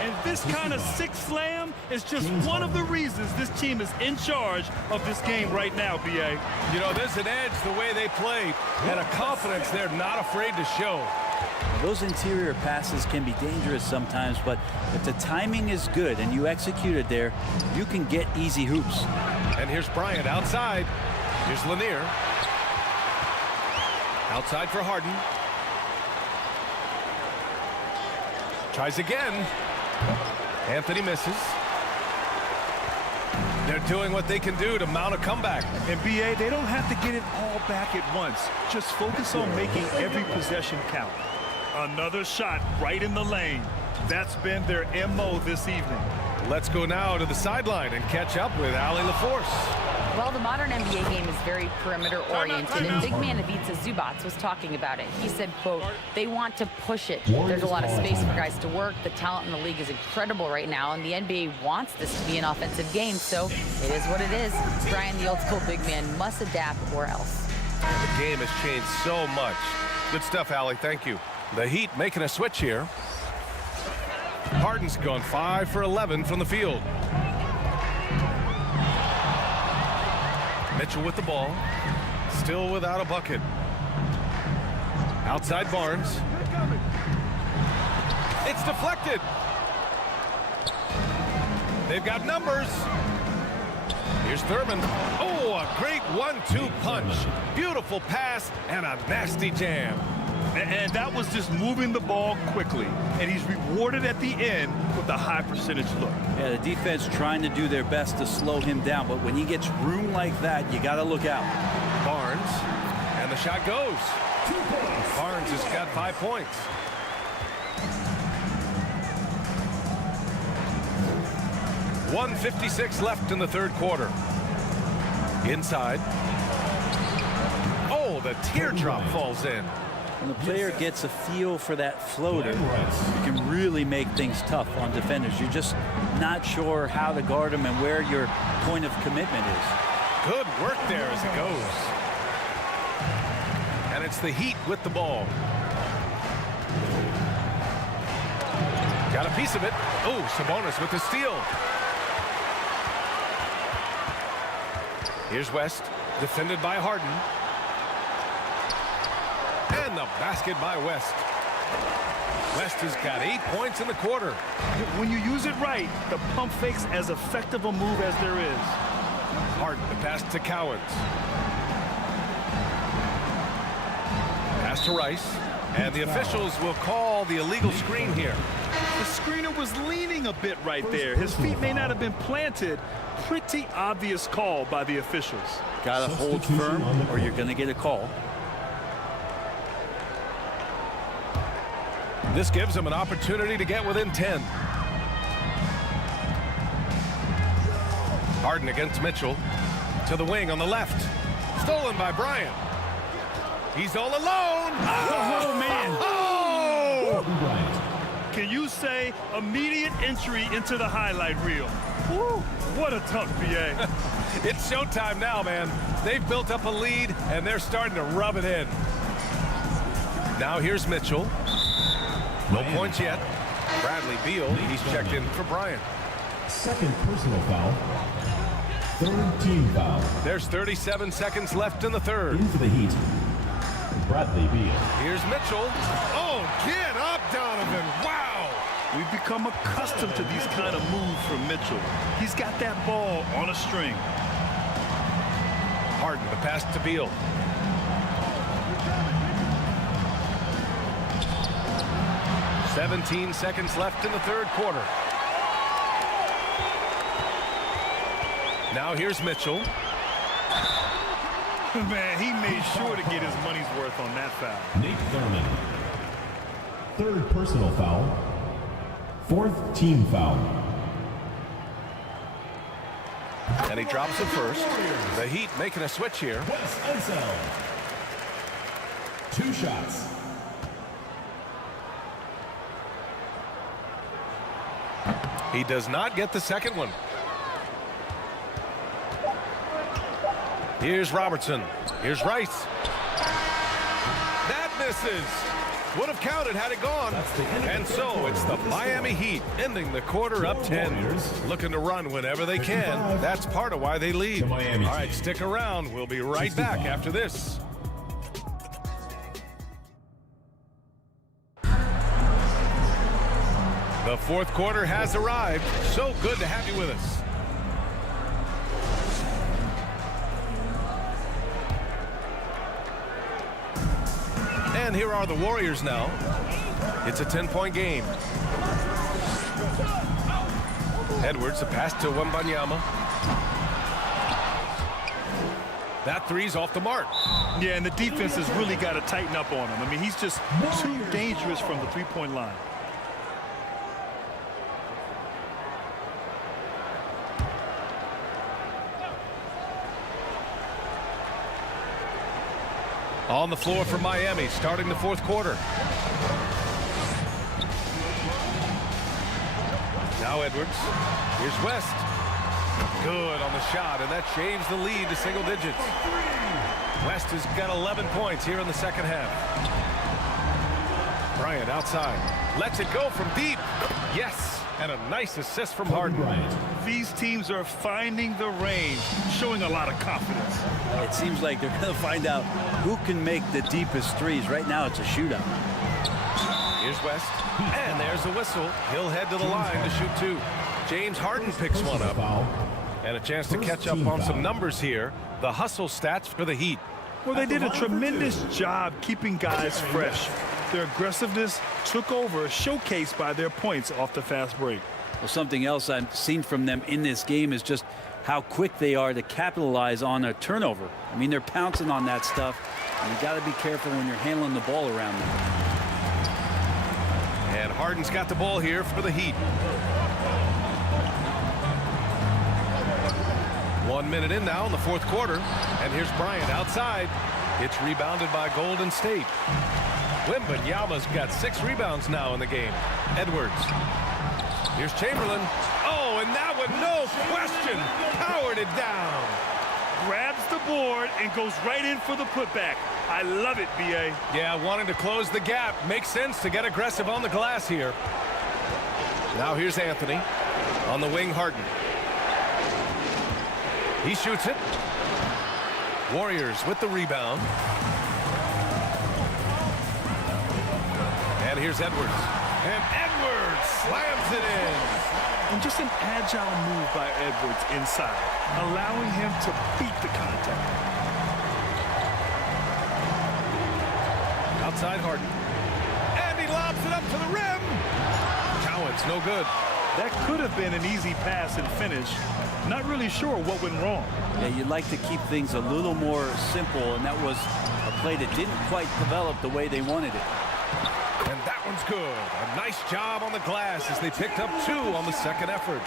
And this kind of sick slam is just one of the reasons this team is in charge of this game right now, B.A. You know, there's an edge the way they play and a confidence they're not afraid to show. Those interior passes can be dangerous sometimes, but if the timing is good and you execute it there, you can get easy hoops. And here's Bryant outside. Here's Lanier. Outside for Harden. Tries again. Anthony misses. They're doing what they can do to mount a comeback. And B.A., they don't have to get it all back at once. Just focus on making every possession count. Another shot right in the lane. That's been their MO this evening. Let's go now to the sideline and catch up with Allie LaForce. Well, the modern NBA game is very perimeter-oriented, and big man Ivica Zubac was talking about it. He said, quote, they want to push it. There's a lot of space for guys to work. The talent in the league is incredible right now, and the NBA wants this to be an offensive game, so it is what it is. Brian, the old-school big man, must adapt or else. The game has changed so much. Good stuff, Allie. Thank you. The Heat making a switch here. Harden's gone 5 for 11 from the field. Mitchell with the ball. Still without a bucket. Outside Barnes. It's deflected. They've got numbers. Here's Thurman. Oh, a great 1-2 punch. Beautiful pass and a nasty jam. And that was just moving the ball quickly. And he's rewarded at the end with a high percentage look. Yeah, the defense trying to do their best to slow him down, but when he gets room like that, you got to look out. Barnes, and the shot goes. Barnes has got 5 points. .156 left in the third quarter. Inside. Oh, the teardrop falls in. When the player gets a feel for that floater, you can really make things tough on defenders. You're just not sure how to guard them and where your point of commitment is. Good work there as it goes. And it's the Heat with the ball. Got a piece of it. Oh, Sabonis with the steal. Here's West, defended by Harden. And the basket by West. West has got 8 points in the quarter. When you use it right, the pump fake's as effective a move as there is. Harden, the pass to Cowens. Pass to Rice. And the officials will call the illegal screen here. The screener was leaning a bit right there. His feet may not have been planted. Pretty obvious call by the officials. Gotta hold firm or you're gonna get a call. This gives them an opportunity to get within 10. Harden against Mitchell. To the wing on the left. Stolen by Bryant. He's all alone. Oh, man. Oh! Can you say immediate entry into the highlight reel? Woo, what a tuck, B.A. It's showtime now, man. They've built up a lead, and they're starting to rub it in. Now here's Mitchell. No points yet. Bradley Beal, he's checked in for Bryant. Second personal foul. Third team foul. There's 37 seconds left in the third. In for the Heat, Bradley Beal. Here's Mitchell. Oh, get up, Donovan. Wow. We've become accustomed to these kind of moves from Mitchell. He's got that ball on a string. Harden, the pass to Beal. "17 seconds left in the third quarter. Now here's Mitchell. Man, he made sure to get his money's worth on that foul. Nate Thurman. Third personal foul. Fourth team foul. And he drops it first. The Heat making a switch here. Wes Unseld. 2 shots. He does not get the second one. Here's Robertson. Here's Rice. That misses. Would have counted had it gone. And so it's the Miami Heat ending the quarter up 10. Looking to run whenever they can. That's part of why they lead. All right, stick around. We'll be right back after this. The fourth quarter has arrived. So good to have you with us. And here are the Warriors now. It's a 10-point game. Edwards, a pass to Wembanyama. That three's off the mark. Yeah, and the defense has really got to tighten up on him. I mean, he's just too dangerous from the three-point line. On the floor for Miami, starting the fourth quarter. Now Edwards. Here's West. Good on the shot, and that shaves the lead to single digits. West has got 11 points here in the second half. Bryant outside. Lets it go from deep. Yes, and a nice assist from Harden. These teams are finding the range, showing a lot of confidence. It seems like they're going to find out who can make the deepest threes. Right now, it's a shootout. Here's West, and there's the whistle. He'll head to the line to shoot 2. James Harden picks one up. And a chance to catch up on some numbers here. The hustle stats for the Heat. Well, they did a tremendous job keeping guys fresh. Their aggressiveness took over, showcased by their points off the fast break. Well, something else I've seen from them in this game is just how quick they are to capitalize on a turnover. I mean, they're pouncing on that stuff, and you got to be careful when you're handling the ball around them. And Harden's got the ball here for the Heat. 1 minute in now in the fourth quarter, and here's Bryant outside. It's rebounded by Golden State. Wembanyama's got 6 rebounds now in the game. Edwards. Here's Chamberlain. Oh, and that one, no question, powered it down. Grabs the board and goes right in for the putback. I love it, B.A. Yeah, wanting to close the gap. Makes sense to get aggressive on the glass here. Now here's Anthony. On the wing, Harden. He shoots it. Warriors with the rebound. And here's Edwards. And Edwards slams it in. And just an agile move by Edwards inside, allowing him to beat the contact. Outside Harden. And he lobs it up to the rim. Cowan's no good. That could have been an easy pass and finish. Not really sure what went wrong. Yeah, you'd like to keep things a little more simple, and that was a play that didn't quite develop the way they wanted it. And that one's good. A nice job on the glass as they picked up 2 on the second effort.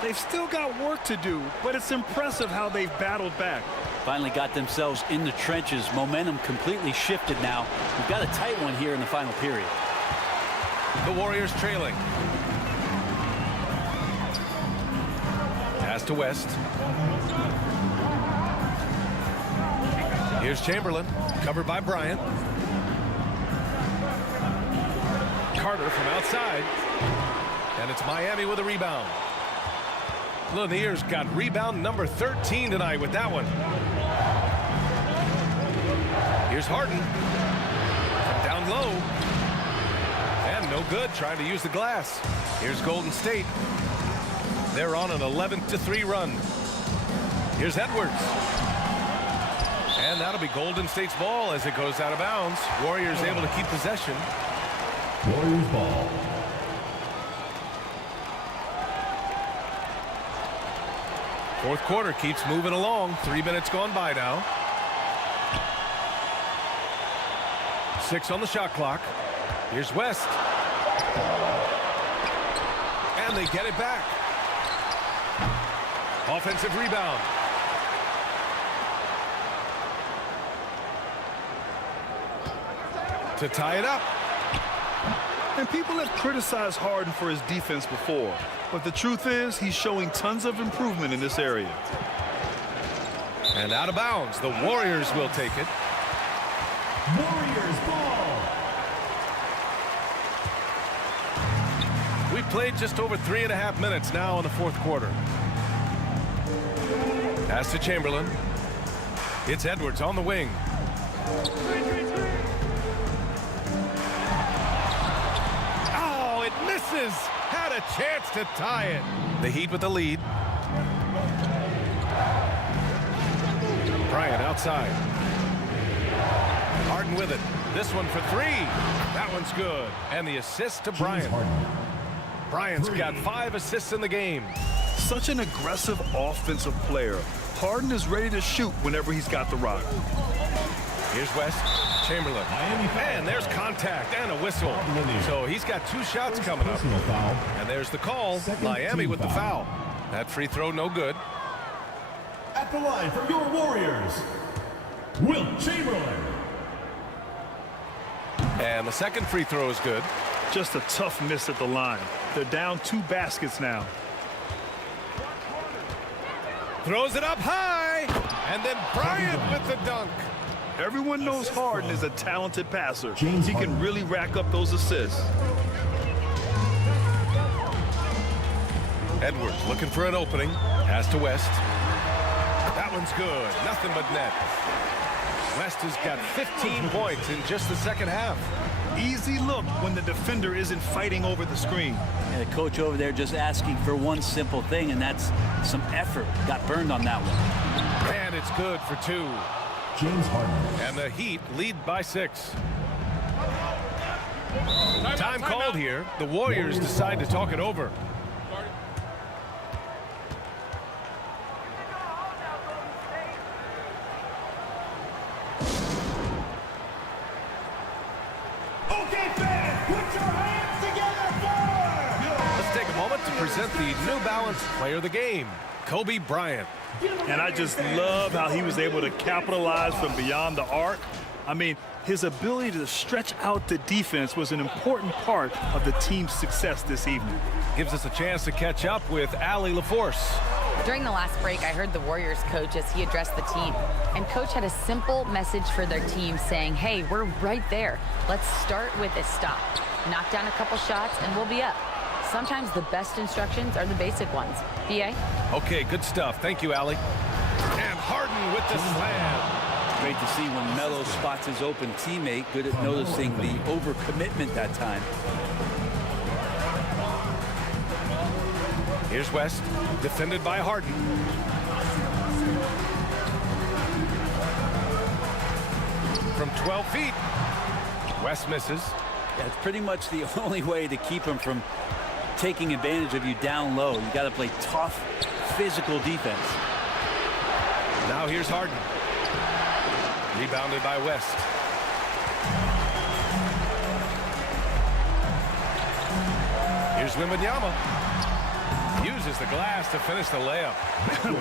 They've still got work to do, but it's impressive how they've battled back. Finally got themselves in the trenches. Momentum completely shifted now. We've got a tight one here in the final period. The Warriors trailing. Pass to West. Here's Chamberlain, covered by Bryant. Carter from outside. And it's Miami with a rebound. Lanier's got rebound number 13 tonight with that one. Here's Harden. From down low. And no good, trying to use the glass. Here's Golden State. They're on an 11-3 run. Here's Edwards. And that'll be Golden State's ball as it goes out of bounds. Warriors able to keep possession. Warriors ball. Fourth quarter keeps moving along. 3 minutes gone by now. 6 on the shot clock. Here's West. And they get it back. Offensive rebound. To tie it up. And people have criticized Harden for his defense before, but the truth is he's showing tons of improvement in this area. And out of bounds. The Warriors will take it. Warriors ball. We've played just over 3.5 minutes now in the fourth quarter. Pass to Chamberlain. It's Edwards on the wing. Oh, it misses. Had a chance to tie it. The Heat with the lead. Bryant outside. Harden with it. This one for 3. That one's good. And the assist to Bryant. Bryant's got 5 assists in the game. Such an aggressive offensive player. Harden is ready to shoot whenever he's got the rock. Here's West. Chamberlain. And there's contact and a whistle. So he's got 2 shots coming up. And there's the call. Miami with the foul. That free throw no good. At the line for your Warriors, Wilt Chamberlain. And the second free throw is good. Just a tough miss at the line. They're down 2 baskets now. Throws it up high. And then Bryant with the dunk. Everyone knows Harden is a talented passer. He can really rack up those assists. Edwards looking for an opening. Pass to West. That one's good. Nothing but net. West has got 15 points in just the second half. Easy look when the defender isn't fighting over the screen. And the coach over there just asking for one simple thing, and that's some effort. Got burned on that one. And it's good for 2. James Harden. And the Heat lead by 6. Time called here. The Warriors decide to talk it over. Okay, fans, put your hands together for... Let's take a moment to present the New Balance Player of the Game, Kobe Bryant. And I just love how he was able to capitalize from beyond the arc. I mean, his ability to stretch out the defense was an important part of the team's success this evening. Gives us a chance to catch up with Allie LaForce. During the last break, I heard the Warriors coach as he addressed the team. And coach had a simple message for their team saying, hey, we're right there. Let's start with a stop. Knock down a couple shots and we'll be up. Sometimes the best instructions are the basic ones. B.A.? Okay, good stuff. Thank you, Allie. And Harden with the slam. Great to see when Melo spots his open teammate. Good at noticing the overcommitment that time. Here's West, defended by Harden. From 12 feet, West misses. Yeah, it's pretty much the only way to keep him from taking advantage of you down low. You got to play tough, physical defense. Now here's Harden. Rebounded by West. Here's Wembanyama. Uses the glass to finish the layup.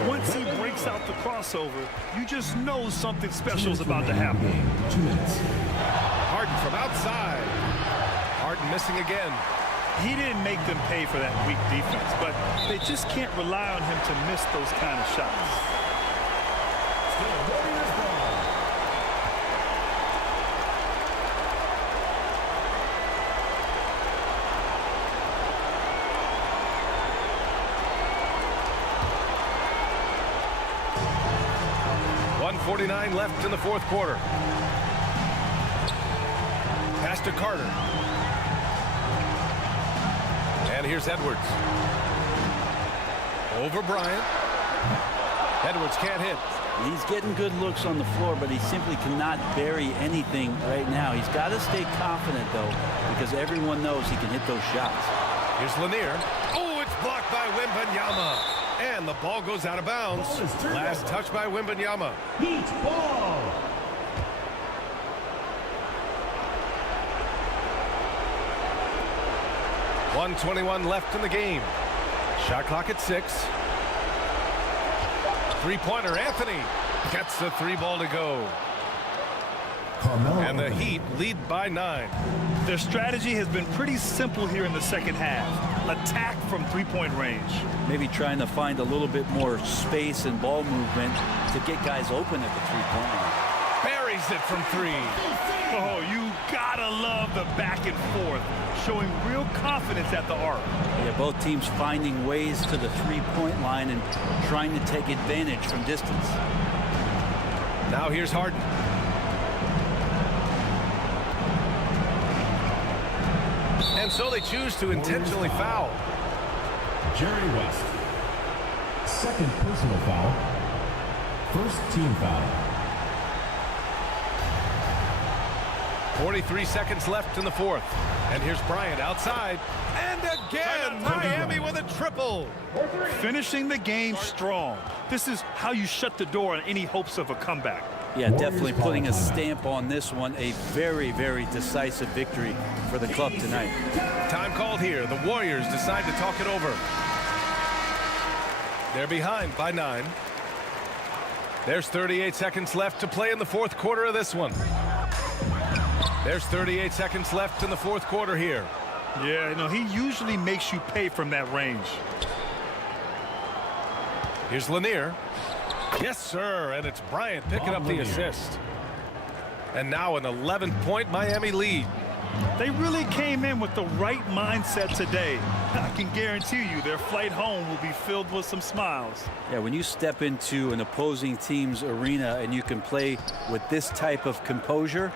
Once he breaks out the crossover, you just know something special is about to happen. 2 minutes. Harden from outside. Harden missing again. He didn't make them pay for that weak defense, but they just can't rely on him to miss those kind of shots. .49 left in the fourth quarter. Pass to Carter. And here's Edwards. Over Bryant. Edwards can't hit. He's getting good looks on the floor, but he simply cannot bury anything right now. He's got to stay confident, though, because everyone knows he can hit those shots. Here's Lanier. Oh, it's blocked by Wembanyama. And the ball goes out of bounds. Last touch by Wembanyama. Heat ball. .121 left in the game. Shot clock at 6. Three-pointer, Anthony gets the 3-ball to go. And the Heat lead by 9. Their strategy has been pretty simple here in the second half. Attack from three-point range. Maybe trying to find a little bit more space and ball movement to get guys open at the three-point line. Buries it from 3. Oh, you gotta love the back and forth, showing real confidence at the arc. Yeah, both teams finding ways to the three-point line and trying to take advantage from distance. Now here's Harden. And so they choose to intentionally foul. Jerry West. Second personal foul. First team foul. 43 seconds left in the 4th. And here's Bryant outside. And again, Miami with a triple. Finishing the game strong. This is how you shut the door on any hopes of a comeback. Yeah, definitely putting a stamp on this one. A very, very decisive victory for the club tonight. Time called here. The Warriors decide to talk it over. They're behind by 9. There's 38 seconds left to play in the 4th quarter of this one. There's 38 seconds left in the 4th quarter here. Yeah, you know, he usually makes you pay from that range. Here's Lanier. Yes, sir, and it's Bryant picking up the assist. And now an 11-point Miami lead. They really came in with the right mindset today. I can guarantee you their flight home will be filled with some smiles. Yeah, when you step into an opposing team's arena and you can play with this type of composure,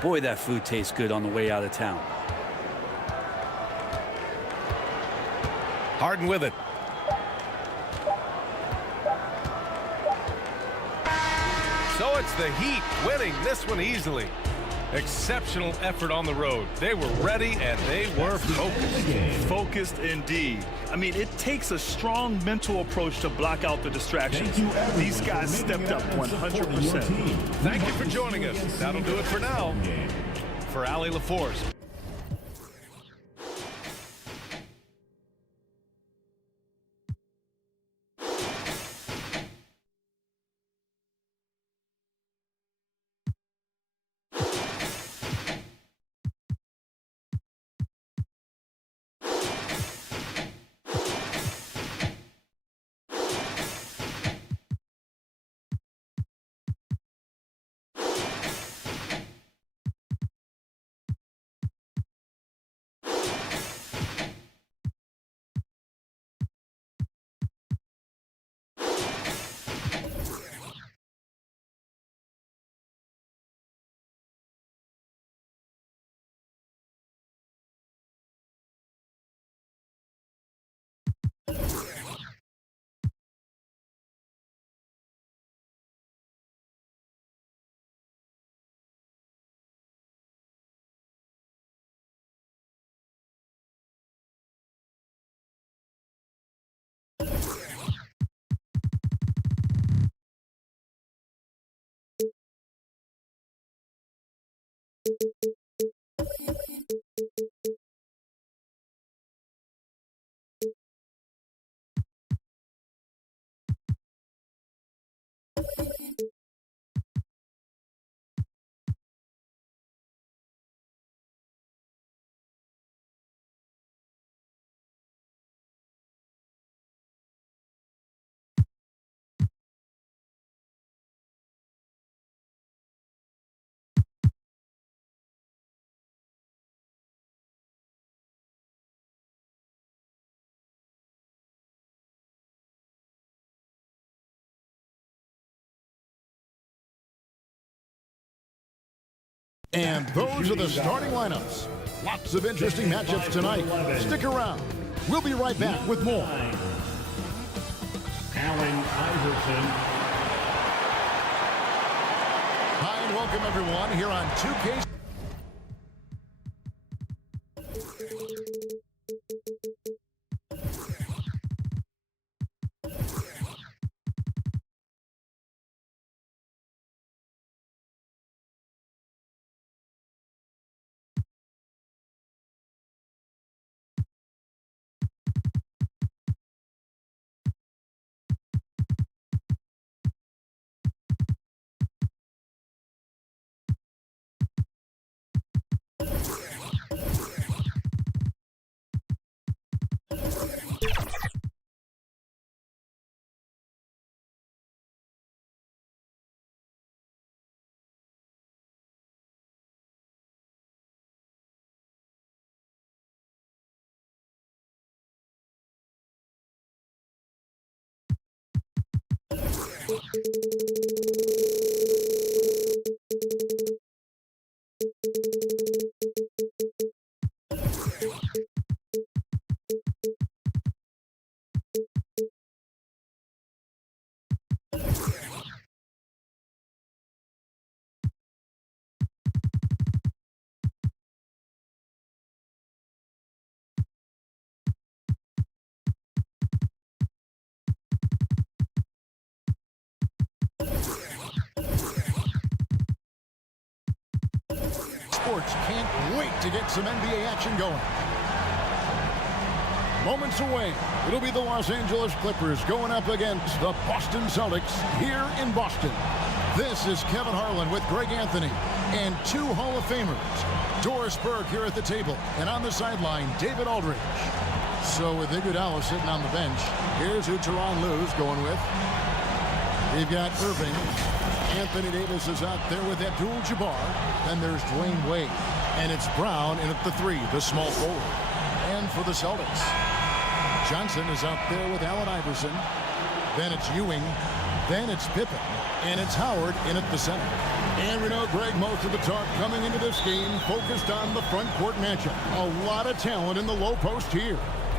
boy, that food tastes good on the way out of town. Harden with it. So it's the Heat winning this one easily. Exceptional effort on the road. They were ready and they were focused. Focused indeed. I mean, it takes a strong mental approach to block out the distractions. These guys stepped up 100%. Thank you for joining us. That'll do it for now. For Allie LaForce. And those are the starting lineups. Lots of interesting matchups tonight. Stick around. We'll be right back with more. Allen Iverson. Hi, and welcome everyone here on 2K. Sports can't wait to get some NBA action going. Moments away, it'll be the Los Angeles Clippers going up against the Boston Celtics here in Boston. This is Kevin Harlan with Greg Anthony and two Hall of Famers. Doris Burke here at the table, and on the sideline, David Aldridge. So with Iguodala sitting on the bench, here's who Tyronn Lue's going with. We've got Irving. Anthony Davis is out there with ABDUL-JABBAR. Then there's Dwayne Wade. And it's Brown in at the three, the small forward. And for the Celtics, Johnson is out there with Allen Iverson. Then it's Ewing. Then it's Pippen. And it's Howard in at the center. And we know, Greg, most of the talk coming into this game focused on the front court matchup. A lot of talent in the low post here.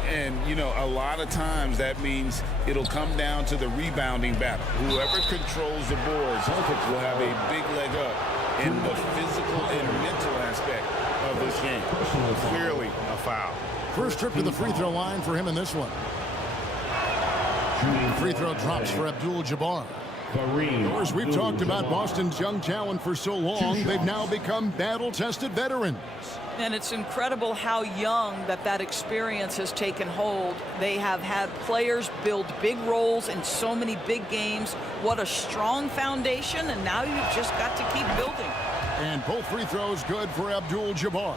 And, you know, a lot of times that means it'll come down to the rebounding battle. Whoever controls the boards will have a big leg up in the physical and mental aspect of this game. Clearly a foul. First trip to the free throw line for him in this one. Free throw drops for ABDUL-JABBAR. Of course, we've talked about Boston's young talent for so long, they've now become battle-tested veterans. And it's incredible how young that experience has taken hold. They have had players build big roles in so many big games. What a strong foundation, and now you've just got to keep building. And both free throws good for ABDUL-JABBAR.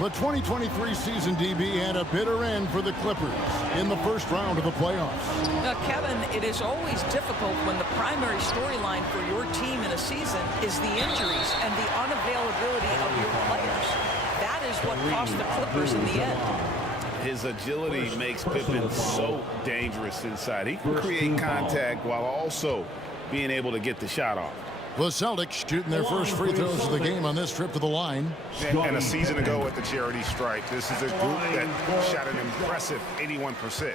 The 2023 season, DB, had a bitter end for the Clippers in the first round of the playoffs. Now, Kevin, it is always difficult when the primary storyline for your team in a season is the injuries and the unavailability of your players. That is what cost the Clippers in the end. His agility makes Pippen so dangerous inside. He can create contact while also being able to get the shot off. The Celtics shooting their first free throws of the game on this trip to the line. And a season ago at the charity stripe, this is a group that shot an impressive 81%.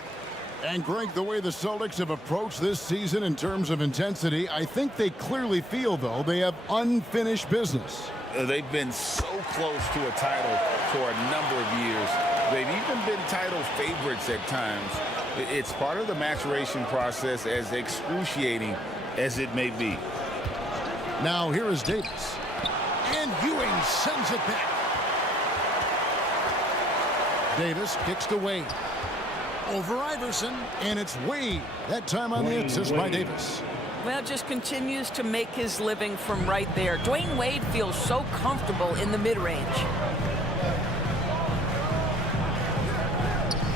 And Greg, the way the Celtics have approached this season in terms of intensity, I think they clearly feel, though, they have unfinished business. They've been so close to a title for a number of years. They've even been title favorites at times. It's part of the maturation process, as excruciating as it may be. Now here is Davis. And Ewing sends it back. Davis kicks to Wade. Over Iverson, and it's Wade. That time on the assist by Davis. Well, just continues to make his living from right there. Dwayne Wade feels so comfortable in the mid-range.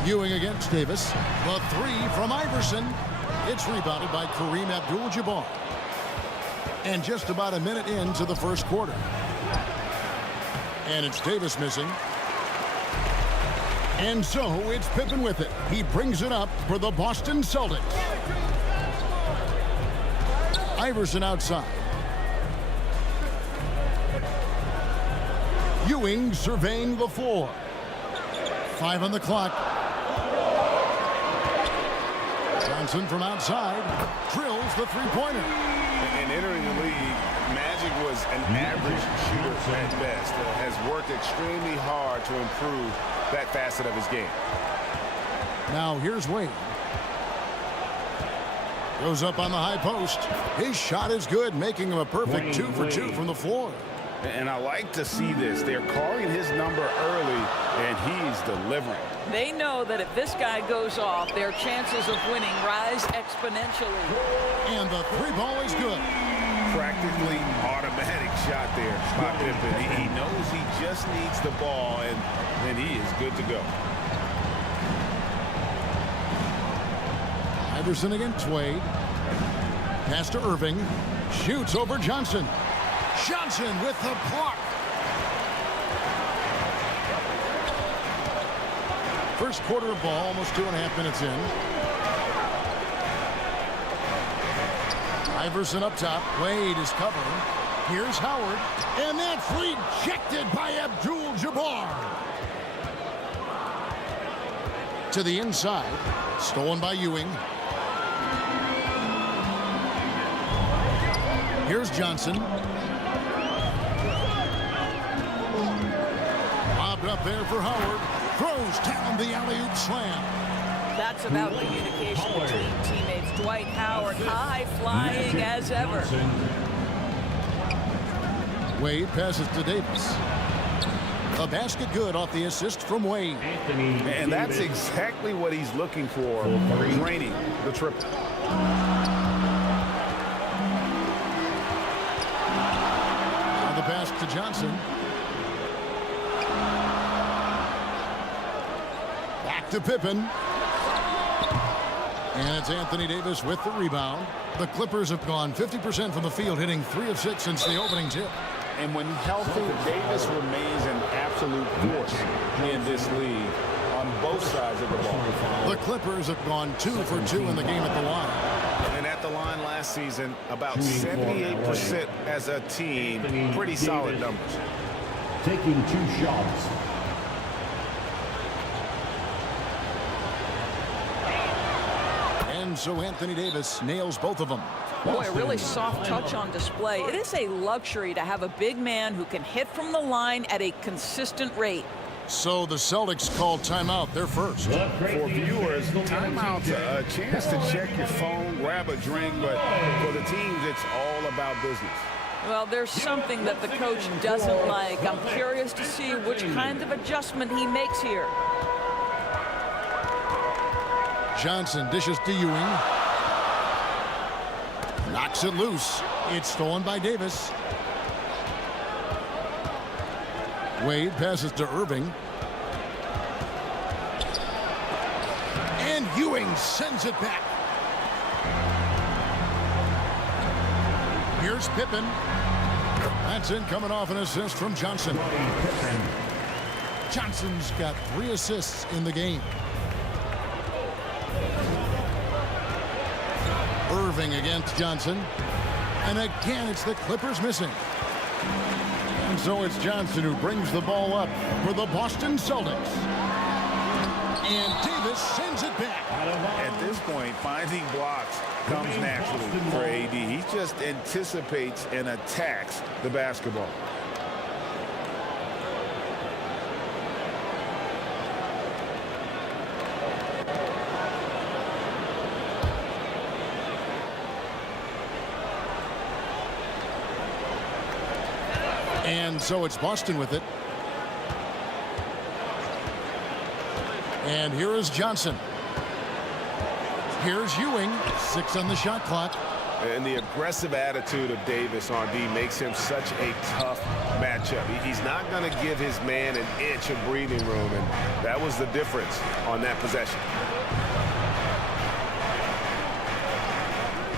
Ewing against Davis. The three from Iverson. It's rebounded by KAREEM ABDUL-JABBAR. And just about a minute into the first quarter. And it's Davis missing. And so it's Pippen with it. He brings it up for the Boston Celtics. Iverson outside. Ewing surveying the floor. 5 on the clock. Johnson from outside drills the three-pointer. And entering the league, Magic was an average shooter at best. Has worked extremely hard to improve that facet of his game. Now here's Wade. Goes up on the high post. His shot is good, making him a perfect 2 for 2 from the floor. And I like to see this. They're calling his number early, and he's delivering. They know that if this guy goes off, their chances of winning rise exponentially. And the three ball is good. Practically automatic shot there by Pippen. He knows he just needs the ball, and he is good to go. Iverson against Wade. Pass to Irving. Shoots over Johnson. Johnson with the block. First quarter of ball, almost 2.5 minutes in. Iverson up top. Wade is covering. Here's Howard. And that's rejected by ABDUL-JABBAR. To the inside. Stolen by Ewing. Here's Johnson. Lobbed up there for Howard. Throws down the alley-oop slam. That's about communication between teammates. Dwight Howard, high flying as ever. Wade passes to Davis. A basket good off the assist from Wade. And that's exactly what he's looking for, draining the triple. Now the pass to Johnson. Back to Pippen. And it's Anthony Davis with the rebound. The Clippers have gone 50% from the field, hitting 3 of 6 since the opening tip. And when healthy, Davis remains an absolute force in this league on both sides of the ball. The Clippers have gone 2 for 2 in the game at the line. And at the line last season, about 78% as a team. Pretty solid numbers. Taking 2 shots. And so Anthony Davis nails both of them. Boy, a really soft touch on display. It is a luxury to have a big man who can hit from the line at a consistent rate. So the Celtics call timeout. They're first. For viewers, timeout's a chance to check your phone, grab a drink, but for the teams, it's all about business. Well, there's something that the coach doesn't like. I'm curious to see which kind of adjustment he makes here. Johnson dishes to Ewing. Knocks it loose. It's stolen by Davis. Wade passes to Irving. And Ewing sends it back. Here's Pippen. That's in, coming off an assist from Johnson. Johnson's got 3 assists in the game. Irving against Johnson. And again, it's the Clippers missing. And so it's Johnson who brings the ball up for the Boston Celtics. And Davis sends it back. At this point, finding blocks comes naturally for AD. He just anticipates and attacks the basketball. And so it's Boston with it. And here is Johnson. Here's Ewing. 6 on the shot clock. And the aggressive attitude of Davis on D makes him such a tough matchup. He's not going to give his man an inch of breathing room, and that was the difference on that possession.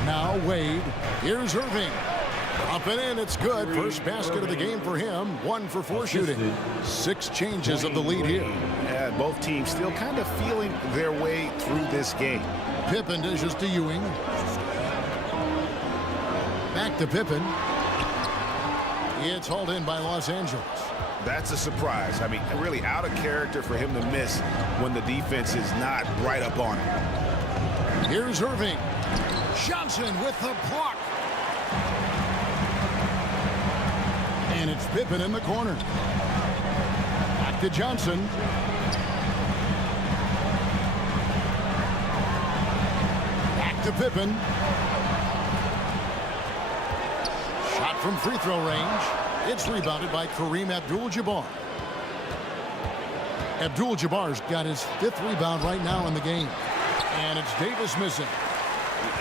Now Wade. Here's Irving. Up and in, it's good. First basket of the game for him. 1 for 4 shooting. 6 changes of the lead here. Yeah, both teams still kind of feeling their way through this game. Pippen dishes to Ewing. Back to Pippen. It's hauled in by Los Angeles. That's a surprise. I mean, really out of character for him to miss when the defense is not right up on him. Here's Irving. Johnson with the block. And it's Pippen in the corner. Back to Johnson. Back to Pippen. Shot from free throw range. It's rebounded by KAREEM ABDUL-JABBAR. ABDUL-JABBAR's got his 5th rebound right now in the game. And it's Davis missing.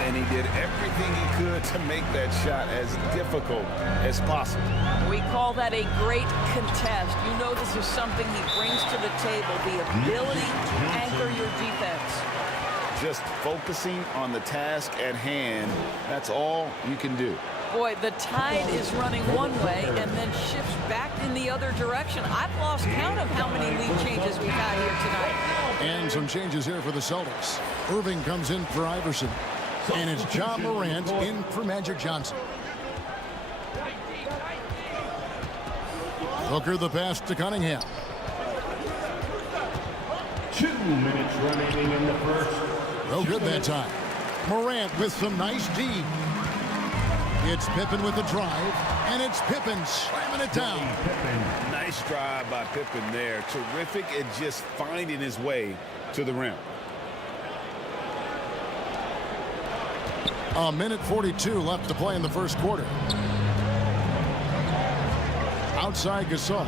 And he did everything he could to make that shot as difficult as possible. We call that a great contest. You know this is something he brings to the table, the ability to anchor your defense. Just focusing on the task at hand, that's all you can do. Boy, the tide is running one way and then shifts back in the other direction. I've lost count of how many lead changes we've had here tonight. And some changes here for the Celtics. Irving comes in for Iverson. And it's John Morant in for Magic Johnson. Booker the pass to Cunningham. 2 minutes remaining in the first. No good that time. Morant with some nice D. It's Pippen with the drive, and it's Pippen slamming it down. Nice drive by Pippen there. Terrific at just finding his way to the rim. A minute 42 left to play in the first quarter. Outside Gasol.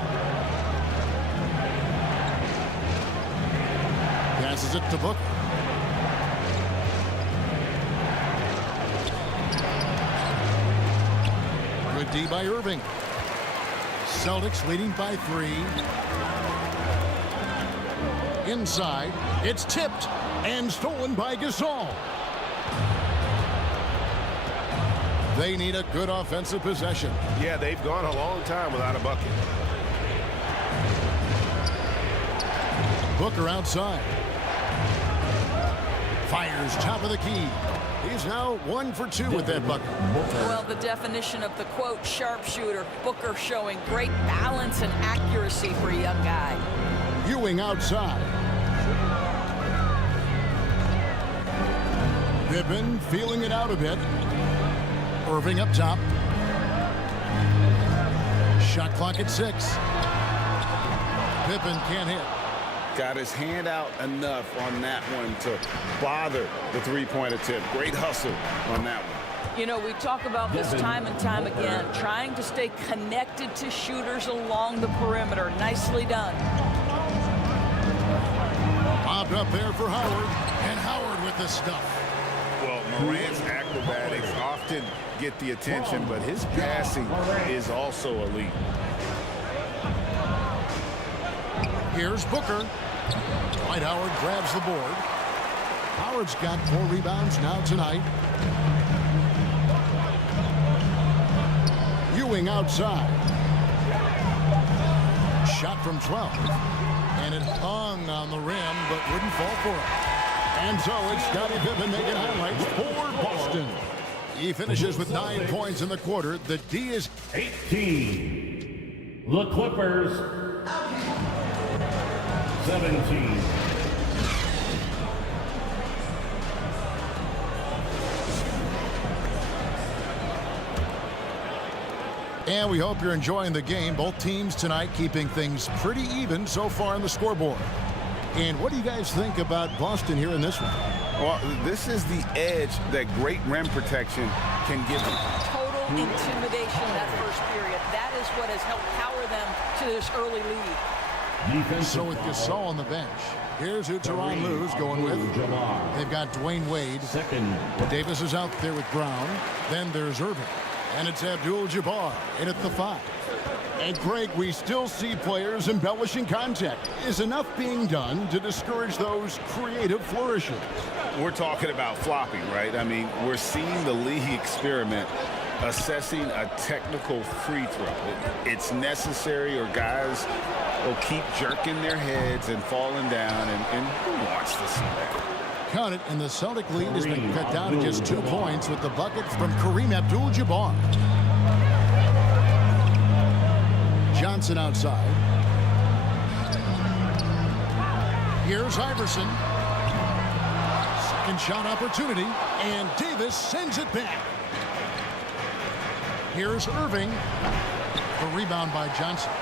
Passes it to Booker. Good D by Irving. Celtics leading by 3. Inside, it's tipped and stolen by Gasol. They need a good offensive possession. Yeah, they've gone a long time without a bucket. Booker outside. Fires top of the key. He's now 1 for 2 with that bucket. Well, the definition of the quote sharpshooter. Booker showing great balance and accuracy for a young guy. Ewing outside. Pippen feeling it out a bit. Irving up top. Shot clock at 6. Pippen can't hit. Got his hand out enough on that one to bother the three-point attempt. Great hustle on that one. You know, we talk about this time and time again, trying to stay connected to shooters along the perimeter. Nicely done. Popped up there for Howard, and Howard with the stuff. Well, Morant's acrobatics often get the attention, but his passing is also elite. Here's Booker. Dwight Howard grabs the board. Howard's got 4 rebounds now tonight. Ewing outside. Shot from 12. And it hung on the rim, but wouldn't fall for it. And so it's Scottie Pippen making highlights for Boston. He finishes with 9 points in the quarter. The D is 18. The Clippers 17. And we hope you're enjoying the game. Both teams tonight keeping things pretty even so far on the scoreboard. And what do you guys think about Boston here in this one? Well, this is the edge that great rim protection can give them. Total intimidation that first period. That is what has helped power them to this early lead. So with Gasol on the bench, here's who Tyronn Lue's going with. They've got Dwayne Wade. Davis is out there with Brown. Then there's Irving. And it's ABDUL-JABBAR in at the 5. And Greg, we still see players embellishing contact. Is enough being done to discourage those creative flourishes? We're talking about flopping, right? I mean, we're seeing the league experiment assessing a technical free throw. It's necessary or guys will keep jerking their heads and falling down, and who wants to see that? Count it, and the Celtic lead has been cut down to just 2 points with the bucket from KAREEM ABDUL-JABBAR. Johnson outside. Here's Iverson. Second shot opportunity, and Davis sends it back. Here's Irving. The rebound by Johnson.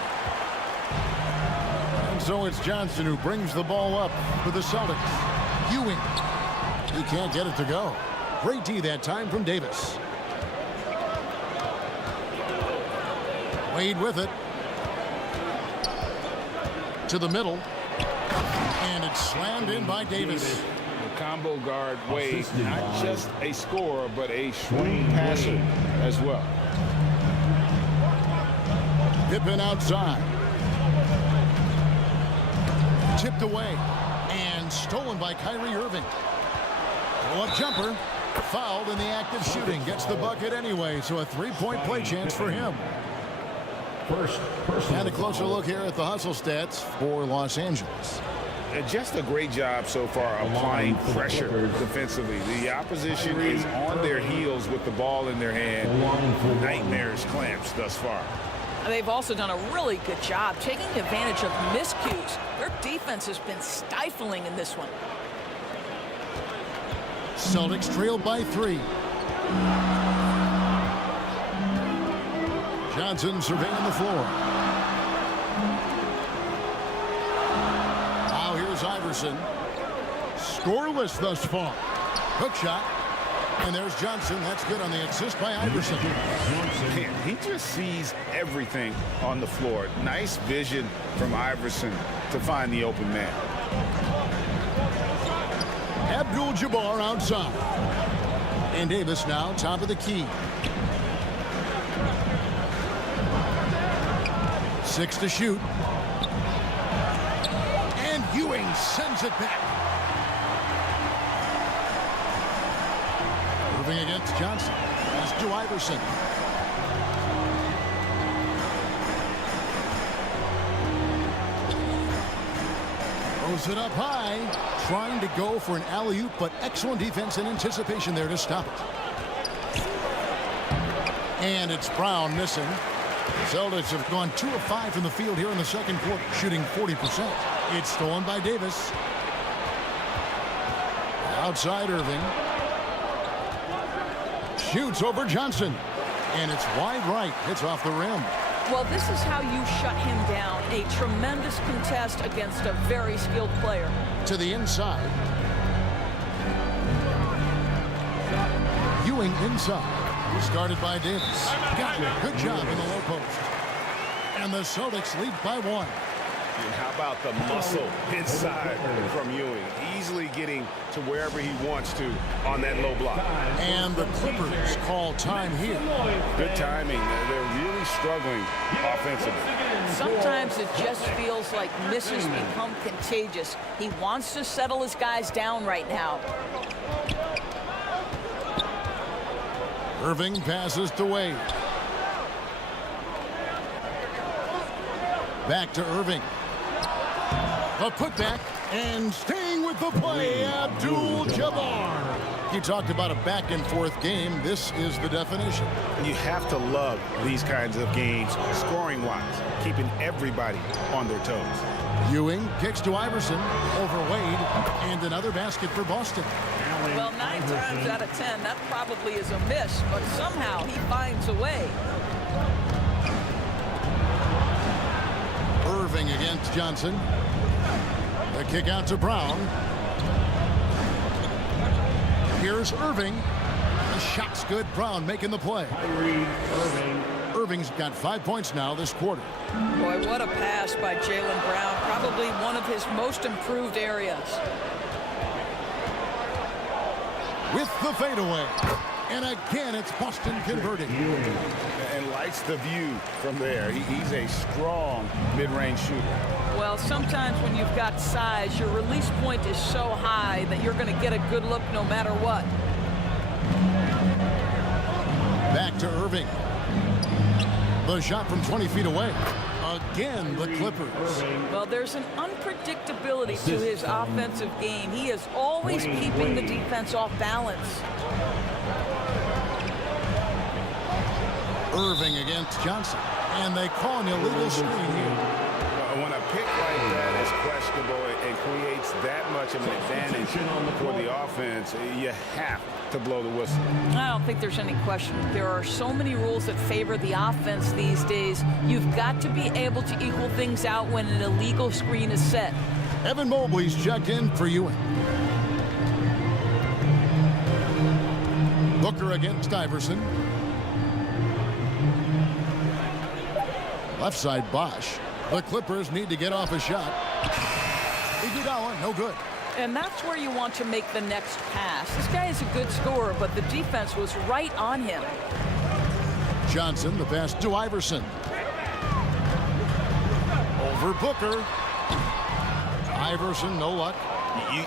And so it's Johnson who brings the ball up for the Celtics. Ewing. He can't get it to go. Great D that time from Davis. Wade with it. To the middle. And it's slammed in by Davis. The combo guard Wade, not just a scorer, but a shrewd passer as well. Pippen outside. Tipped away. And stolen by Kyrie Irving. Pull-up jumper. Fouled in the act of shooting. Gets the bucket anyway, so a three-point play chance for him. And a closer look here at the hustle stats for Los Angeles. Just a great job so far applying pressure defensively. The opposition is on their heels with the ball in their hand. Nightmares clamps thus far. They've also done a really good job taking advantage of miscues. Their defense has been stifling in this one. Celtics trail by 3. Johnson surveying the floor. Now here's Iverson. Scoreless thus far. Hook shot. And there's Johnson. That's good on the assist by Iverson. Man, he just sees everything on the floor. Nice vision from Iverson to find the open man. ABDUL-JABBAR outside. And Davis now top of the key. 6 to shoot. And Ewing sends it back. Irving against Johnson. As to Iverson. Throws it up high. Trying to go for an alley-oop, but excellent defense and anticipation there to stop it. And it's Brown missing. Celtics have gone 2 of 5 from the field here in the second quarter, shooting 40%. It's stolen by Davis. Outside Irving. Shoots over Johnson. And it's wide right. It's off the rim. Well, this is how you shut him down. A tremendous contest against a very skilled player. To the inside. Ewing inside. Started by Davis. Got it. Good job in the low post. And the Celtics lead by 1. And how about the muscle inside from Ewing? Easily getting to wherever he wants to on that low block. And the Clippers call time here. Good timing. They're really struggling offensively. Sometimes it just feels like misses become contagious. He wants to settle his guys down right now. Irving passes to Wade. Back to Irving. The putback, and staying with the play, ABDUL-JABBAR. He talked about a back-and-forth game. This is the definition. You have to love these kinds of games, scoring-wise, keeping everybody on their toes. Ewing kicks to Iverson over Wade, and another basket for Boston. Well, 9 times out of 10, that probably is a miss, but somehow he finds a way. Irving against Johnson. The kick out to Brown. Here's Irving. The shot's good. Brown making the play. Irving's got 5 points now this quarter. Boy, what a pass by Jaylen Brown. Probably one of his most improved areas. With the fadeaway. And again, it's Boston converting. And likes the view from there. He's a strong mid-range shooter. Well, sometimes when you've got size, your release point is so high that you're going to get a good look no matter what. Back to Irving. The shot from 20 feet away. Again, the Clippers. Well, there's an unpredictability to his offensive game. He is always keeping the defense off balance. Irving against Johnson. And they call an illegal screen here. When a pick like that is questionable and creates that much of an advantage for the offense, you have to blow the whistle. I don't think there's any question. There are so many rules that favor the offense these days. You've got to be able to equal things out when an illegal screen is set. Evan Mobley's checked in for Ewing. Booker against Iverson. Left side Bosch. The Clippers need to get off a shot. Iguodala, no good. And that's where you want to make the next pass. This guy is a good scorer, but the defense was right on him. Johnson, the pass to Iverson. Over Booker. Iverson, no luck.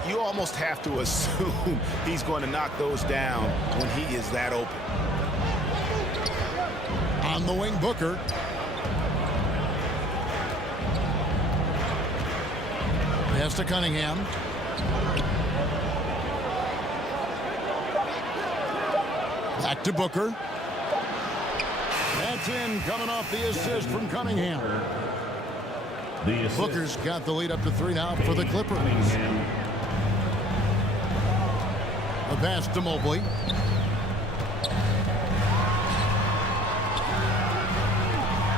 You almost have to assume he's going to knock those down when he is that open. On the wing, Booker. Pass to Cunningham. Back to Booker. That's in, coming off the assist from Cunningham. Booker's got the lead up to 3 now for the Clippers. A pass to Mobley.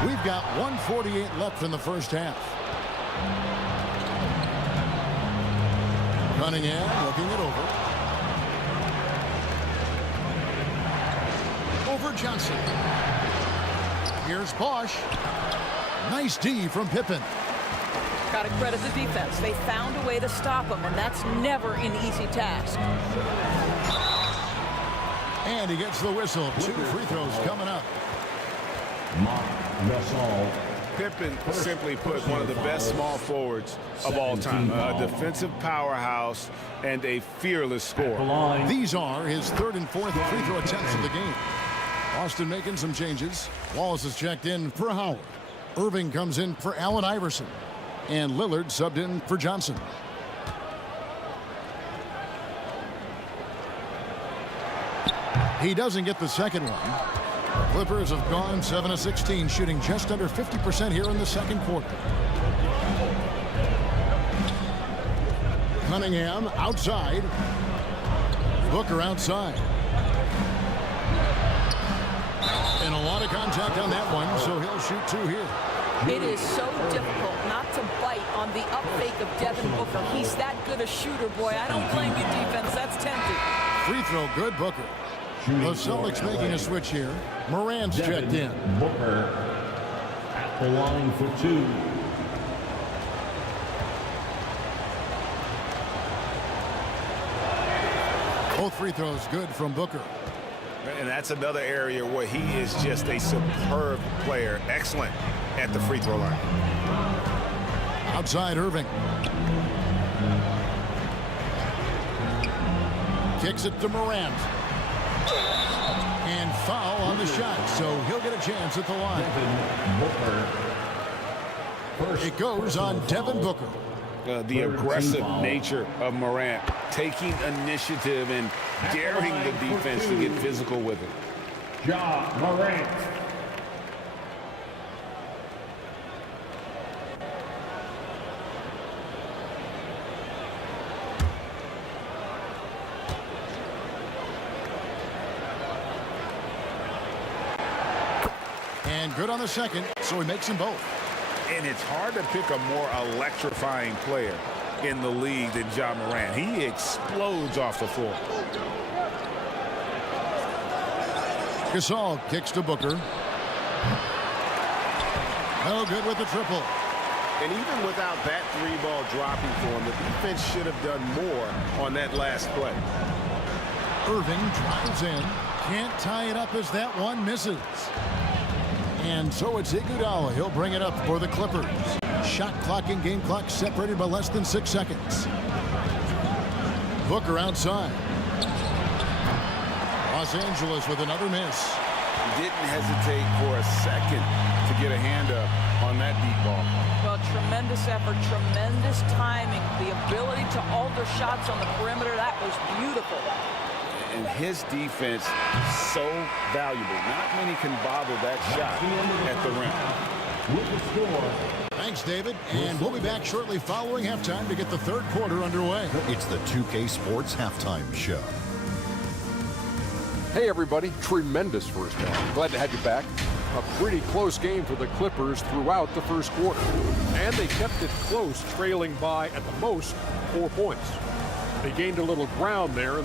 We've got 1:48 left in the first half. Cunningham looking it over. Over Johnson. Here's Bosch. Nice D from Pippen. Got to credit the defense. They found a way to stop him, and that's never an easy task. And he gets the whistle. 2 free throws coming up. Pippen, simply put, one of the best small forwards of all time. A defensive powerhouse and a fearless scorer. These are his 3rd and 4th free throw attempts of the game. Austin making some changes. Wallace is checked in for Howard. Irving comes in for Allen Iverson. And Lillard subbed in for Johnson. He doesn't get the second one. The Clippers have gone 7 of 16, shooting just under 50% here in the second quarter. Cunningham outside. Booker outside. And a lot of contact on that one, so he'll shoot 2 here. It is so difficult not to bite on the up fake of Devin Booker. He's that good a shooter, boy. I don't blame you, defense. That's tempting. Free throw, good, Booker. The Celtics making a switch here. Morant's checked in. Booker at the line for 2. Both free throws good from Booker. And that's another area where he is just a superb player. Excellent at the free throw line. Outside Irving. Kicks it to Morant. And foul on the shot, so he'll get a chance at the line. It goes on Devin Booker. The aggressive nature of Morant, taking initiative and daring the defense to get physical with it. Ja Morant. And good on the second, so he makes them both. And it's hard to pick a more electrifying player in the league than Ja Morant. He explodes off the floor. Gasol kicks to Booker. No good with the triple. And even without that 3-ball dropping for him, the defense should have done more on that last play. Irving drives in. Can't tie it up as that one misses. And so it's Iguodala. He'll bring it up for the Clippers. Shot clock and game clock separated by less than 6 seconds. Booker outside. Los Angeles with another miss. He didn't hesitate for a second to get a hand up on that deep ball. Well, tremendous effort, tremendous timing, the ability to alter shots on the perimeter. That was beautiful. And his defense so valuable. Not many can bother that shot at the rim. with the score. Thanks, David. And we'll be back shortly following halftime to get the third quarter underway. It's the 2K Sports Halftime Show. Hey, everybody. Tremendous first half. Glad to have you back. A pretty close game for the Clippers throughout the first quarter. And they kept it close, trailing by, at the most, 4 points. They gained a little ground there.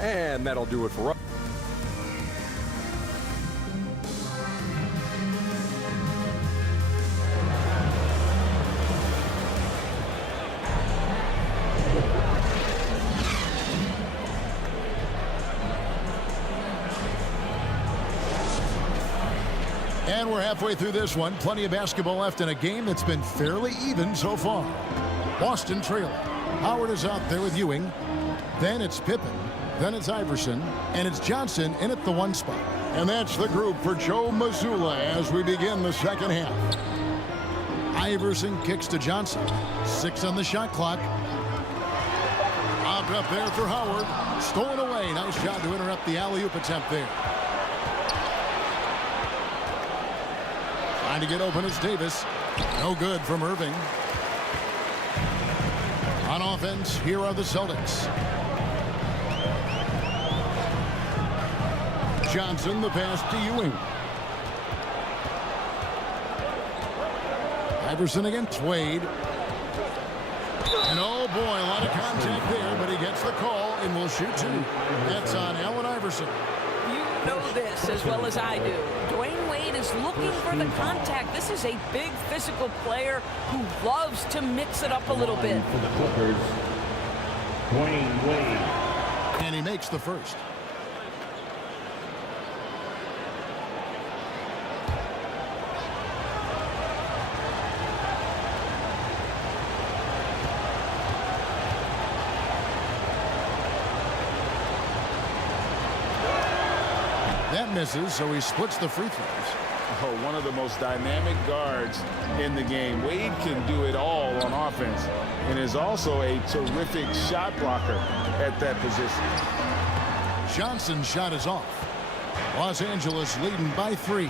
And that'll do it for us. And we're halfway through this one. Plenty of basketball left in a game that's been fairly even so far. Boston trailing. Howard is out there with Ewing. Then it's Pippen. Then it's Iverson. And it's Johnson in at the 1 spot. And that's the group for Joe Mazzulla as we begin the second half. Iverson kicks to Johnson. 6 on the shot clock. Popped up there for Howard. Stolen away. Nice job to interrupt the alley-oop attempt there. Trying to get open is Davis. No good from Irving. On offense, here are the Celtics. Johnson, the pass to Ewing. Iverson against Wade. And oh boy, a lot of contact there, but he gets the call and will shoot 2. That's on Allen Iverson. You know this as well as I do. Dwayne Wade is looking for the contact. This is a big physical player who loves to mix it up a little bit. For the Clippers, Dwayne Wade. And he makes the first. That misses, so he splits the free throws. Oh, one of the most dynamic guards in the game. Wade can do it all on offense and is also a terrific shot blocker at that position. Johnson's shot is off. Los Angeles leading by 3.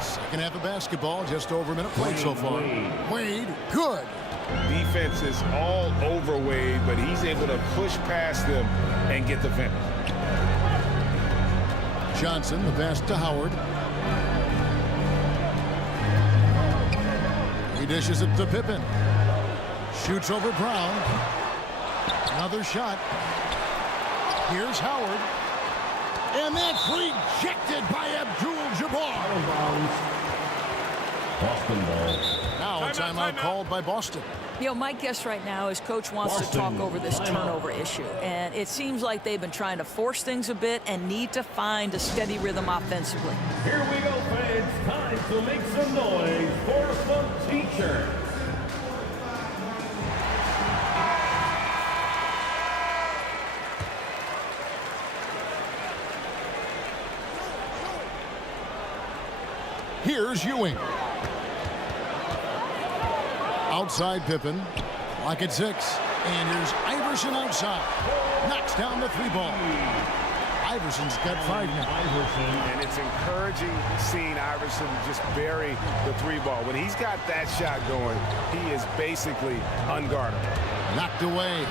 Second half of basketball, just over a minute played so far. Wade, good. Defense is all over Wade, but he's able to push past them and get the finish. Johnson, the pass to Howard. He dishes it to Pippen. Shoots over Brown. Another shot. Here's Howard. And that's rejected by ABDUL-JABBAR. Boston ball. Now a timeout called by Boston. You know, my guess right now is Coach wants to talk over this turnover issue. And it seems like they've been trying to force things a bit and need to find a steady rhythm offensively. Here we go, fans. Time to make some noise for some T-shirts. Here's Ewing. Outside Pippen. Lock at 6. And here's Iverson outside. Knocks down the 3-ball. Iverson's got 5 now. And it's encouraging seeing Iverson just bury the 3-ball. When he's got that shot going, he is basically unguardable. Knocked away.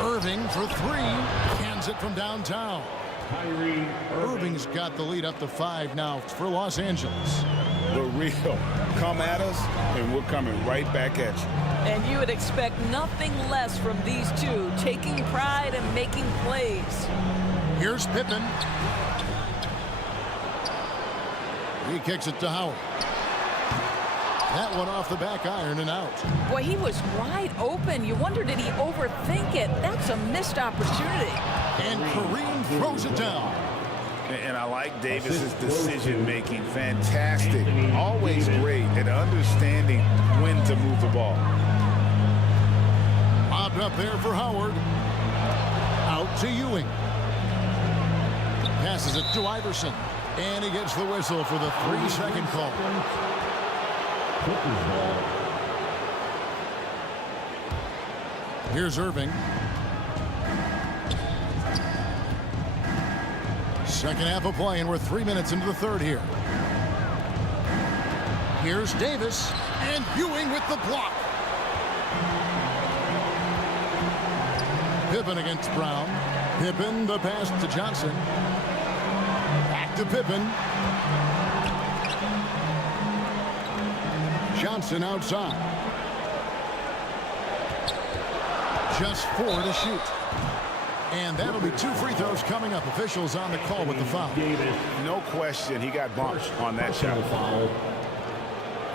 Irving for 3. Cans it from downtown. KYRIE. Irving's got the lead up to 5 now for Los Angeles. The real. Come at us, and we're coming right back at you. And you would expect nothing less from these two, taking pride and making plays. Here's Pippen. He kicks it to Howard. That one off the back iron and out. Boy, he was wide open. You wonder, did he overthink it? That's a missed opportunity. And KAREEM throws it down. And I like Davis's decision-making. Fantastic. Always great at understanding when to move the ball. Popped up there for Howard. Out to Ewing. Passes it to Iverson. And he gets the whistle for the 3-second call. Here's Irving. Second half of play, and we're 3 minutes into the third here. Here's Davis, and Ewing with the block. Pippen against Brown. Pippen, the pass to Johnson. Back to Pippen. Johnson outside. Just 4 to shoot. And that'll be 2 free throws coming up. Officials on the call with the foul. No question, he got bumped on that shot. Foul.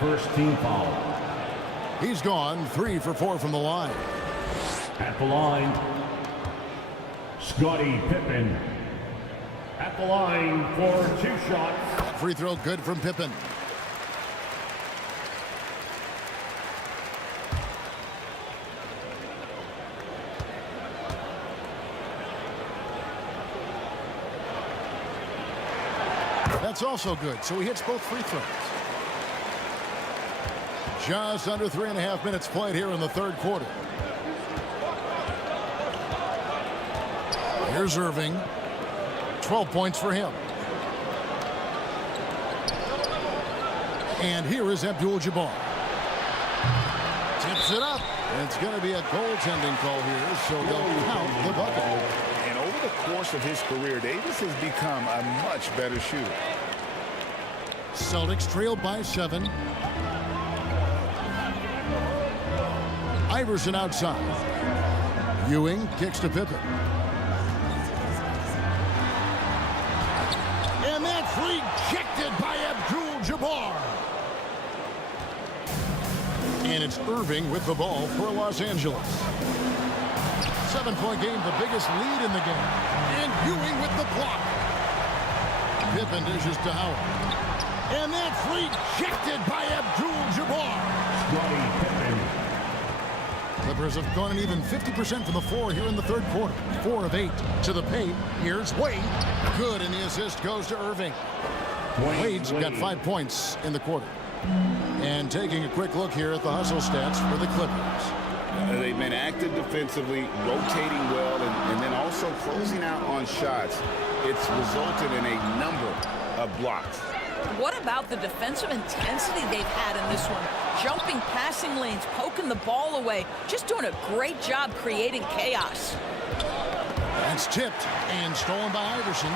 First team foul. He's gone 3 for 4 from the line. At the line, Scottie Pippen. At the line for 2 shots. Free throw good from Pippen. That's also good, so he hits both free throws. Just under 3.5 minutes played here in the third quarter. Here's Irving. 12 points for him. And here is ABDUL-JABBAR. Tips it up. It's going to be a goaltending call here, so they'll count the bucket. And over the course of his career, Davis has become a much better shooter. Celtics trailed by 7. Iverson outside. Ewing kicks to Pippen. And that's rejected by ABDUL-JABBAR. And it's Irving with the ball for Los Angeles. 7-point game, the biggest lead in the game. And Ewing with the block. Pippen dishes to Howard. And that's rejected by ABDUL-JABBAR. Clippers have gone an even 50% from the floor here in the third quarter. 4 of 8 to the paint. Here's Wade. Good, and the assist goes to Irving. Wade's got 5 points in the quarter. And taking a quick look here at the hustle stats for the Clippers. They've been active defensively, rotating well, and then also closing out on shots. It's resulted in a number of blocks. What about the defensive intensity they've had in this one? Jumping passing lanes, poking the ball away, just doing a great job creating chaos. That's tipped and stolen by Iverson.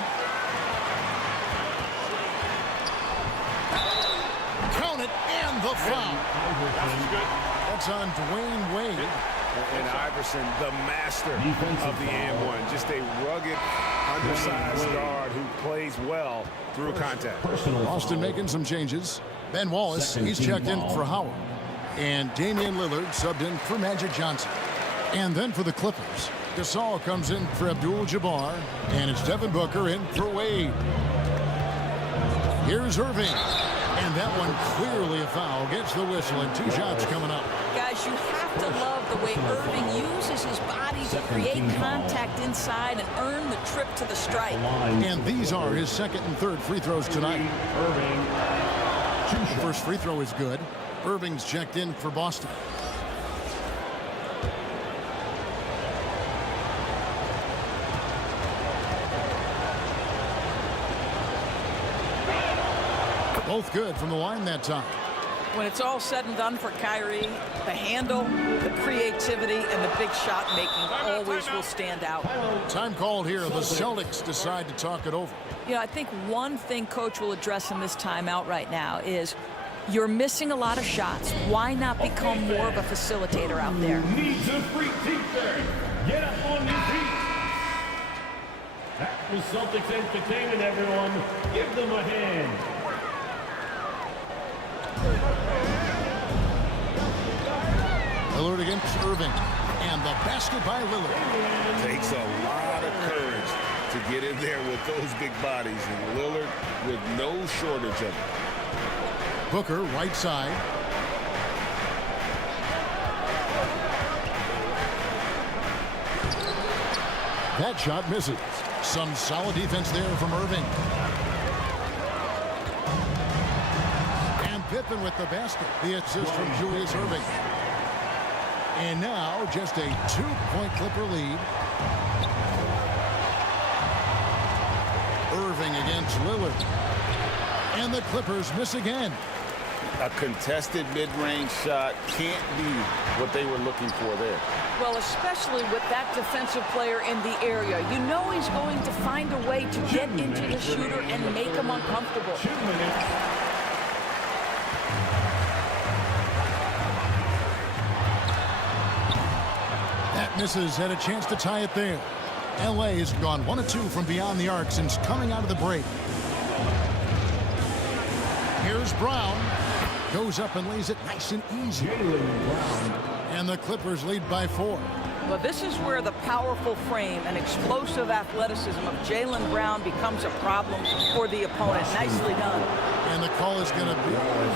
Count it, and the foul. That's on Dwayne Wade. And Iverson, the master of the and one. Just a rugged, undersized guard who plays well through contact. Austin making some changes. Ben Wallace, he's checked in for Howard. And Damian Lillard subbed in for Magic Johnson. And then for the Clippers, Gasol comes in for ABDUL-JABBAR. And it's Devin Booker in for Wade. Here's Irving. And that one clearly a foul. Gets the whistle, and 2 shots coming up. Guys, you have to love the way Irving uses his body to create contact inside and earn the trip to the stripe. And these are his second and third free throws tonight. The first free throw is good. Irving's checked in for Boston. Both good from the line that time. When it's all said and done for Kyrie, the handle, the creativity, and the big shot making always will stand out. Time called here. The Celtics decide to talk it over. You know, I think one thing Coach will address in this timeout right now is you're missing a lot of shots. Why not become more of a facilitator out there? Needs a free defense. Get up on your feet. That's the Celtics entertainment, everyone. Give them a hand. Lillard against Irving. And the basket by Lillard. Takes a lot of courage to get in there with those big bodies. And Lillard with no shortage of it. Booker, right side. That shot misses. Some solid defense there from Irving. And Pippen with the basket. The assist from Julius Irving. And now just a 2-point Clipper lead. Irving against Lillard. And the Clippers miss again. A contested mid-range shot can't be what they were looking for there. Well, especially with that defensive player in the area. You know he's going to find a way to get into the shooter and make him uncomfortable. 2 minutes. That misses, had a chance to tie it there. LA has gone 1 of 2 from beyond the arc since coming out of the break. Here's Brown. Goes up and lays it nice and easy. And the Clippers lead by 4. Well, this is where the powerful frame and explosive athleticism of Jaylen Brown becomes a problem for the opponent. Nicely done. And the call is going to be,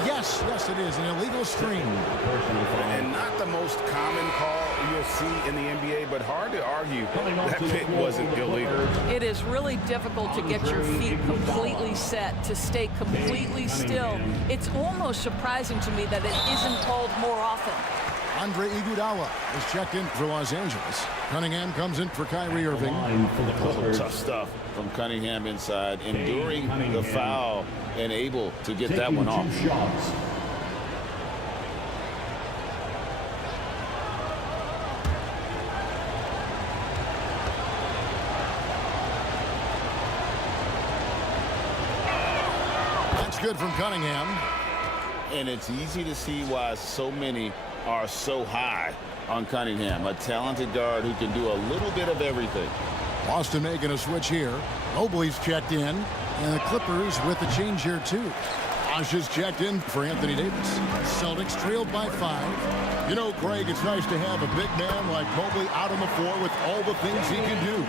yes, it is, an illegal screen. And not the most common call you'll see in the NBA, but hard to argue that pick wasn't illegal. It is really difficult to get your feet completely set, to stay completely still. It's almost surprising to me that it isn't called more often. Andre Iguodala is checked in for Los Angeles. Cunningham comes in for Kyrie Irving. Tough stuff from Cunningham inside, enduring the foul and able to get that one off. That's good from Cunningham. And it's easy to see why so many are so high on Cunningham, a talented guard who can do a little bit of everything. Boston making a switch here. Mobley's checked in, and the Clippers with the change here too. Josh is checked in for Anthony Davis. Celtics trailed by 5. You know, Greg, it's nice to have a big man like Mobley out on the floor with all the things he can do.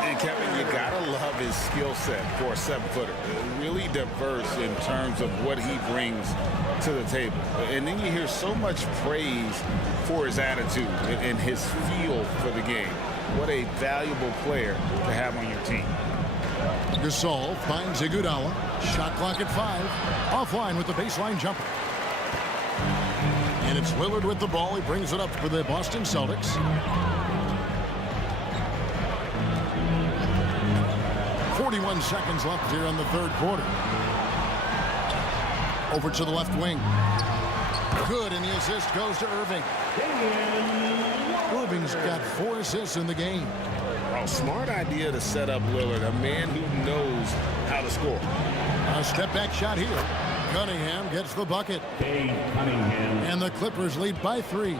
And Kevin, you gotta love his skill set for a 7-footer. Really diverse in terms of what he brings to the table. And then you hear so much praise for his attitude and his feel for the game. What a valuable player to have on your team. Gasol finds Iguodala. Shot clock at 5. Offline with the baseline jumper. And it's Lillard with the ball. He brings it up for the Boston Celtics. .41 seconds left here in the third quarter. Over to the left wing. Good, and the assist goes to Irving. Irving's got 4 assists in the game. Oh, smart idea to set up Lillard, a man who knows how to score. A step back shot here. Cunningham gets the bucket. And the Clippers lead by 3.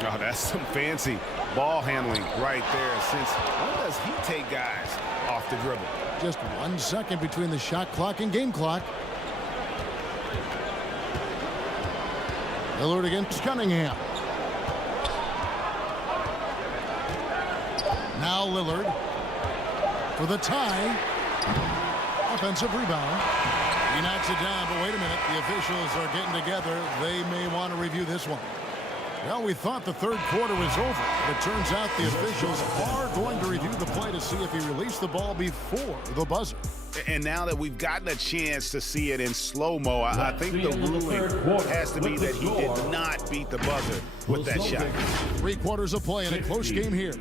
Oh, that's some fancy ball handling right there. Since when does he take guys off the dribble? Just 1 second between the shot clock and game clock. Lillard against Cunningham. Now Lillard for the tie. Offensive rebound. He knocks it down, but wait a minute. The officials are getting together. They may want to review this one. Well, we thought the third quarter was over, but it turns out the officials are going to review the play to see if he released the ball before the buzzer. And now that we've gotten a chance to see it in slow-mo, I think the ruling has to be that he did not beat the buzzer with that shot. 3 quarters of play in a close game here.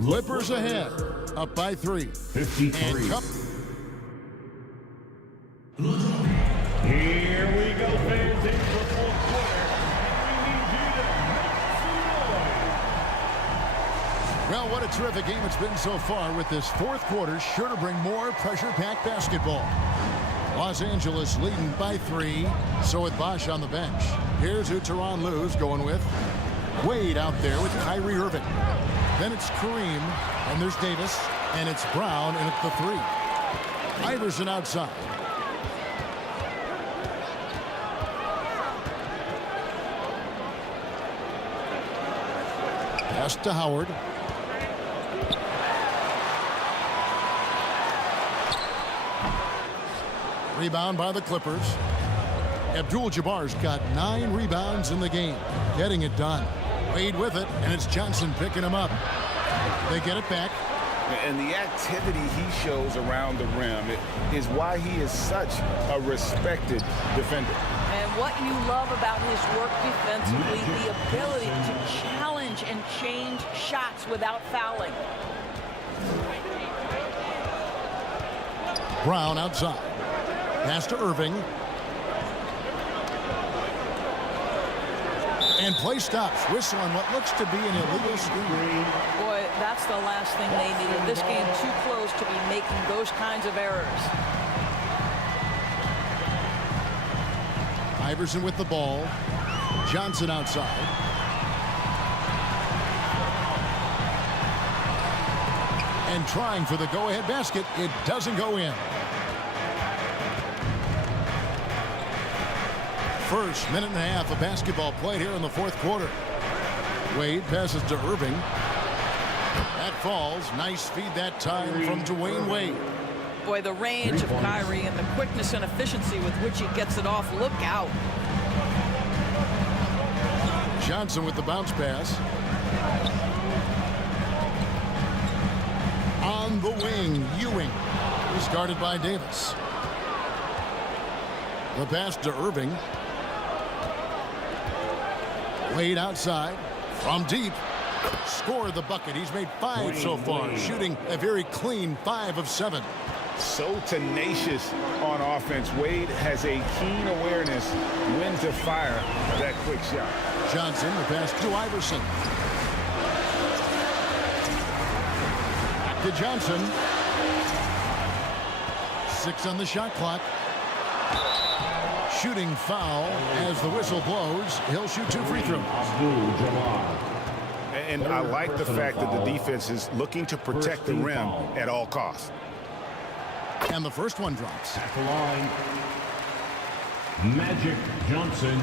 Clippers ahead, up by 3. 53. And Cup. Here we go, fans, into the fourth quarter. We need you to make some noise. Well, what a terrific game it's been so far, with this fourth quarter sure to bring more pressure-packed basketball. Los Angeles leading by 3, so with Bosh on the bench. Here's who Tyronn Lue's going with. Wade out there with Kyrie Irving. Then it's KAREEM, and there's Davis, and it's Brown in at the 3. Iverson outside. Pass to Howard. Rebound by the Clippers. ABDUL-JABBAR's got 9 rebounds in the game, getting it done. Wade with it, and it's Johnson picking him up. They get it back. And the activity he shows around the rim is why he is such a respected defender. And what you love about his work defensively, the ability to challenge and change shots without fouling. Brown outside. Pass to Irving. And play stops. Whistle on what looks to be an illegal screen. Boy, that's the last thing they needed. This game too close to be making those kinds of errors. Iverson with the ball. Johnson outside. And trying for the go-ahead basket. It doesn't go in. First minute and a half of basketball played here in the fourth quarter. Wade passes to Irving. That falls. Nice feed that time from Dwayne Wade. Boy, the range of Kyrie and the quickness and efficiency with which he gets it off. Look out. Johnson with the bounce pass. On the wing, Ewing. He's guarded by Davis. The pass to Irving. Wade outside. From deep. Scored the bucket. He's made 5 so far. Shooting a very clean 5 of 7. So tenacious on offense. Wade has a keen awareness when to fire that quick shot. Johnson, the pass to Iverson. Back to Johnson. 6 on the shot clock. Shooting foul as the whistle blows. He'll shoot 2 free throws. And I like the fact that the defense is looking to protect the rim at all costs. And the first one drops. At the line, Magic Johnson.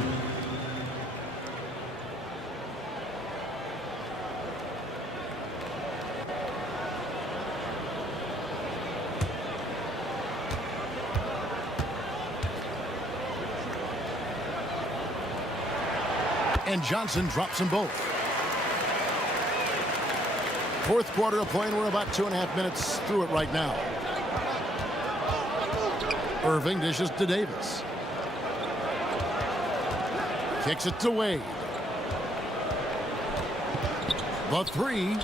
And Johnson drops them both. Fourth quarter of play, and we're about 2.5 minutes through it right now. Irving dishes to Davis. Kicks it to Wade. The 3.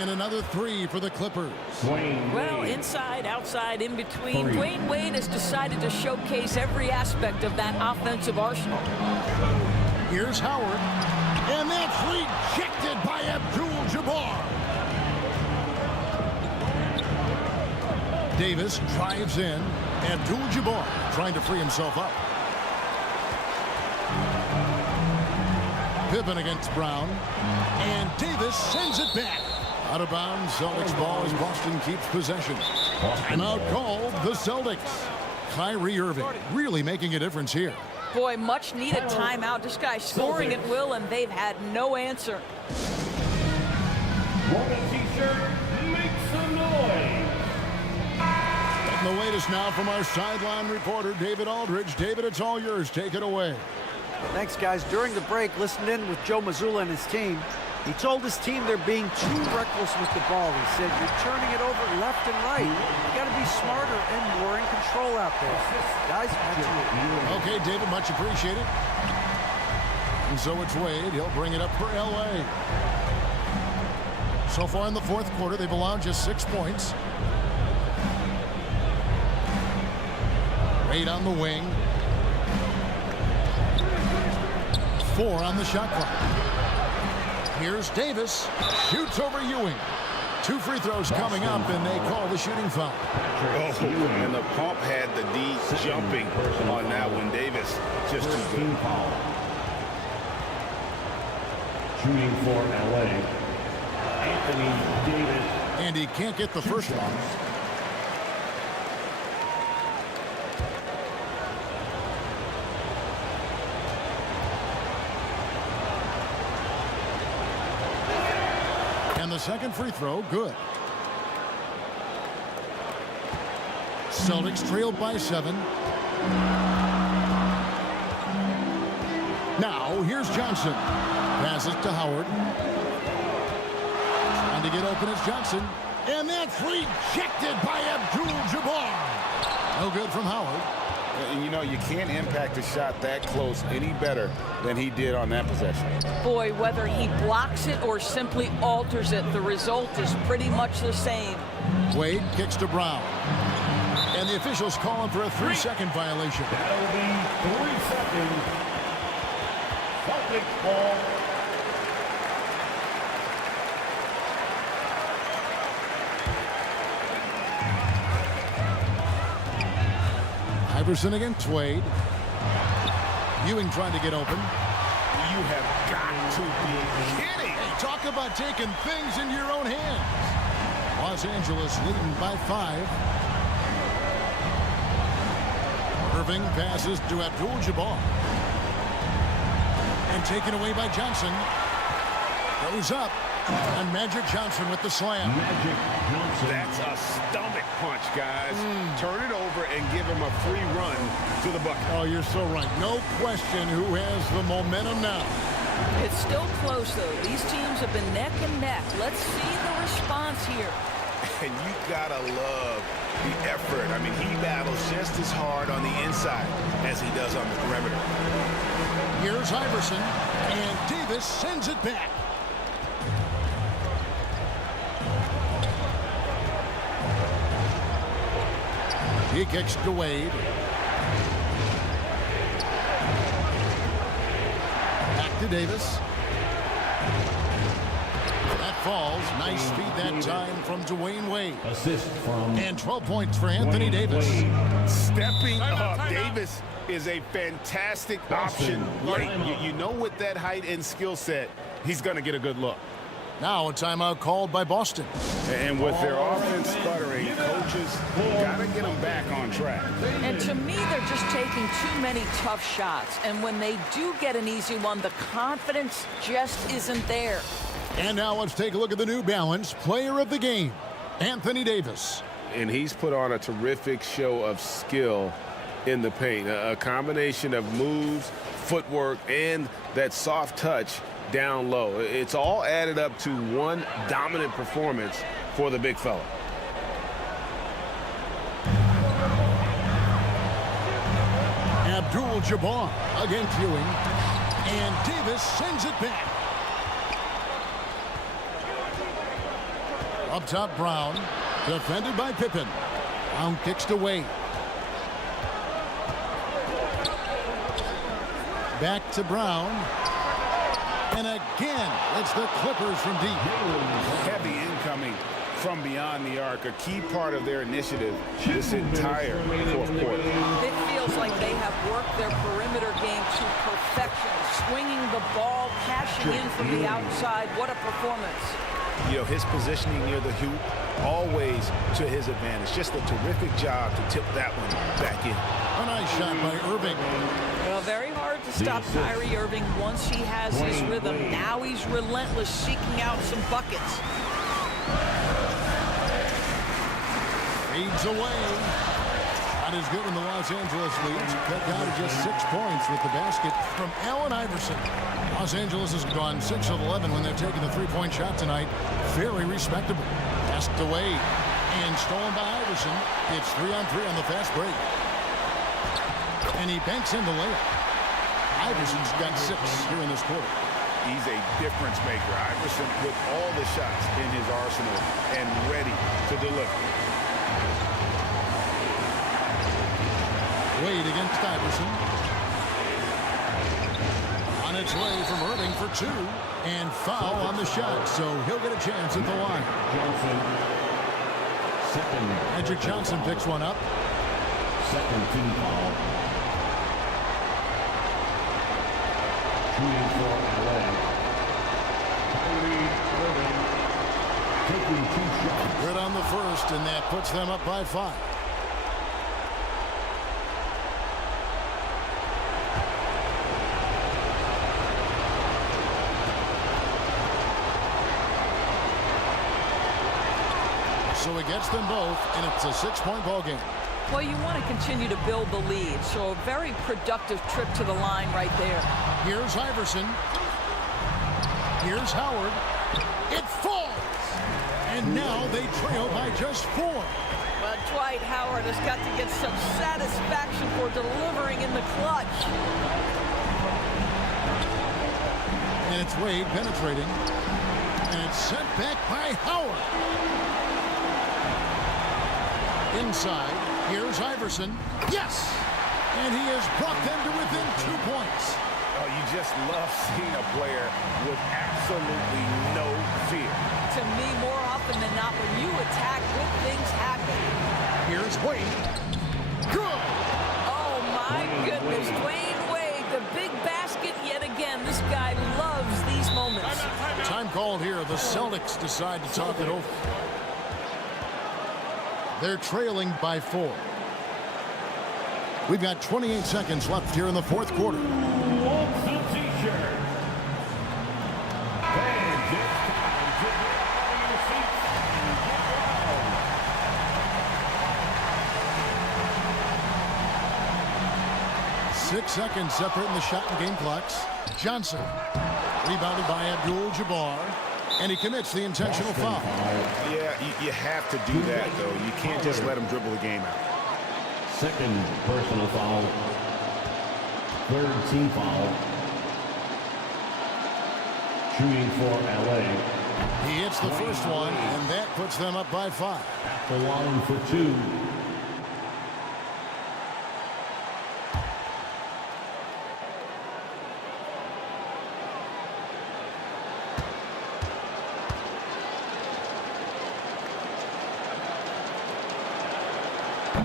And another 3 for the Clippers. Well, inside, outside, in between. Dwayne Wade has decided to showcase every aspect of that offensive arsenal. Here's Howard. And that's rejected by ABDUL-JABBAR. Davis drives in. ABDUL-JABBAR trying to free himself up. Pippen against Brown. And Davis sends it back. Out of bounds. Celtics ball as Boston keeps possession. Timeout called the Celtics. Kyrie Irving really making a difference here. Boy, much needed timeout. This guy's scoring at will, and they've had no answer. Want a t-shirt? Make some noise. Getting the latest now from our sideline reporter, David Aldridge. David, it's all yours. Take it away. Thanks, guys. During the break, listened in with Joe Mazzulla and his team. He told his team they're being too reckless with the ball. He said, you're turning it over left and right. You got to be smarter and more in control out there. Guys, back to you. Okay, David, much appreciated. And so it's Wade. He'll bring it up for L.A. So far in the fourth quarter, they've allowed just 6 points. Wade on the wing. 4 on the shot clock. Here's Davis. Shoots over Ewing. 2 free throws coming up, and they call the shooting foul. Oh, and the pump had the D jumping on that one. Davis just too good. Shooting for LA, Anthony Davis. And he can't get the first one. And the second free throw, good. Celtics trailed by 7. Now, here's Johnson. Passes to Howard. Trying to get open is Johnson. And that's rejected by ABDUL-JABBAR. No good from Howard. And you know, you can't impact a shot that close any better than he did on that possession. Boy, whether he blocks it or simply alters it, the result is pretty much the same. Wade kicks to Brown. And the officials calling for a 3-second violation. That'll be 3 seconds. Celtics ball. Iverson against Wade. Ewing trying to get open. You have got to be kidding. Hey, talk about taking things into your own hands. Los Angeles leading by 5. Irving passes to ABDUL-JABBAR. And taken away by Johnson. Goes up. And Magic Johnson with the slam. That's a stomach punch, guys. Turn it over and give him a free run to the bucket. Oh, you're so right. No question who has the momentum now. It's still close, though. These teams have been neck and neck. Let's see the response here. And you gotta love the effort. I mean, he battles just as hard on the inside as he does on the perimeter. Here's Iverson, and Davis sends it back. He kicks to Wade. Back to Davis. That falls. Nice feed that time from Dwayne Wade. Assist from. And 12 points for Anthony Davis. Stepping up. Davis is a fantastic option late. You know, with that height and skill set, he's going to get a good look. Now a timeout called by Boston. And with their offense sputtering, coaches got to get them back on track. And to me, they're just taking too many tough shots. And when they do get an easy one, the confidence just isn't there. And now let's take a look at the New Balance player of the game, Anthony Davis. And he's put on a terrific show of skill in the paint. A combination of moves, footwork, and that soft touch down low. It's all added up to one dominant performance for the big fella. ABDUL-JABBAR against Ewing. And Davis sends it back. Up top, Brown. Defended by Pippen. Brown kicks to Wade. Back to Brown. And again, it's the Clippers from deep. Heavy incoming from beyond the arc, a key part of their initiative this entire fourth quarter. It feels like they have worked their perimeter game to perfection, swinging the ball, cashing in from the outside. What a performance. You know, his positioning near the hoop, always to his advantage. Just a terrific job to tip that one back in. A nice shot by Irving. Well, very hard to stop Kyrie Irving once he has his rhythm. Now he's relentless, seeking out some buckets. Fades away. Not as good when the Los Angeles leads. Cut down to just 6 points with the basket from Allen Iverson. Los Angeles has gone 6 of 11 when they're taking the three-point shot tonight. Very respectable. Passed away and stolen by Iverson. It's 3-on-3 on the fast break. And he banks in the layup. Iverson's got 6 here in this quarter. He's a difference maker. Iverson with all the shots in his arsenal and ready to deliver. Wade against Iverson. On its way from Irving for 2. And foul on the shot, so he'll get a chance at the line. Magic Johnson picks one up. Second team foul. Shooting for LA. Kyrie Irving taking 2 shots. Good on the first, and that puts them up by 5. So it gets them both, and it's a 6-point ball game. Well, you want to continue to build the lead, so a very productive trip to the line right there. Here's Iverson. Here's Howard. It falls! And now they trail by just 4. But Dwight Howard has got to get some satisfaction for delivering in the clutch. And it's Wade penetrating. And it's sent back by Howard. Inside. Here's Iverson. Yes! And he has brought them to within 2 points. Oh, you just love seeing a player with absolutely no fear. To me, more often than not, when you attack, good things happen. Here's Wade. Good! Oh, my goodness. Dwayne Wade, the big basket yet again. This guy loves these moments. Time called here. The Celtics decide to talk it over. They're trailing by 4. We've got 28 seconds left here in the fourth quarter. Wants a t-shirt. Fans, it's time to get out of your seats and get 6 seconds separating the shot and game clocks. Johnson, rebounded by ABDUL-JABBAR, and he commits the intentional foul. Yeah, you have to do that, though. You can't just let him dribble the game out. Second personal foul. Third team foul. Shooting for LA. He hits the first one, and that puts them up by 5. At the line for 2.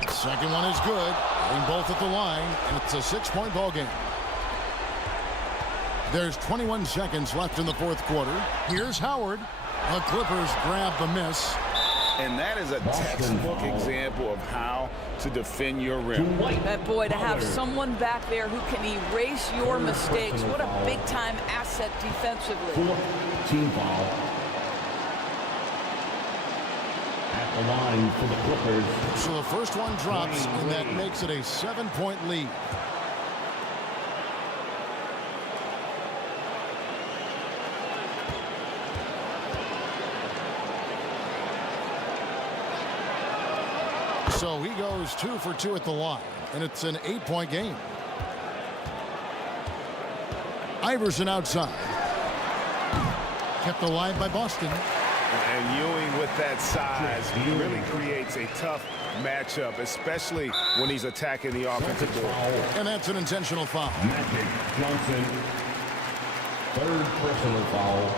Second one is good. Hitting both at the line, and it's a 6-point ball game. There's 21 seconds left in the fourth quarter. Here's Howard. The Clippers grab the miss. And that is a textbook example of how to defend your rim. That boy, to have someone back there who can erase your mistakes, what a big-time asset defensively. Team foul. At the line for the Clippers. So the first one drops, and that makes it a 7-point lead. So he goes 2 for 2 at the line, and it's an 8-point game. Iverson outside. Kept alive by Boston. And Ewing with that size really creates a tough matchup, especially when he's attacking the offensive board. And that's an intentional foul. Magic Johnson. Third personal foul.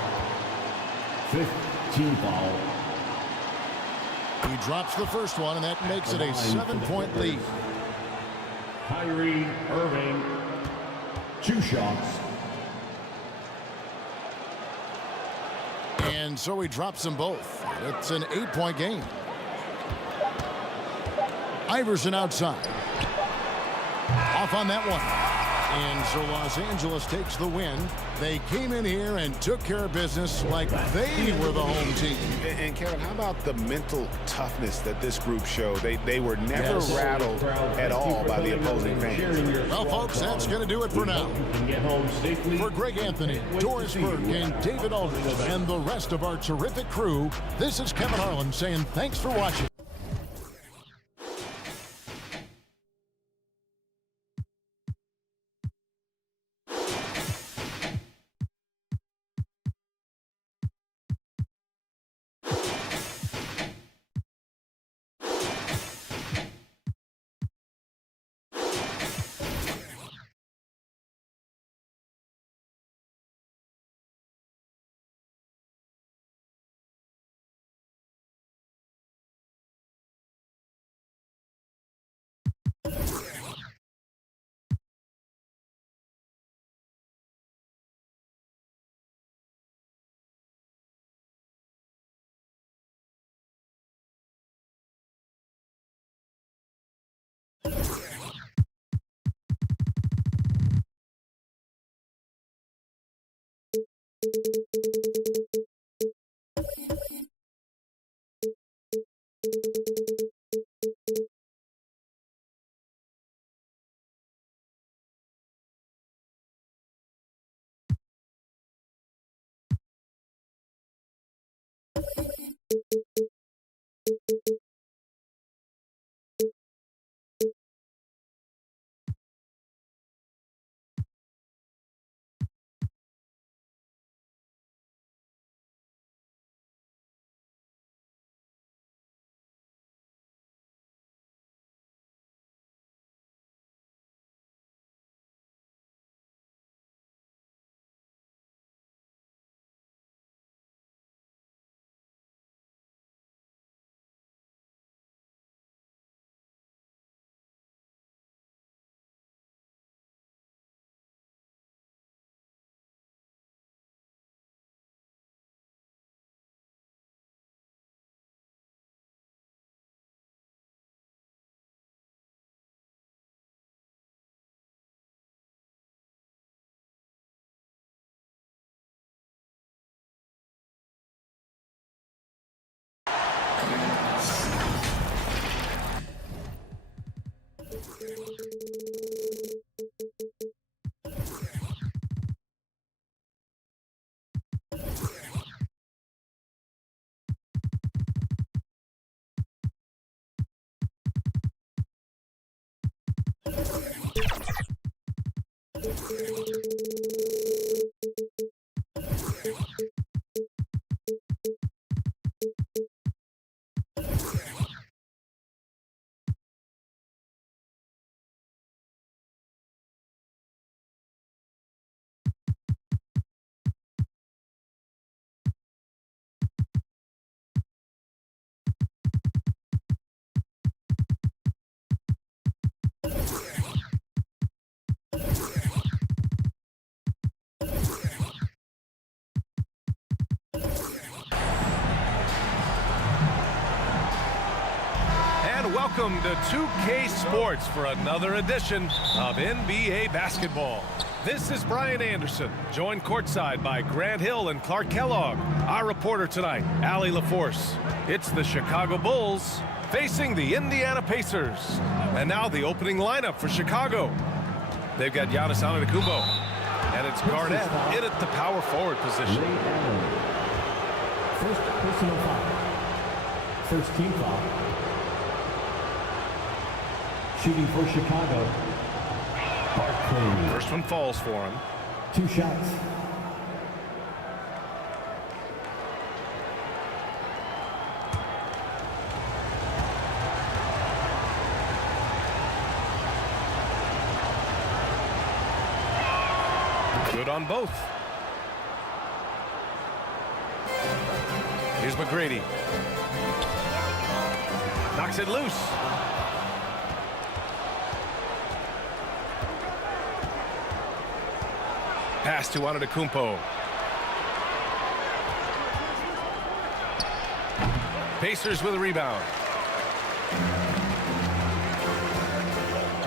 15 foul. He drops the first one, and that makes it a 7-point lead. KYRIE Irving. 2 shots. And so he drops them both. It's an 8-point game. Iverson outside. Off on that one. And so Los Angeles takes the win. They came in here and took care of business like they were the home team. And Kevin, how about the mental toughness that this group showed? They were never rattled at all by the opposing fans. Well, folks, that's going to do it for now. For Greg Anthony, Doris Burke, and David Aldridge, and the rest of our terrific crew, this is Kevin Harlan saying thanks for watching. and welcome to 2K Sports for another edition of NBA basketball. This is Brian Anderson, joined courtside by Grant Hill and Clark Kellogg. Our reporter tonight, Allie LaForce. It's the Chicago Bulls facing the Indiana Pacers. And now the opening lineup for Chicago. They've got Giannis Antetokounmpo, and it's Garnett in at the power forward position. First personal foul. First team foul. Shooting for Chicago. Barkley. First one falls for him. 2 shots. Good on both. Here's McGrady. Knocks it loose. Pass to Antetokounmpo. Pacers with a rebound.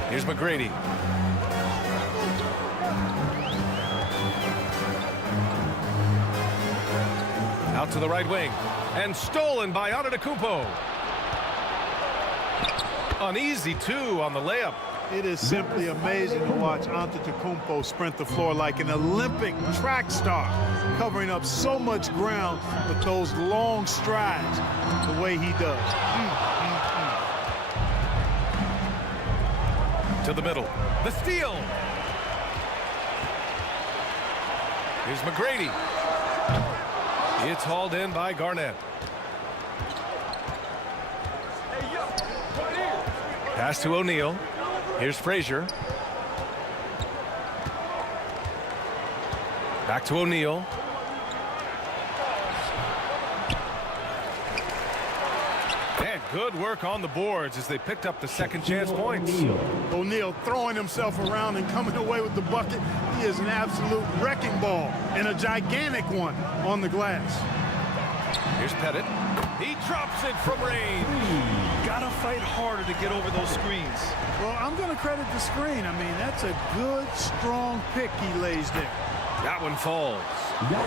Here's McGrady. Out to the right wing. And stolen by Antetokounmpo. An easy 2 on the layup. It is simply amazing to watch Antetokounmpo sprint the floor like an Olympic track star, covering up so much ground with those long strides the way he does. To the middle. The steal. Here's McGrady. It's hauled in by Garnett. Pass to O'Neal. Here's Frazier. Back to O'Neal. And good work on the boards as they picked up the second chance points. O'Neal throwing himself around and coming away with the bucket. He is an absolute wrecking ball and a gigantic one on the glass. Here's Pettit. He drops it from range. Gotta fight harder to get over those screens. Well, I'm going to credit the screen. I mean, that's a good, strong pick he lays there. That one falls.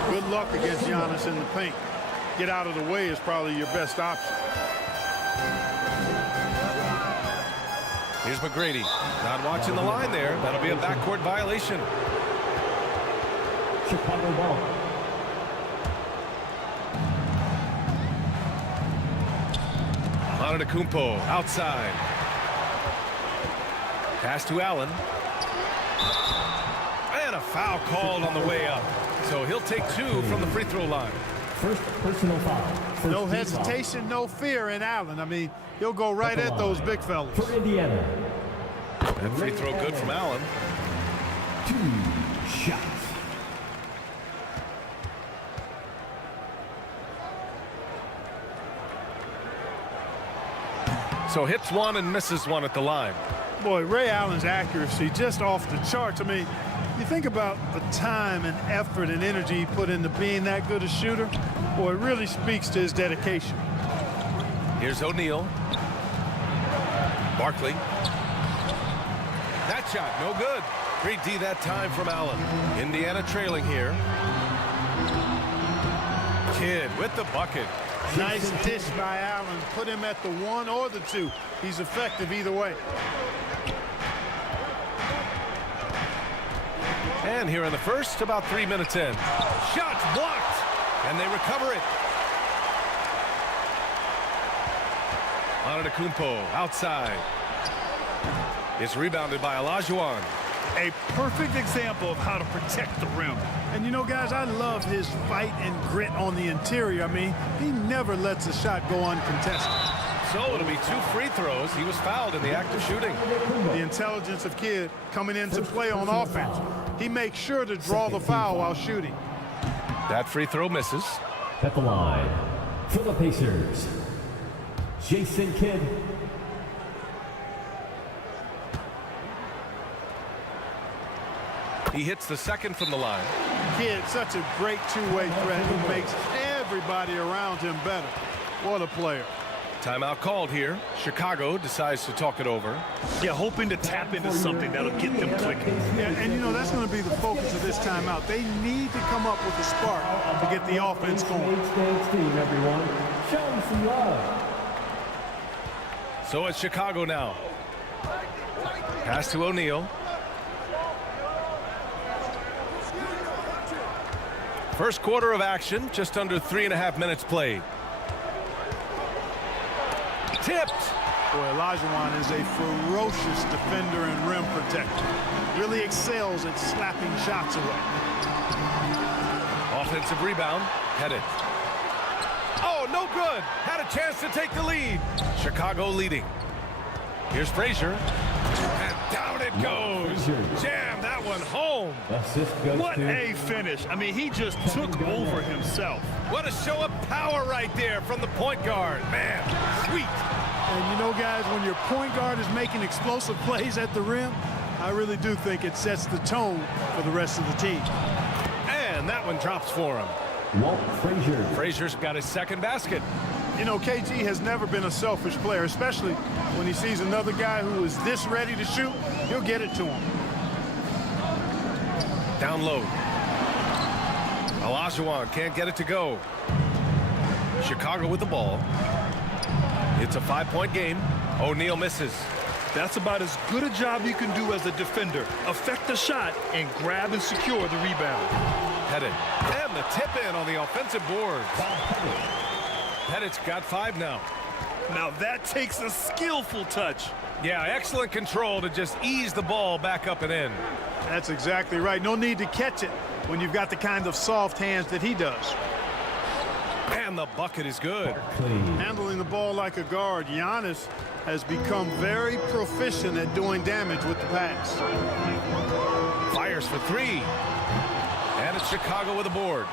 Good luck against Giannis in the paint. Get out of the way is probably your best option. Here's McGrady. Not watching the line there. That'll be a backcourt violation. Chicago ball. Antetokounmpo outside. Pass to Allen. And a foul called on the way up. So he'll take 2 from the free throw line. First personal foul. No hesitation, no fear in Allen. I mean, he'll go right at those big fellas. For Indiana. That free throw good from Allen. 2 shots. So hits 1 and misses 1 at the line. Boy, Ray Allen's accuracy just off the charts. I mean, you think about the time and effort and energy he put into being that good a shooter. Boy, it really speaks to his dedication. Here's O'Neal. Barkley. That shot, no good. Great D that time from Allen. Indiana trailing here. Kidd with the bucket. Nice dish by Allen. Put him at the 1 or the 2. He's effective either way. And here in the first, about 3 minutes in. Shots blocked, and they recover it. Antetokounmpo outside. It's rebounded by Olajuwon. A perfect example of how to protect the rim. And you know, guys, I love his fight and grit on the interior. I mean, he never lets a shot go uncontested. So it'll be 2 free throws. He was fouled in the act of shooting. The intelligence of Kidd coming into play on offense. He makes sure to draw the foul while shooting. That free throw misses. At the line, for the Pacers, Jason Kidd. He hits the second from the line. Kidd, such a great two-way threat who makes everybody around him better. What a player. Timeout called here. Chicago decides to talk it over. Yeah, hoping to tap into something that'll get them clicking. Yeah, and you know, that's going to be the focus of this timeout. They need to come up with a spark to get the offense going. Team, everyone. Show them some love. So it's Chicago now. Pass to O'Neal. First quarter of action, just under 3.5 minutes played. Tipped. Boy, Olajuwon is a ferocious defender and rim protector. Really excels at slapping shots away. Offensive rebound, headed. Oh, no good. Had a chance to take the lead. Chicago leading. Here's Frazier. And down it goes. Jam that one home. What a finish. I mean, he just took over himself. What a show of power right there from the point guard. Man, sweet. And you know, guys, when your point guard is making explosive plays at the rim, I really do think it sets the tone for the rest of the team. And that one drops for him. Walt Frazier. Frazier's got his second basket. You know, KG has never been a selfish player, especially when he sees another guy who is this ready to shoot. He'll get it to him. Down low. Olajuwon can't get it to go. Chicago with the ball. It's a 5-point game. O'Neal misses. That's about as good a job you can do as a defender. Affect the shot and grab and secure the rebound. Pettit. And the tip in on the offensive boards. Pettit's got 5 now. Now that takes a skillful touch. Yeah, excellent control to just ease the ball back up and in. That's exactly right. No need to catch it when you've got the kind of soft hands that he does. And the bucket is good. Handling the ball like a guard, Giannis has become very proficient at doing damage with the pass. Fires for 3. And it's Chicago with a board.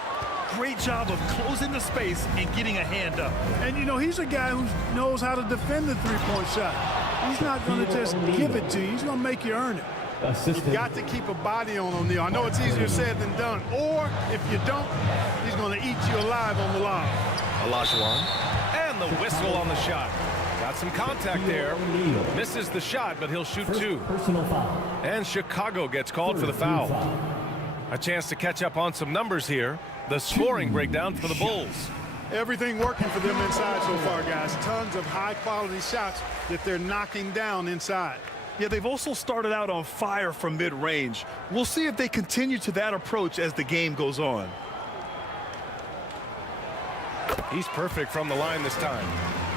Great job of closing the space and getting a hand up. And, you know, he's a guy who knows how to defend the three-point shot. He's not going to just give it to you. He's going to make you earn it. You've got to keep a body on O'Neal. I know it's easier said than done. Or, if you don't, he's going to eat you alive on the lob. Olajuwon. And the whistle on the shot. Got some contact there. Misses the shot, but he'll shoot 2. Personal foul. And Chicago gets called for the foul. A chance to catch up on some numbers here. The scoring breakdown for the Bulls. Everything working for them inside so far, guys. Tons of high-quality shots that they're knocking down inside. Yeah, they've also started out on fire from mid-range. We'll see if they continue to that approach as the game goes on. He's perfect from the line this time.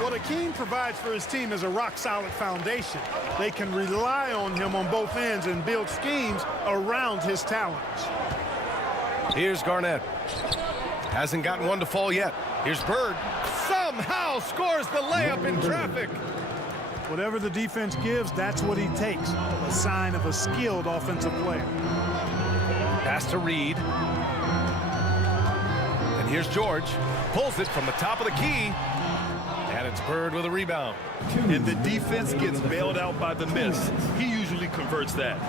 What Akeem provides for his team is a rock-solid foundation. They can rely on him on both ends and build schemes around his talents. Here's Garnett. Hasn't gotten one to fall yet. Here's Bird. Somehow scores the layup in traffic. Whatever the defense gives, that's what he takes. A sign of a skilled offensive player. Pass to Reed. And here's George. Pulls it from the top of the key. And it's Bird with a rebound. And the defense gets bailed out by the miss. He usually converts that.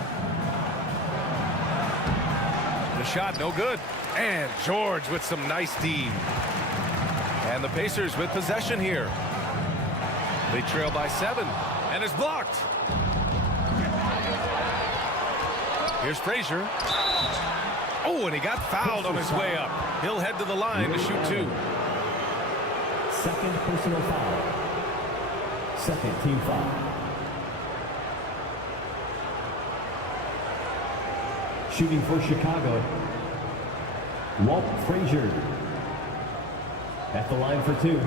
The shot no good. And George with some nice D. And the Pacers with possession here. They trail by 7. And it's blocked. Here's Frazier. Oh, and he got fouled on his way up. He'll head to the line to shoot 2. Second personal foul. Second team foul. Shooting for Chicago, Walt Frazier. At the line for 2.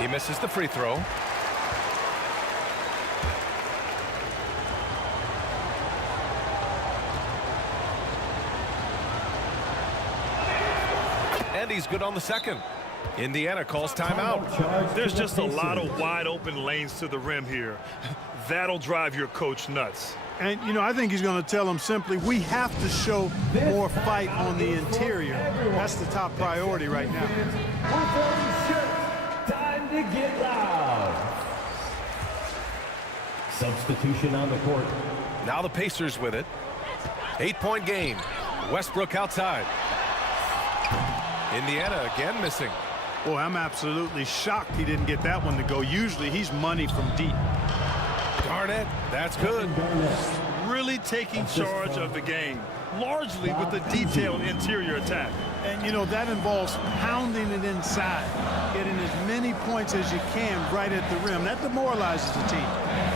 He misses the free throw. And he's good on the second. Indiana calls timeout. There's just a lot of wide open lanes to the rim here. That'll drive your coach nuts. And, you know, I think he's going to tell them simply, we have to show more fight on the interior. That's the top priority right now. Time to get loud. Substitution on the court. Now the Pacers with it. 8-point game. Westbrook outside. Indiana again missing. Boy, I'm absolutely shocked he didn't get that one to go. Usually he's money from deep. Garnett, that's good. Really taking charge of the game, largely with the detailed interior attack. And, you know, that involves pounding it inside, getting as many points as you can right at the rim. That demoralizes the team.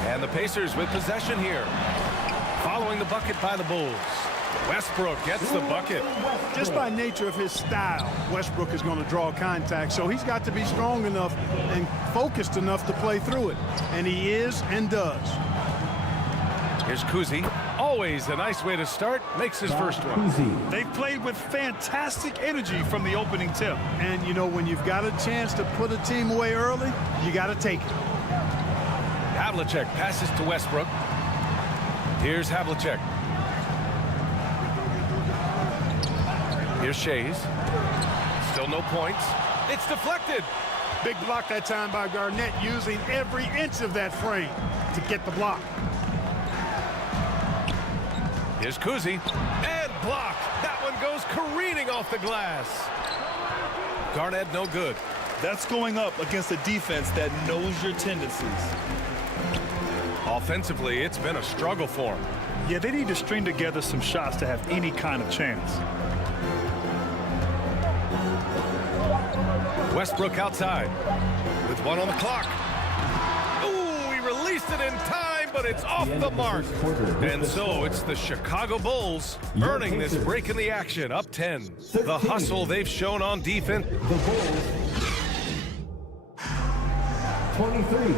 And the Pacers with possession here. Following the bucket by the Bulls. Westbrook gets the bucket. Just by nature of his style, Westbrook is going to draw contact, so he's got to be strong enough and focused enough to play through it. And he is and does. Here's Kuzi. Always a nice way to start. Makes his first one. They played with fantastic energy from the opening tip. And, you know, when you've got a chance to put a team away early, you got to take it. Havlicek passes to Westbrook. Here's Havlicek. Here's Shays. Still no points. It's deflected. Big block that time by Garnett, using every inch of that frame to get the block. Here's Kuzi. And block. That one goes careening off the glass. Garnett no good. That's going up against a defense that knows your tendencies. Offensively, it's been a struggle for him. Yeah, they need to string together some shots to have any kind of chance. Westbrook outside with one on the clock. Ooh, he released it in time, but it's off the mark. And so it's the Chicago Bulls earning this break in the action, up 10. The hustle they've shown on defense. The Bulls, 23.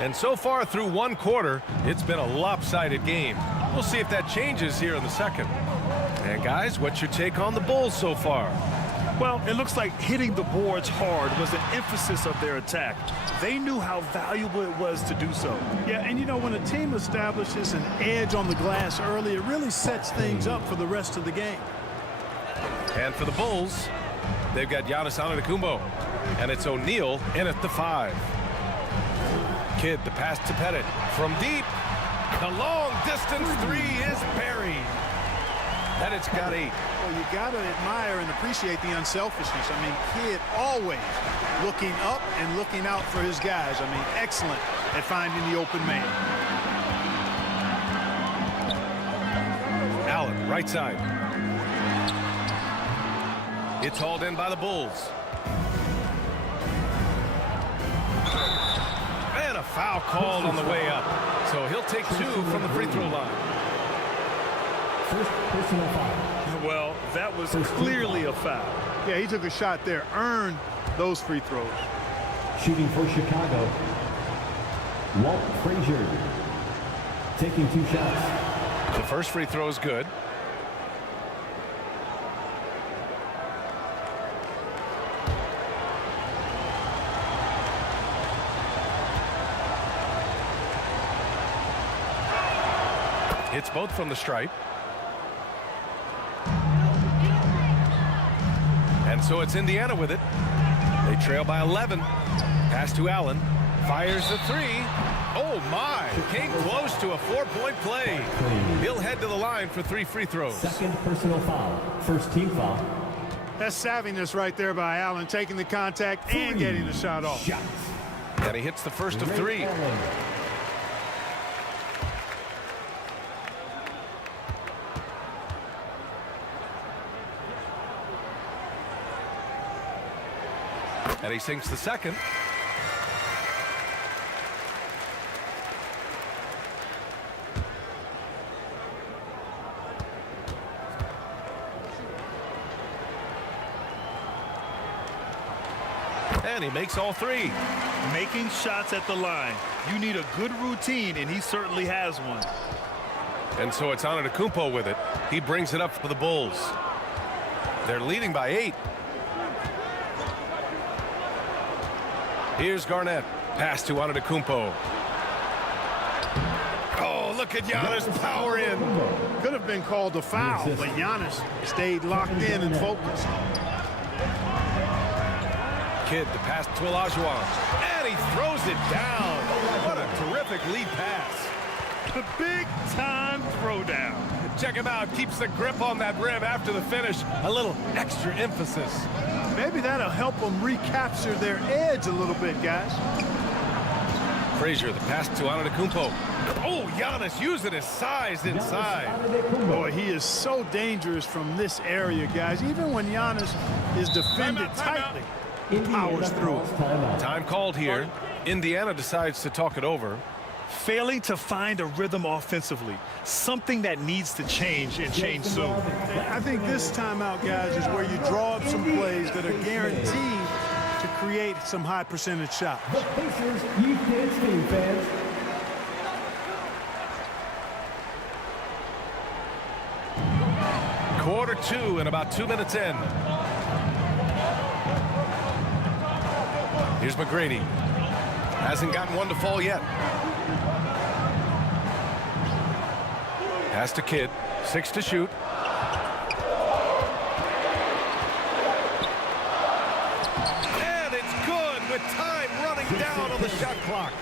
And so far through one quarter, it's been a lopsided game. We'll see if that changes here in the second. And guys, what's your take on the Bulls so far? Well, it looks like hitting the boards hard was an emphasis of their attack. They knew how valuable it was to do so. Yeah, and you know, when a team establishes an edge on the glass early, it really sets things up for the rest of the game. And for the Bulls, they've got Giannis Antetokounmpo. And it's O'Neal in at the 5. Kidd, the pass to Pettit from deep. The long distance 3 is buried. Pettit's got 8. Well, you got to admire and appreciate the unselfishness. I mean, Kidd always looking up and looking out for his guys. I mean, excellent at finding the open man. Allen, right side. It's hauled in by the Bulls. And a foul called on the way up. So he'll take 2 from the free throw line. First personal foul. Well, that was clearly a foul. Yeah, he took a shot there, earned those free throws. Shooting for Chicago, Walt Frazier, taking 2 shots. The first free throw is good. Hits both from the stripe. And so it's Indiana with it. They trail by 11. Pass to Allen. Fires the 3. Oh, my. Came close to a 4-point play. He'll head to the line for 3 free throws. Second personal foul. First team foul. That's savviness right there by Allen, taking the contact and getting the shot off. And he hits the first of 3. And he sinks the second. And he makes all 3. Making shots at the line. You need a good routine, and he certainly has one. And so it's Antetokounmpo with it. He brings it up for the Bulls. They're leading by 8. Here's Garnett. Pass to Antetokounmpo. Oh, look look at Giannis power in. Could have been called a foul, but Giannis stayed locked in and focused. Kidd to pass to Olajuwon, and he throws it down. What a terrific lead pass. The big-time throwdown. Check him out. Keeps the grip on that rim after the finish. A little extra emphasis. Maybe that'll help them recapture their edge a little bit, guys. Frazier, the pass to Antetokounmpo. Oh, Giannis using his size inside. Boy, he is so dangerous from this area, guys. Even when Giannis is defended tightly, he powers through it. Time called here. Indiana decides to talk it over. Failing to find a rhythm offensively, something that needs to change and change soon. I think this timeout, guys, is where you draw up some plays that are guaranteed to create some high percentage shots. The Pacers Youth Dance Team fans. Quarter 2 and about 2 minutes in. Here's McGrady. Hasn't gotten one to fall yet. Pass to Kidd. 6 to shoot. And it's good with time running down on the shot clock.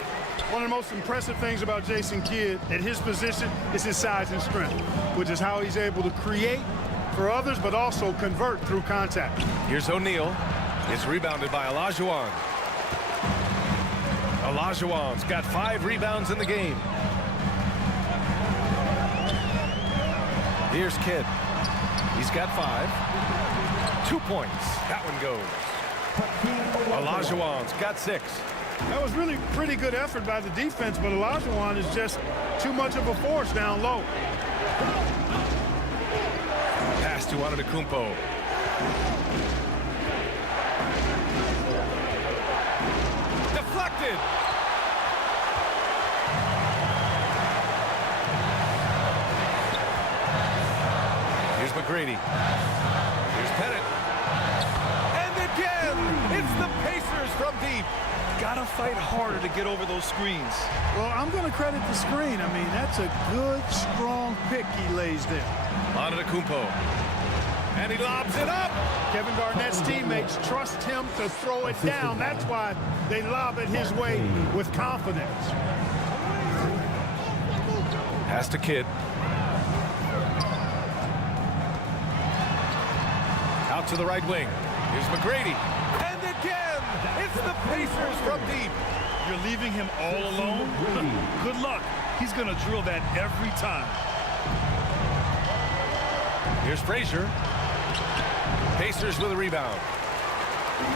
One of the most impressive things about Jason Kidd at his position is his size and strength, which is how he's able to create for others, but also convert through contact. Here's O'Neal. It's rebounded by Olajuwon. Olajuwon's got 5 rebounds in the game. Here's Kidd. He's got 5. 2 points. That one goes. Olajuwon's got 6. That was really pretty good effort by the defense, but Olajuwon is just too much of a force down low. Pass to Antetokounmpo. Deflected. Here's McGrady. Here's Pettit. And again, it's the Pacers from deep. Gotta fight harder to get over those screens. Well, I'm going to credit the screen. I mean, that's a good, strong pick he lays there. Antetokounmpo. And he lobs it up. Kevin Garnett's teammates trust him to throw it down. That's why they lob it his way with confidence. Pass to Kidd. Out to the right wing. Here's McGrady. And again, it's the Pacers from deep. You're leaving him all alone? Good luck. He's going to drill that every time. Here's Frazier. Pacers with a rebound.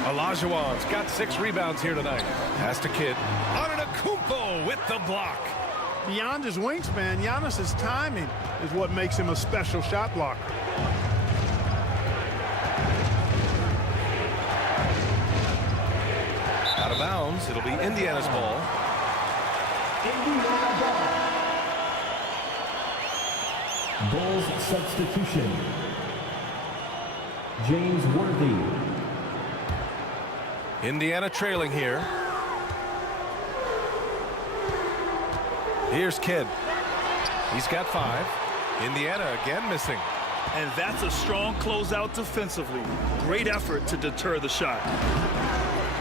Olajuwon's got 6 rebounds here tonight. Pass to Kidd. Antetokounmpo with the block. Beyond his wingspan, Giannis's timing is what makes him a special shot blocker. Out of bounds. It'll be Indiana's ball. Bulls substitution. James Worthy. Indiana trailing here. Here's Kidd. He's got 5. Indiana again missing. And that's a strong closeout defensively. Great effort to deter the shot.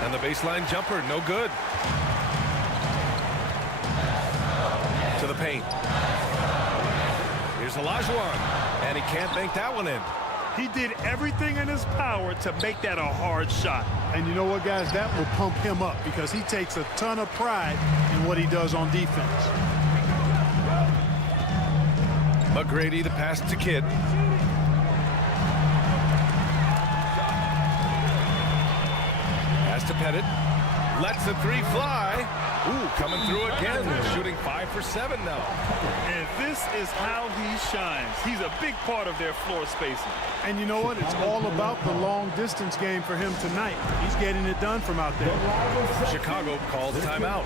And the baseline jumper, no good. To the paint. Here's Olajuwon. And he can't bank that one in. He did everything in his power to make that a hard shot. And you know what, guys? That will pump him up because he takes a ton of pride in what he does on defense. McGrady, the pass to Kidd. Pass to Pettit. Lets the 3 fly. Ooh, coming through again. Shooting 5 for 7 now. And this is how he shines. He's a big part of their floor spacing. And you know what? It's all about the long distance game for him tonight. He's getting it done from out there. Chicago calls timeout.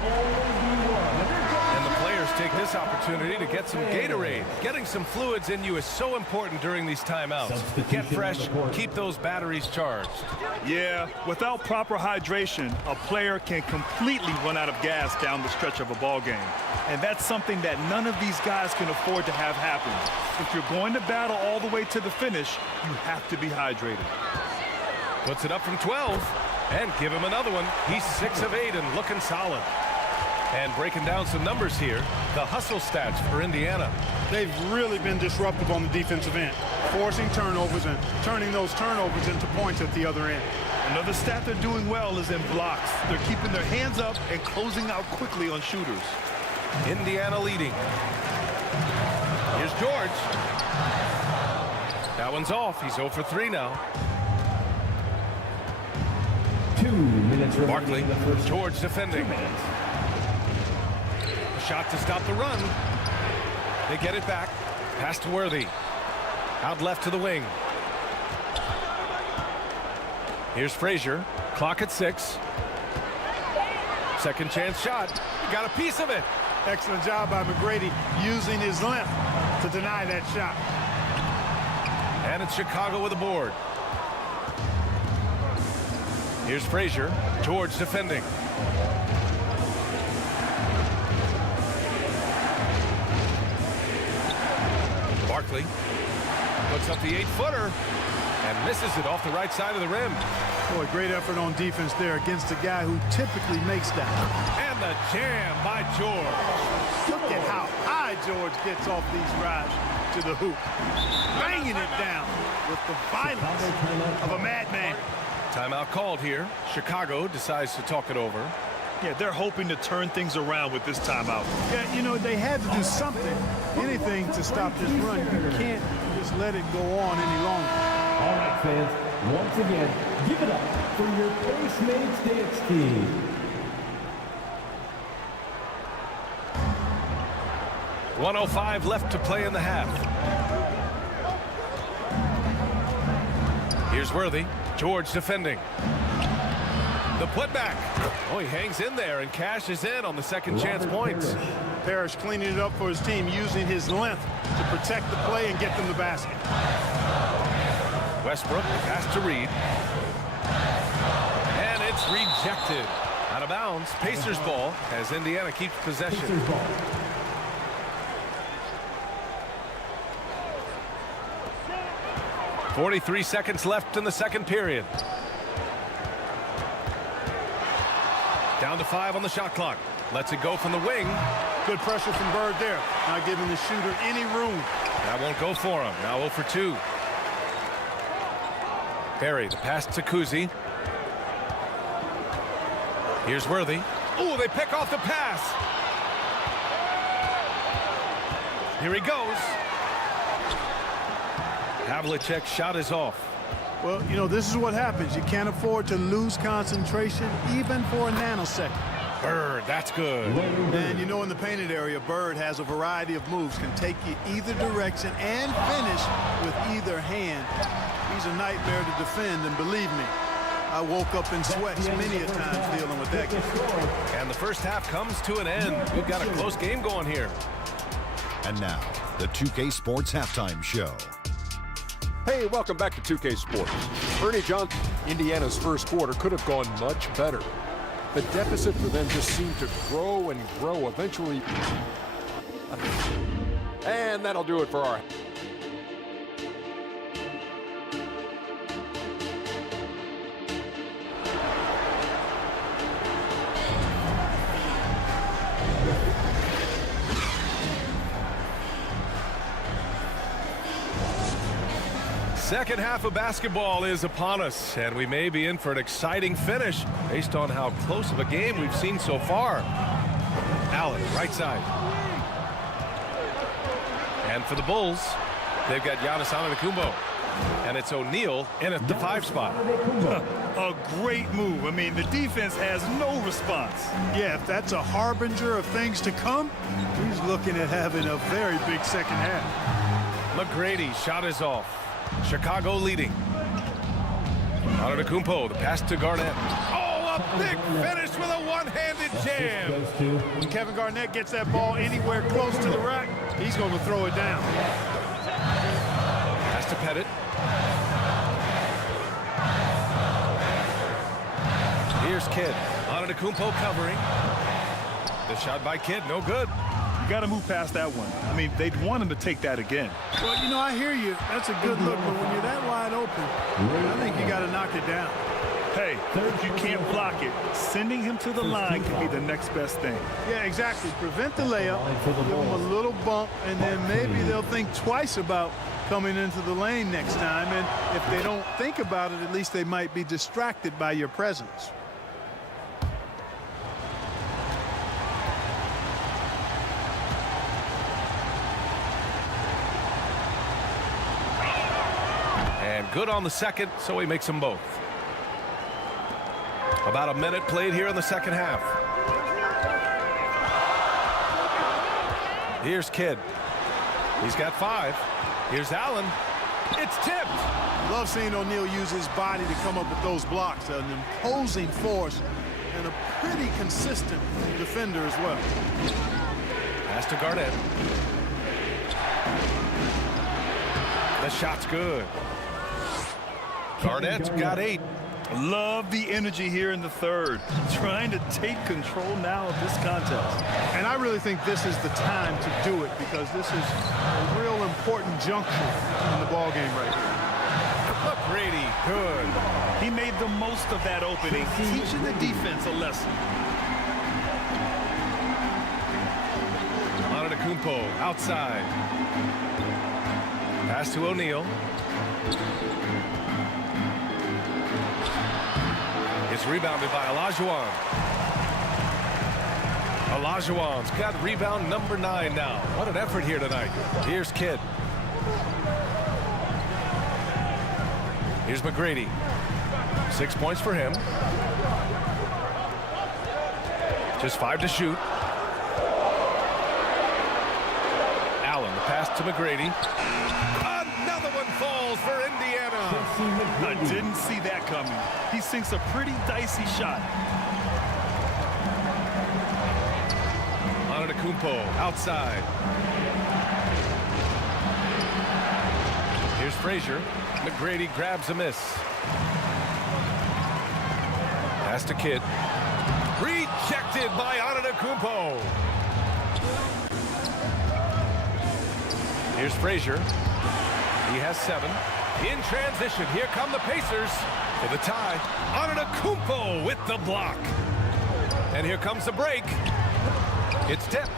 And the players take this opportunity to get some Gatorade. Getting some fluids in you is so important during these timeouts. Get fresh, keep those batteries charged. Yeah, without proper hydration, a player can completely run out of gas down the stretch of a ball game. And that's something that none of these guys can afford to have happen. If you're going to battle all the way to the finish, you have to be hydrated. Puts it up from 12, and give him another one. He's 6 of 8 and looking solid. And breaking down some numbers here, the hustle stats for Indiana. They've really been disruptive on the defensive end, forcing turnovers and turning those turnovers into points at the other end. Another stat they're doing well is in blocks. They're keeping their hands up and closing out quickly on shooters. Indiana leading. Here's George. That one's off. He's 0 for 3 now. 2 minutes remaining. Barkley, George defending. Shot to stop the run. They get it back. Pass to Worthy. Out left to the wing. Here's Frazier. Clock at 6. Second chance shot. He got a piece of it. Excellent job by McGrady using his length to deny that shot. And it's Chicago with a board. Here's Frazier. George defending. Barkley puts up the 8-footer and misses it off the right side of the rim. Boy, great effort on defense there against a guy who typically makes that. And the jam by George. Look at how high George gets off these drives to the hoop. Banging it down with the violence of a madman. Timeout called here. Chicago decides to talk it over. Yeah, they're hoping to turn things around with this timeout. Yeah, you know, they had to do something, anything to stop this run. You can't just let it go on any longer. All right, fans, once again, give it up for your Postmates dance team. .105 left to play in the half. Here's Worthy. George defending. The putback. Oh, he hangs in there and cashes in on the second chance points. Parrish cleaning it up for his team, using his length to protect the play and get them the basket. Westbrook pass to Reed. And it's rejected. Out of bounds. Pacers ball as Indiana keeps possession. 43 seconds left in the second period. Down to 5 on the shot clock. Lets it go from the wing. Good pressure from Bird there. Not giving the shooter any room. That won't go for him. Now 0 for 2. Perry, the pass to Kuzi. Here's Worthy. Oh, they pick off the pass. Here he goes. Havlicek's shot is off. Well, you know, this is what happens. You can't afford to lose concentration even for a nanosecond. Bird, that's good. And you know, in the painted area, Bird has a variety of moves, can take you either direction and finish with either hand. He's a nightmare to defend, and believe me, I woke up in sweats many a time dealing with that game. And the first half comes to an end. We've got a close game going here. And now, the 2K Sports Halftime Show. Hey, welcome back to 2K Sports. Ernie Johnson, Indiana's first quarter could have gone much better. The deficit for them just seemed to grow and grow eventually. And that'll do it for our... Second half of basketball is upon us, and we may be in for an exciting finish based on how close of a game we've seen so far. Allen, right side. And for the Bulls, they've got Giannis Antetokounmpo. And it's O'Neal in at the 5 spot. A great move. I mean, the defense has no response. Yeah, if that's a harbinger of things to come, he's looking at having a very big second half. McGrady, shot is off. Chicago leading. Antetokounmpo, the pass to Garnett. Oh, a big finish with a one-handed jam. When Kevin Garnett gets that ball anywhere close to the rack, he's going to throw it down. Pass to Pettit. Here's Kidd. Antetokounmpo covering. The shot by Kidd, no good. You got to move past that one. I mean, they'd want him to take that again. Well, you know, I hear you. That's a good look, but when you're that wide open, I think you got to knock it down. Hey, if you can't block it, sending him to the line could be the next best thing. Yeah, exactly. Prevent the layup, give them a little bump, and then maybe they'll think twice about coming into the lane next time. And if they don't think about it, at least they might be distracted by your presence. And good on the second, so he makes them both. About a minute played here in the second half. Here's Kidd. He's got 5. Here's Allen. It's tipped. Love seeing O'Neal use his body to come up with those blocks. An imposing force and a pretty consistent defender as well. Pass to Garnett. The shot's good. Garnett's got 8. Love the energy here in the third. Trying to take control now of this contest. And I really think this is the time to do it because this is a real important juncture in the ball game right here. Brady, good. He made the most of that opening, teaching the defense a lesson. Antetokounmpo outside. Pass to O'Neal. It's rebounded by Olajuwon. Olajuwon's got rebound number 9 now. What an effort here tonight. Here's Kidd. Here's McGrady. 6 points for him. Just 5 to shoot. Allen, the pass to McGrady. Another one falls for Indiana. I didn't see that coming. He sinks a pretty dicey shot. Antetokounmpo outside. Here's Frazier. McGrady grabs a miss. Pass to Kidd. Rejected by Antetokounmpo. Here's Frazier. He has 7. In transition, here come the Pacers for the tie. Antetokounmpo with the block. And here comes the break. It's tipped.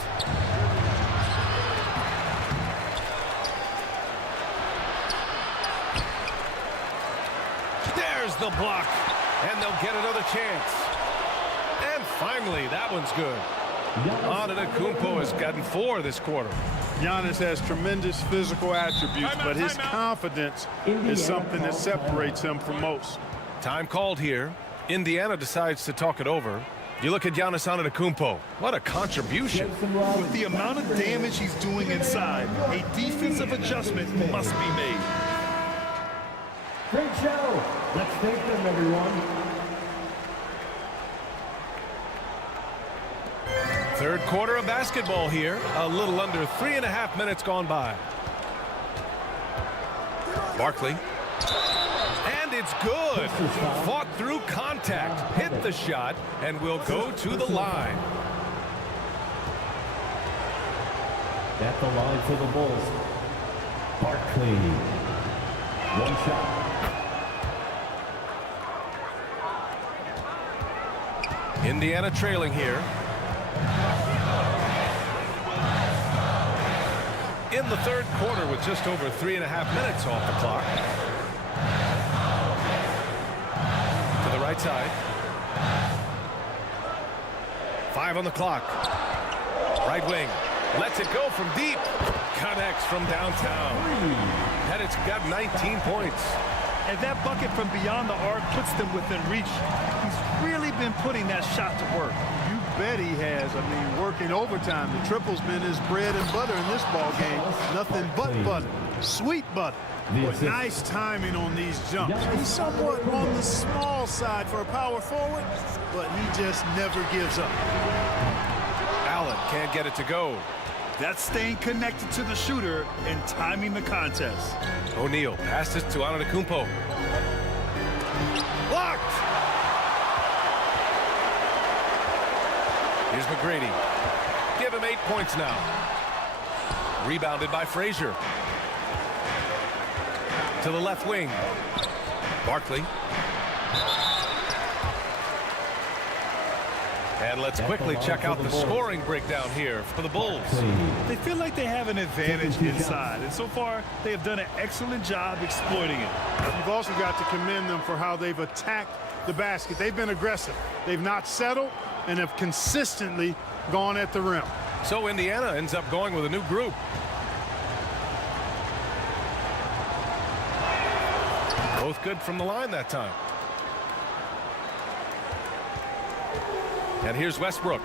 There's the block. And they'll get another chance. And finally, that one's good. Antetokounmpo has gotten 4 this quarter. Giannis has tremendous physical attributes, but his confidence is something that separates him from most. Time called here. Indiana decides to talk it over. You look at Giannis Antetokounmpo. What a contribution. With the amount of damage he's doing inside, a defensive adjustment must be made. Great show. Let's thank them, everyone. Third quarter of basketball here. A little under 3.5 minutes gone by. Barkley. And it's good. Fought through contact. Hit the shot and will go to the line. At the line for the Bulls. Barkley. 1 shot. Indiana trailing here. In the third quarter with just over 3.5 minutes off the clock. To the right side. 5 on the clock. Right wing. Lets it go from deep. Connects from downtown. And it's got 19 points. And that bucket from beyond the arc puts them within reach. He's really been putting that shot to work. You bet he has. I mean, working overtime. The triple's been his bread and butter in this ball game. Nothing but butter. Sweet butter. But nice timing on these jumps. He's somewhat on the small side for a power forward, but he just never gives up. Allen can't get it to go. That's staying connected to the shooter and timing the contest. O'Neal passes to Antetokounmpo. Blocked! Here's McGrady. Give him 8 points now. Rebounded by Frazier. To the left wing. Barkley. And let's quickly check out the scoring breakdown here for the Bulls. They feel like they have an advantage inside, and so far they have done an excellent job exploiting it. You've also got to commend them for how they've attacked the basket. They've been aggressive. They've not settled and have consistently gone at the rim. So Indiana ends up going with a new group. Both good from the line that time. And here's Westbrook.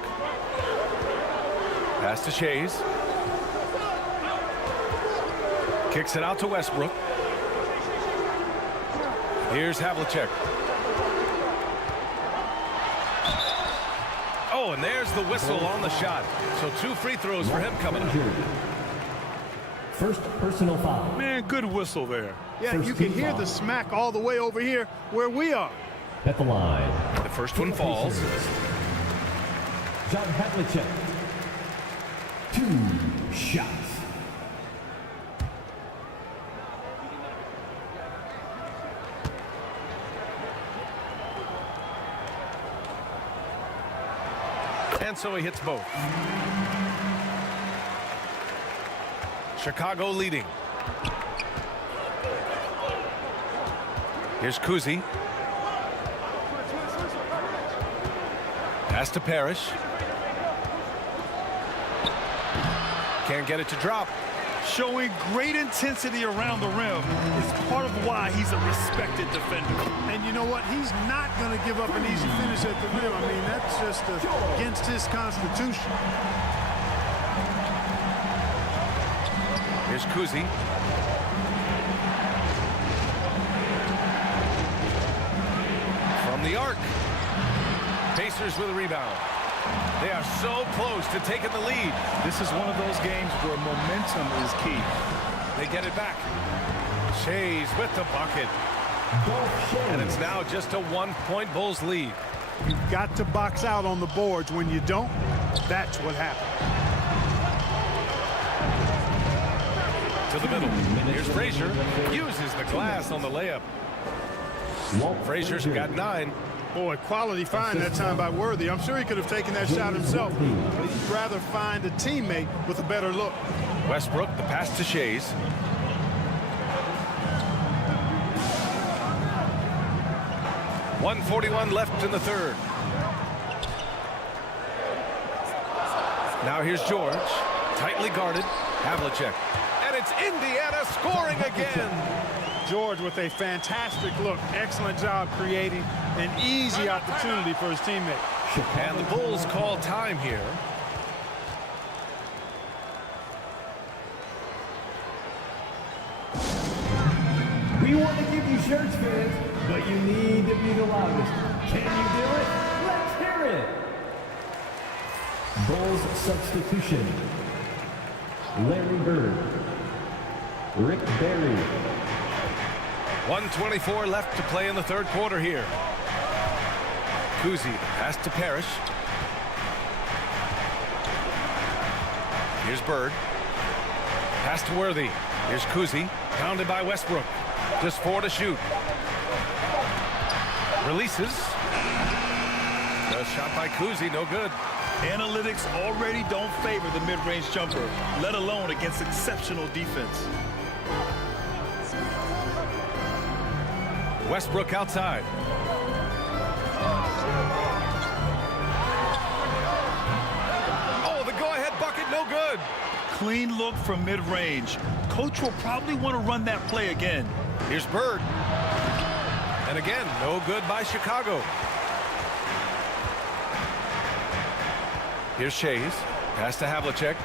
Pass to Shays. Kicks it out to Westbrook. Here's Havlicek. Oh, and there's the whistle on the shot. So 2 free throws for him coming up. First personal foul. Man, good whistle there. Yeah, you can hear the smack all the way over here where we are. At the line. The first one falls. John Havlicek. 2 shots. And so he hits both. Chicago leading. Here's Kuzi. Pass to Parrish. Can't get it to drop. Showing great intensity around the rim is part of why he's a respected defender. And you know what? He's not going to give up an easy finish at the rim. I mean, that's just against his constitution. Here's Kuzi. From the arc. Pacers with a rebound. They are so close to taking the lead. This is one of those games where momentum is key. They get it back. Shays with the bucket. And it's now just a 1-point Bulls lead. You've got to box out on the boards. When you don't, that's what happens. To the middle. Here's Frazier. Uses the glass on the layup. Frazier's got 9. Boy, quality find that time by Worthy. I'm sure he could have taken that shot himself, but he'd rather find a teammate with a better look. Westbrook, the pass to Shays. .141 left in the third. Now here's George. Tightly guarded. Havlicek. And it's Indiana scoring again. George with a fantastic look. Excellent job creating an easy opportunity for his teammate. And the Bulls call time here. We want to give you shirts, fans, but you need to be the loudest. Can you do it? Let's hear it. Bulls substitution. Larry Bird. Rick Barry. 1:24 left to play in the third quarter here. Kuzi, pass to Parrish. Here's Bird. Pass to Worthy. Here's Kuzi, pounded by Westbrook. Just 4 to shoot. Releases. The shot by Kuzi, no good. Analytics already don't favor the mid-range jumper, let alone against exceptional defense. Westbrook outside. Oh, the go-ahead bucket, no good. Clean look from mid-range. Coach will probably want to run that play again. Here's Bird. And again, no good by Chicago. Here's Shays. Pass to Havlicek.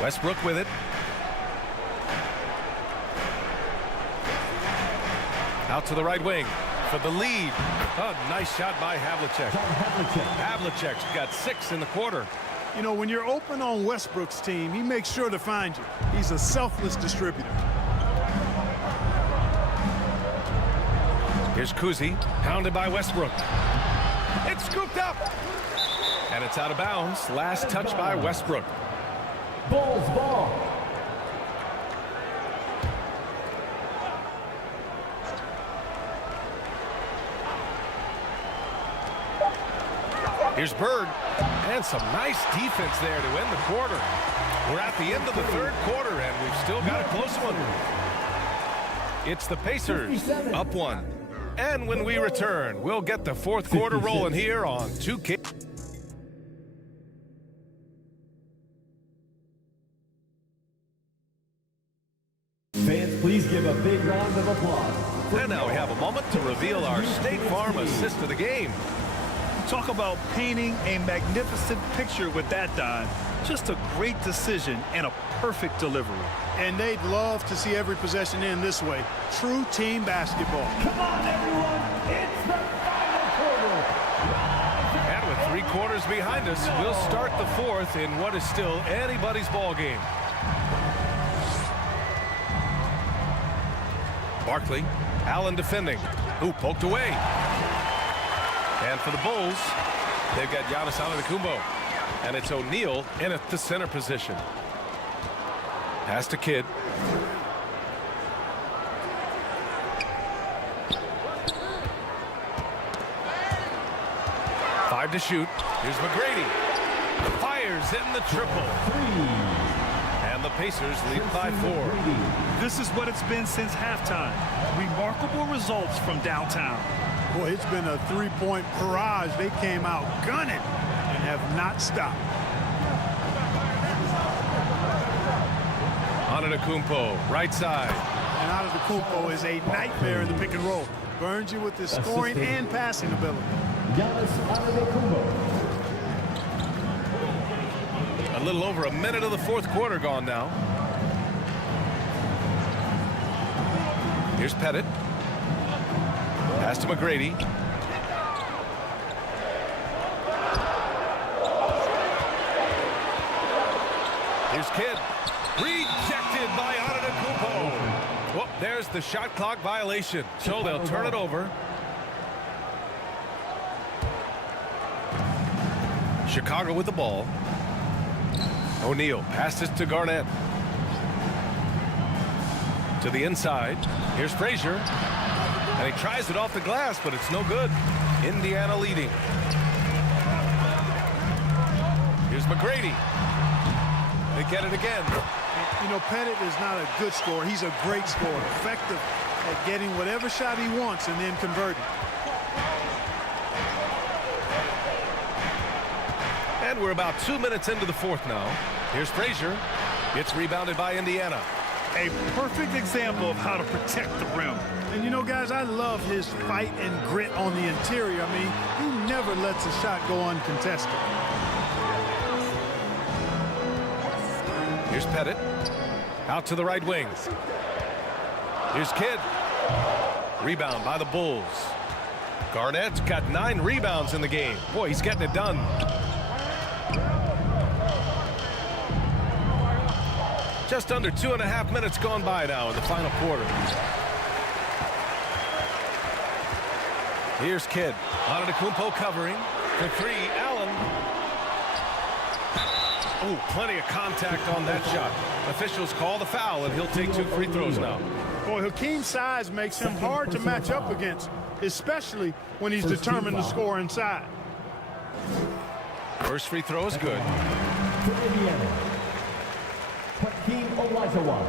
Westbrook with it. Out to the right wing for the lead. Oh, nice shot by Havlicek. Havlicek's got 6 in the quarter. You know, when you're open on Westbrook's team, he makes sure to find you. He's a selfless distributor. Here's Kuzi, pounded by Westbrook. It's scooped up. And it's out of bounds. Last touch by Westbrook. Bulls ball. Here's Bird. And some nice defense there to end the quarter. We're at the end of the third quarter, and we've still got a close one. It's the Pacers up 1. And when we return, we'll get the fourth quarter rolling here on 2K. Fans, please give a big round of applause. And now we have a moment to reveal our State Farm assist of the game. Talk about painting a magnificent picture with that, Don. Just a great decision and a perfect delivery. And they'd love to see every possession end this way. True team basketball. Come on, everyone. It's the final quarter. And with 3 quarters behind us, we'll start the fourth in what is still anybody's ball game. Barkley, Allen defending. Ooh, poked away. And for the Bulls, they've got Giannis Antetokounmpo. And it's O'Neal in at the center position. Pass to Kidd. Five to shoot. Here's McGrady. Fires in the triple. And the Pacers lead by 4. This is what it's been since halftime. Remarkable results from downtown. Boy, it's been a 3-point barrage. They came out gunning and have not stopped. Antetokounmpo, right side. And Antetokounmpo is a nightmare in the pick and roll. Burns you with his scoring and passing ability. Giannis Antetokounmpo. A little over a minute of the fourth quarter gone now. Here's Pettit. Pass to McGrady. Here's Kidd. Rejected by Antetokounmpo. Well, there's the shot clock violation. So they'll turn it over. Chicago with the ball. O'Neal passes to Garnett. To the inside. Here's Frazier. And he tries it off the glass, but it's no good. Indiana leading. Here's McGrady. They get it again. You know, Pettit is not a good scorer. He's a great scorer. Effective at getting whatever shot he wants and then converting. And we're about 2 minutes into the fourth now. Here's Frazier. It's rebounded by Indiana. A perfect example of how to protect the rim. And you know, guys, I love his fight and grit on the interior. I mean, he never lets a shot go uncontested. Here's Pettit. Out to the right wing. Here's Kidd. Rebound by the Bulls. Garnett's got 9 rebounds in the game. Boy, he's getting it done. Just under 2.5 minutes gone by now in the final quarter. Here's Kidd. Antetokounmpo covering. For 3, Allen. Oh, plenty of contact on that shot. Officials call the foul, and he'll take 2 free throws now. Boy, Hakeem's size makes him hard to match up against, especially when he's determined to score inside. First free throw is good. For Indiana, Hakeem Olajuwon.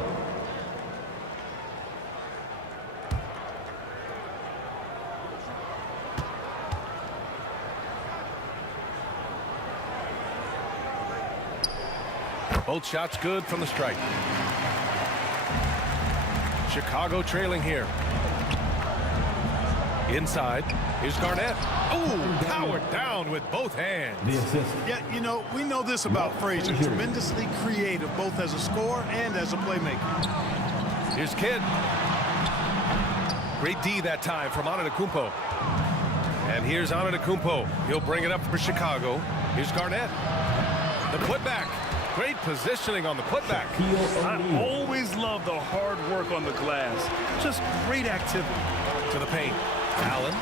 Both shots good from the strike. Chicago trailing here. Inside. Here's Garnett. Oh, powered down with both hands. Yeah, you know, we know this about Frazier. Tremendously creative, both as a scorer and as a playmaker. Here's Kidd. Great D that time from Antetokounmpo. And here's Antetokounmpo. He'll bring it up for Chicago. Here's Garnett. The putback. Great positioning on the putback. I always love the hard work on the glass. Just great activity. To the paint. Allen.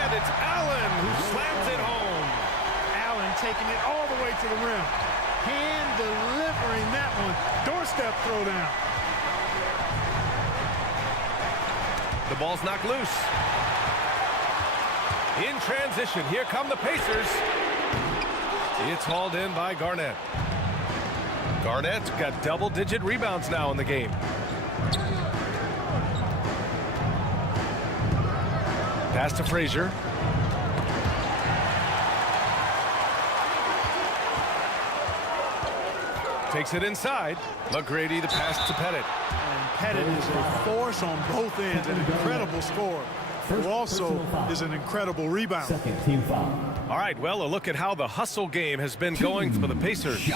And it's Allen who slams it home. Allen taking it all the way to the rim. Hand delivering that one. Doorstep throwdown. The ball's knocked loose. In transition, here come the Pacers. It's hauled in by Garnett. Garnett's got double-digit rebounds now in the game. Pass to Frazier. Takes it inside. McGrady the pass to Pettit. And Pettit is a force on both ends, an incredible scorer, who also is an incredible rebounder. Second team foul. All right, well, a look at how the hustle game has been going for the Pacers.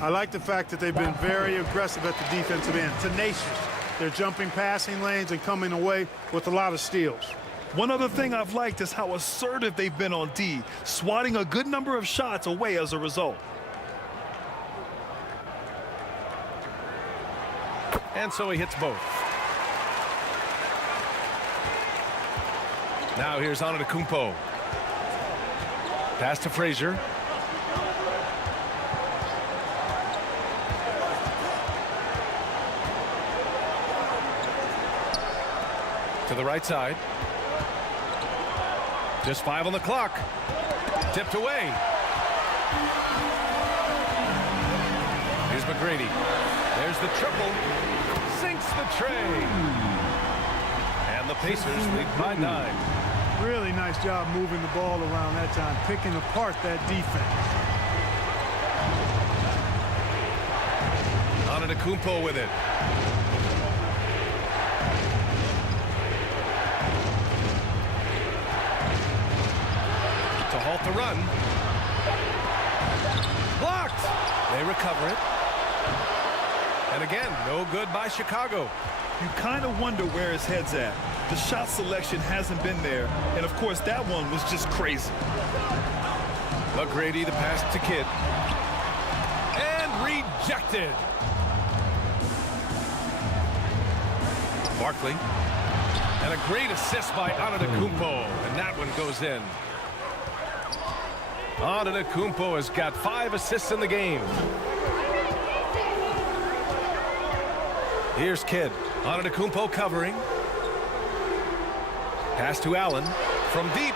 I like the fact that they've been very aggressive at the defensive end, tenacious. They're jumping passing lanes and coming away with a lot of steals. One other thing I've liked is how assertive they've been on D, swatting a good number of shots away as a result. And so he hits both. Now here's Antetokounmpo. Pass to Frazier. To the right side. Just 5 on the clock. Tipped away. Here's McGrady. There's the triple. Sinks the tray. And the Pacers lead by 9. Really nice job moving the ball around that time, picking apart that defense. Antetokounmpo with it. To halt the run. Blocked. They recover it. And again, no good by Chicago. You kind of wonder where his head's at. The shot selection hasn't been there, and of course that one was just crazy. McGrady the pass to Kidd. And rejected. Barkley. And a great assist by Antetokounmpo, and that one goes in. Antetokounmpo has got 5 assists in the game. Here's Kidd. Antetokounmpo covering. Pass to Allen from deep.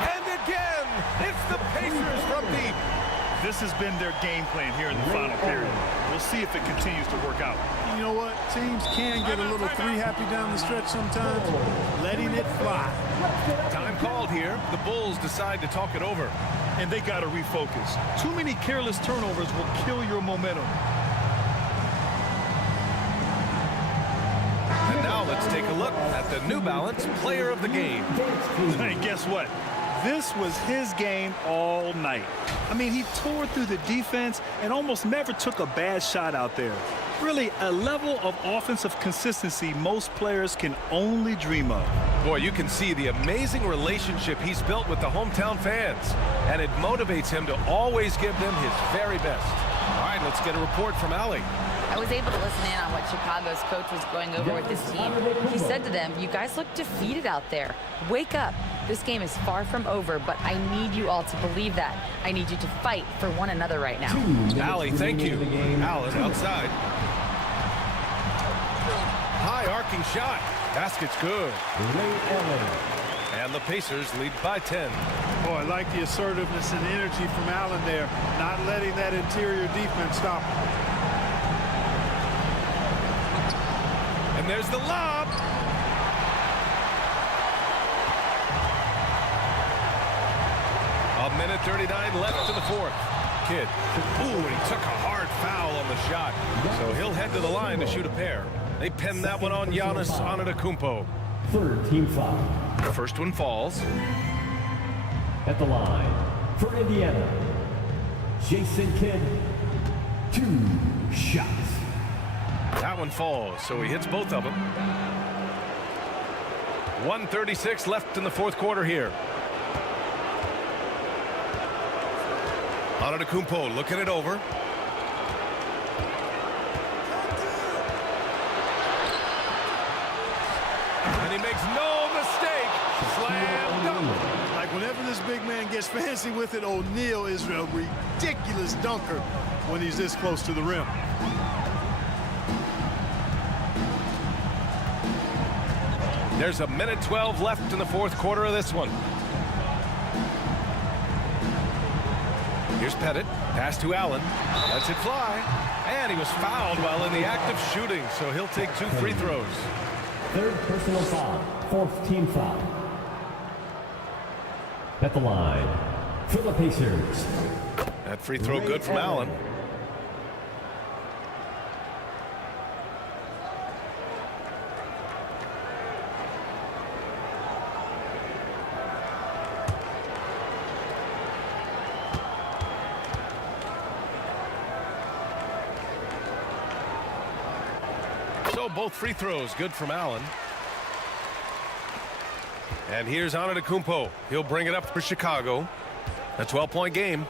And again, it's the Pacers from deep. This has been their game plan here in the final period. We'll see if it continues to work out. You know what? Teams can get a little three happy down the stretch sometimes, letting it fly. Time called here. The Bulls decide to talk it over. And they got to refocus. Too many careless turnovers will kill your momentum. And now let's take a look at the New Balance player of the game. Hey, guess what? This was his game all night. I mean, he tore through the defense and almost never took a bad shot out there. Really, a level of offensive consistency most players can only dream of. Boy, you can see the amazing relationship he's built with the hometown fans, and it motivates him to always give them his very best. All right, let's get a report from Allie. I was able to listen in on what Chicago's coach was going over with his team. He said to them, "You guys look defeated out there. Wake up. This game is far from over, but I need you all to believe that. I need you to fight for one another right now." Allie, thank you. Allen outside. High arcing shot. Basket's good. And the Pacers lead by 10. Oh, I like the assertiveness and energy from Allen there, not letting that interior defense stop him. And there's the lob. A minute 39 left to the fourth. Kidd. Ooh, and he took a hard foul on the shot. So he'll head to the line to shoot a pair. They pin that one on Giannis Antetokounmpo. Third team foul. The first one falls. At the line for Indiana, Jason Kidd, 2 shots. That one falls, so he hits both of them. 1:36 left in the fourth quarter here. Antetokounmpo looking it over. And he makes no mistake. Slam dunk. gets fancy with it, O'Neal is a ridiculous dunker when he's this close to the rim. There's a minute 12 left in the fourth quarter of this one. Here's Pettit. Pass to Allen. Lets it fly. And he was fouled while in the act of shooting, so he'll take 2 free throws. Third personal foul. Fourth team foul. At the line for the Pacers. That free throw good from Allen. So both free throws good from Allen. And here's Antetokounmpo. He'll bring it up for Chicago. A 12-point game.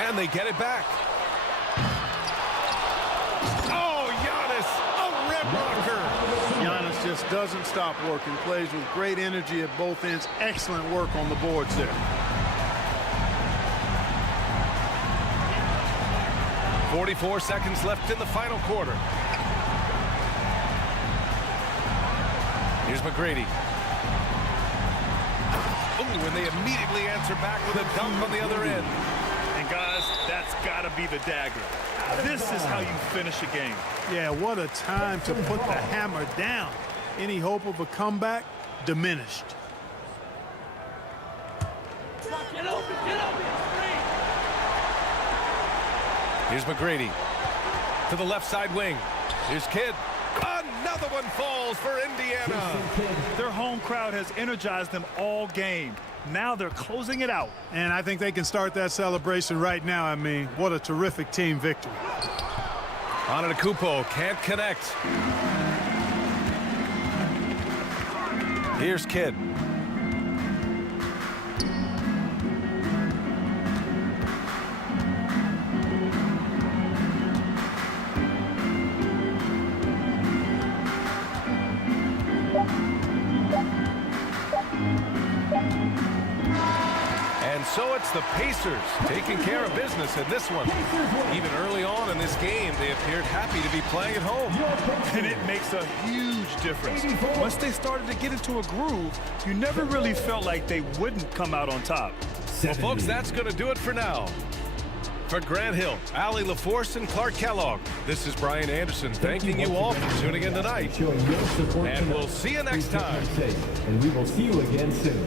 And they get it back. Oh, Giannis, a rim rocker. Giannis just doesn't stop working. Plays with great energy at both ends. Excellent work on the boards there. 44 seconds left in the final quarter. Here's McGrady. Oh, and they immediately answer back with a dunk on the other end. And guys, that's got to be the dagger. This is how you finish a game. Yeah, what a time to put the hammer down. Any hope of a comeback diminished. Get open, Here's McGrady to the left side wing. Here's Kidd. Another one falls for Indiana. Their home crowd has energized them all game. Now they're closing it out. And I think they can start that celebration right now. I mean, what a terrific team victory. Antetokounmpo can't connect. Here's Kidd. So it's the Pacers taking care of business in this one. Even early on in this game, they appeared happy to be playing at home. And it makes a huge difference. Once they started to get into a groove, you never really felt like they wouldn't come out on top. Well, folks, that's going to do it for now. For Grant Hill, Allie LaForce, and Clark Kellogg, this is Brian Anderson thanking you all for tuning in tonight. And we'll see you next time. And we will see you again soon.